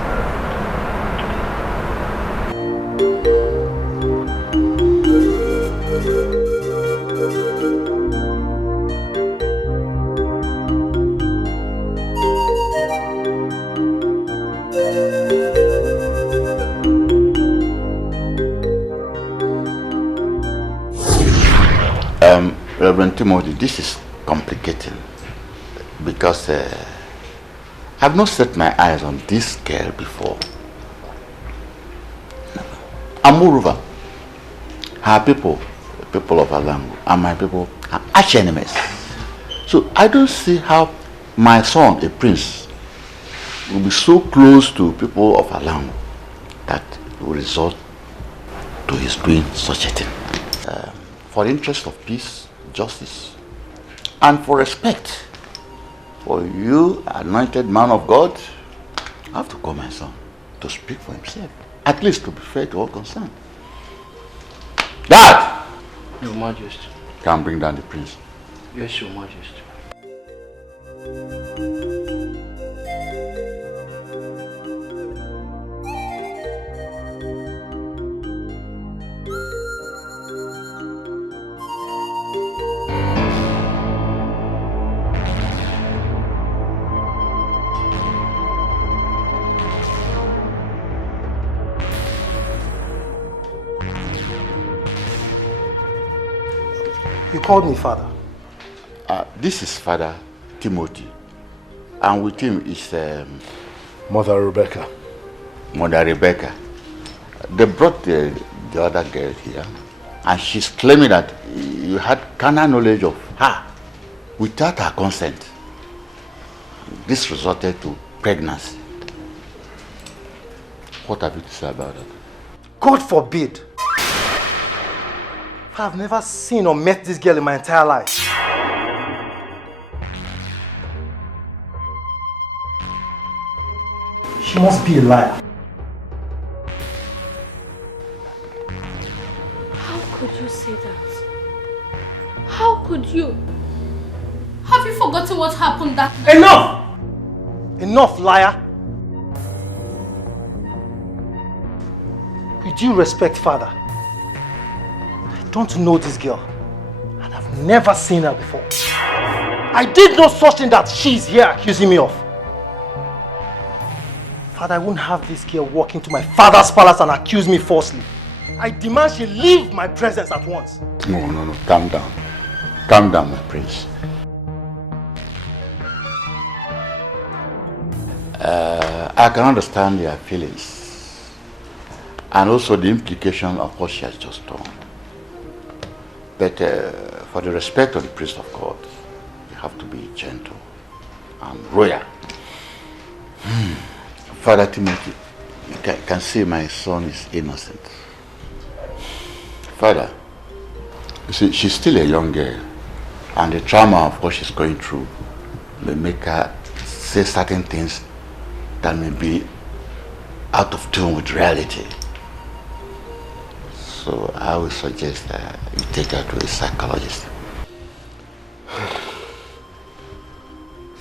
Reverend Timothy, this is complicated because I've not set my eyes on this girl before. And moreover, her people, the people of Alangu, and my people are arch enemies. So I don't see how my son, a prince, will be so close to people of Alangu that it will result to his doing such a thing. For the interest of peace, justice, and for respect for you, anointed man of God, I have to call my son to speak for himself, at least to be fair to all concerned. Dad! Your Majesty. Can bring down the prince. Yes, Your Majesty. You called me father. This is Father Timothy, and with him is Mother Rebecca. Mother Rebecca. They brought the other girl here, and she's claiming that you had carnal knowledge of her without her consent. This resulted to pregnancy. What have you to say about that? God forbid. I've never seen or met this girl in my entire life. She must be a liar. How could you say that? How could you? Have you forgotten what happened that day? Enough! Enough, liar! With due respect, father, I don't know this girl, and I've never seen her before. I did no such thing that she's here accusing me of. Father, I won't have this girl walk into my father's palace and accuse me falsely. I demand she leave my presence at once. No, calm down. Calm down, my prince. I can understand your feelings and also the implication of what she has just done. But for the respect of the priest of God, you have to be gentle and royal. Father Timothy, you can see my son is innocent. Father, you see, she's still a young girl, and the trauma of what she's going through may make her say certain things that may be out of tune with reality. So I would suggest that you take her to a psychologist.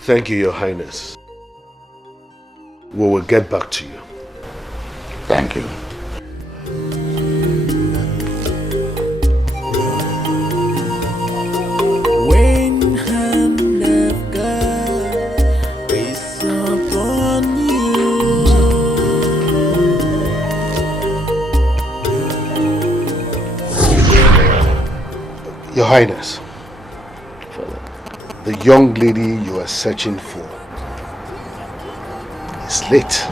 Thank you, Your Highness. We will get back to you. Thank you. When hand of God is upon you, Highness, the young lady you are searching for is late.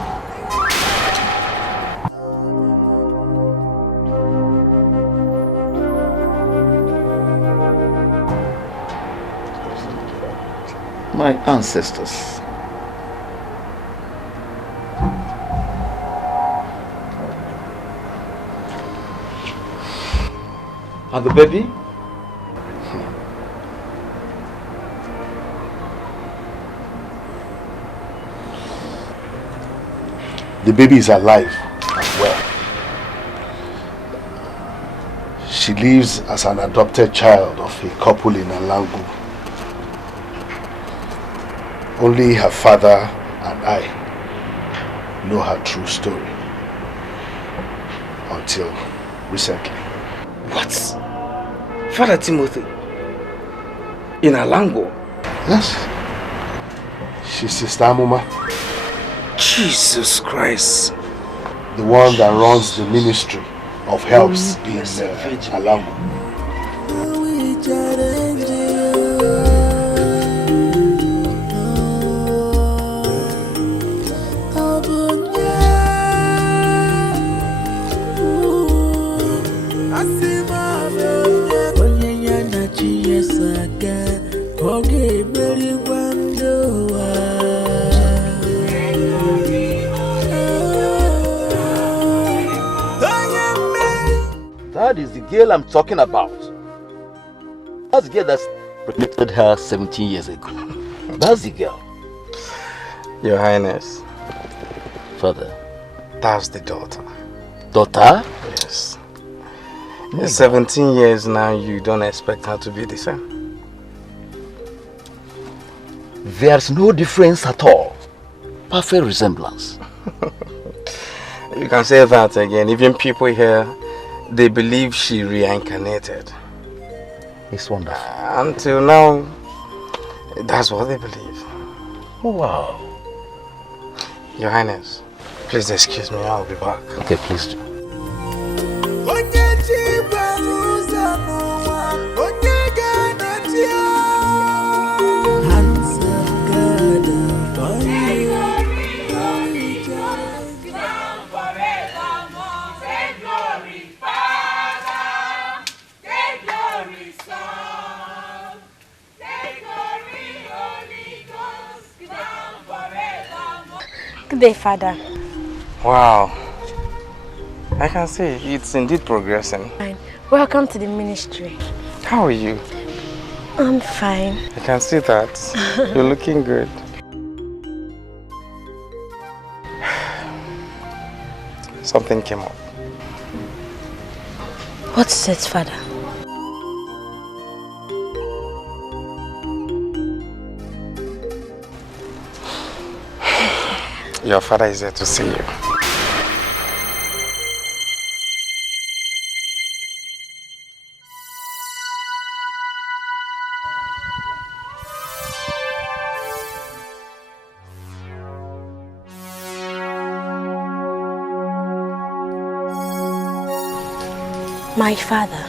My ancestors. And the baby? The baby is alive and well. She lives as an adopted child of a couple in Alangu. Only her father and I know her true story. Until recently. What? Father Timothy? In Alango? Yes. She's Sister Amuma. Jesus Christ. The one that runs the ministry of helps in Alango. That is the girl I'm talking about. That's the girl that's pregnant her 17 years ago. That's the girl. Your Highness. Father. That's the daughter. Daughter? Yes. In 17 years now, you don't expect her to be the same? There's no difference at all. Perfect resemblance. You can say that again. Even people here, they believe she reincarnated. It's wonderful. Until now, that's what they believe. Wow. Your Highness, please excuse me, I'll be back. Okay, please do. Good day, Father. Wow. I can see it's indeed progressing. Fine. Welcome to the ministry. How are you? I'm fine. I can see that. You're looking good. Something came up. What's it, Father? Your father is there to see you. My father.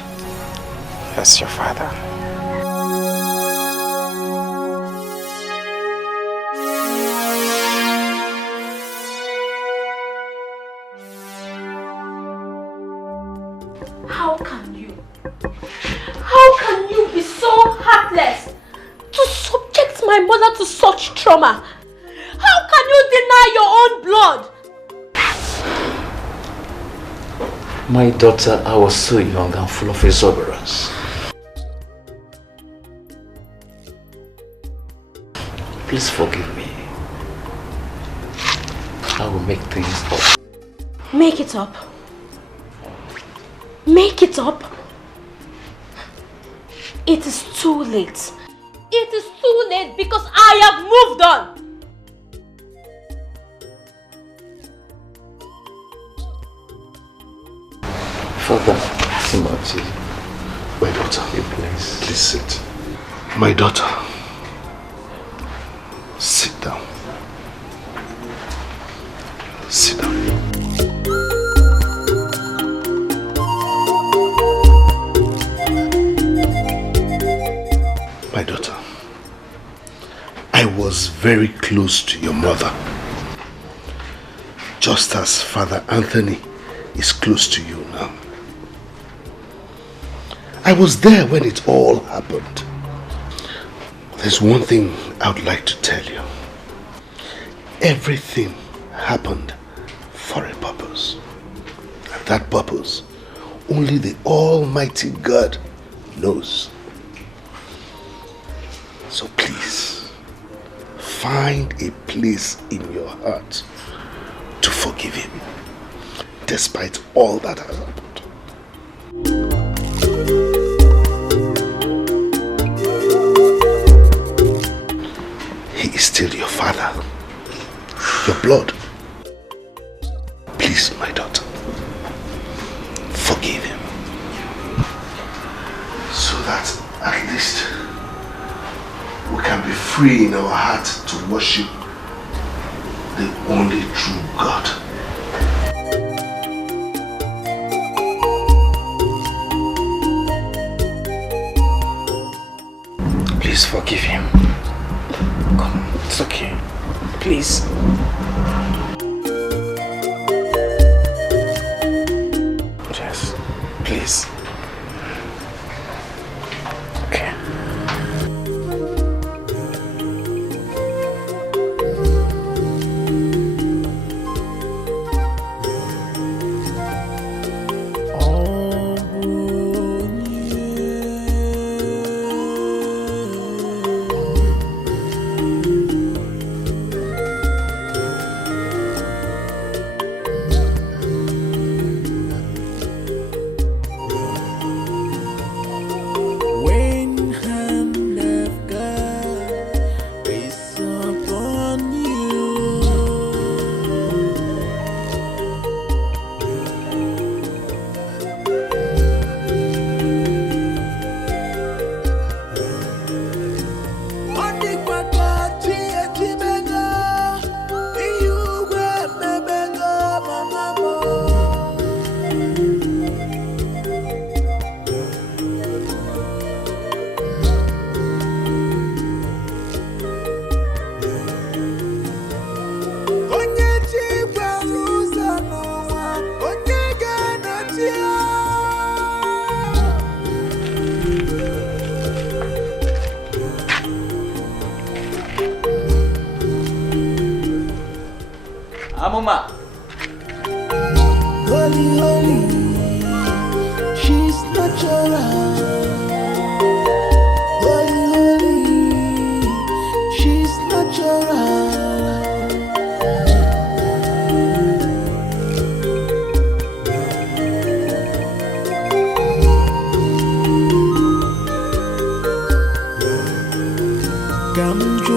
Yes, your father. How can you be so heartless to subject my mother to such trauma? How can you deny your own blood? My daughter, I was so young and full of exuberance. Please forgive me. I will make things up. Make it up. Make it up. It is too late. It is too late because I have moved on. Father Timothy, my daughter, please sit. My daughter, sit down. Sit down. My daughter, I was very close to your mother, just as Father Anthony is close to you now. I was there when it all happened. There's one thing I would like to tell you. Everything happened for a purpose. And that purpose, only the Almighty God knows. So please, find a place in your heart to forgive him, despite all that has happened. He is still your father, your blood. Please, my daughter, forgive him, so that at least we can be free in our heart to worship the only true God. Please forgive him. Come on, it's okay. Please. Yes, please. Okay. Amuma. Holy, holy, she's natural. Holy, holy, she's natural. Come to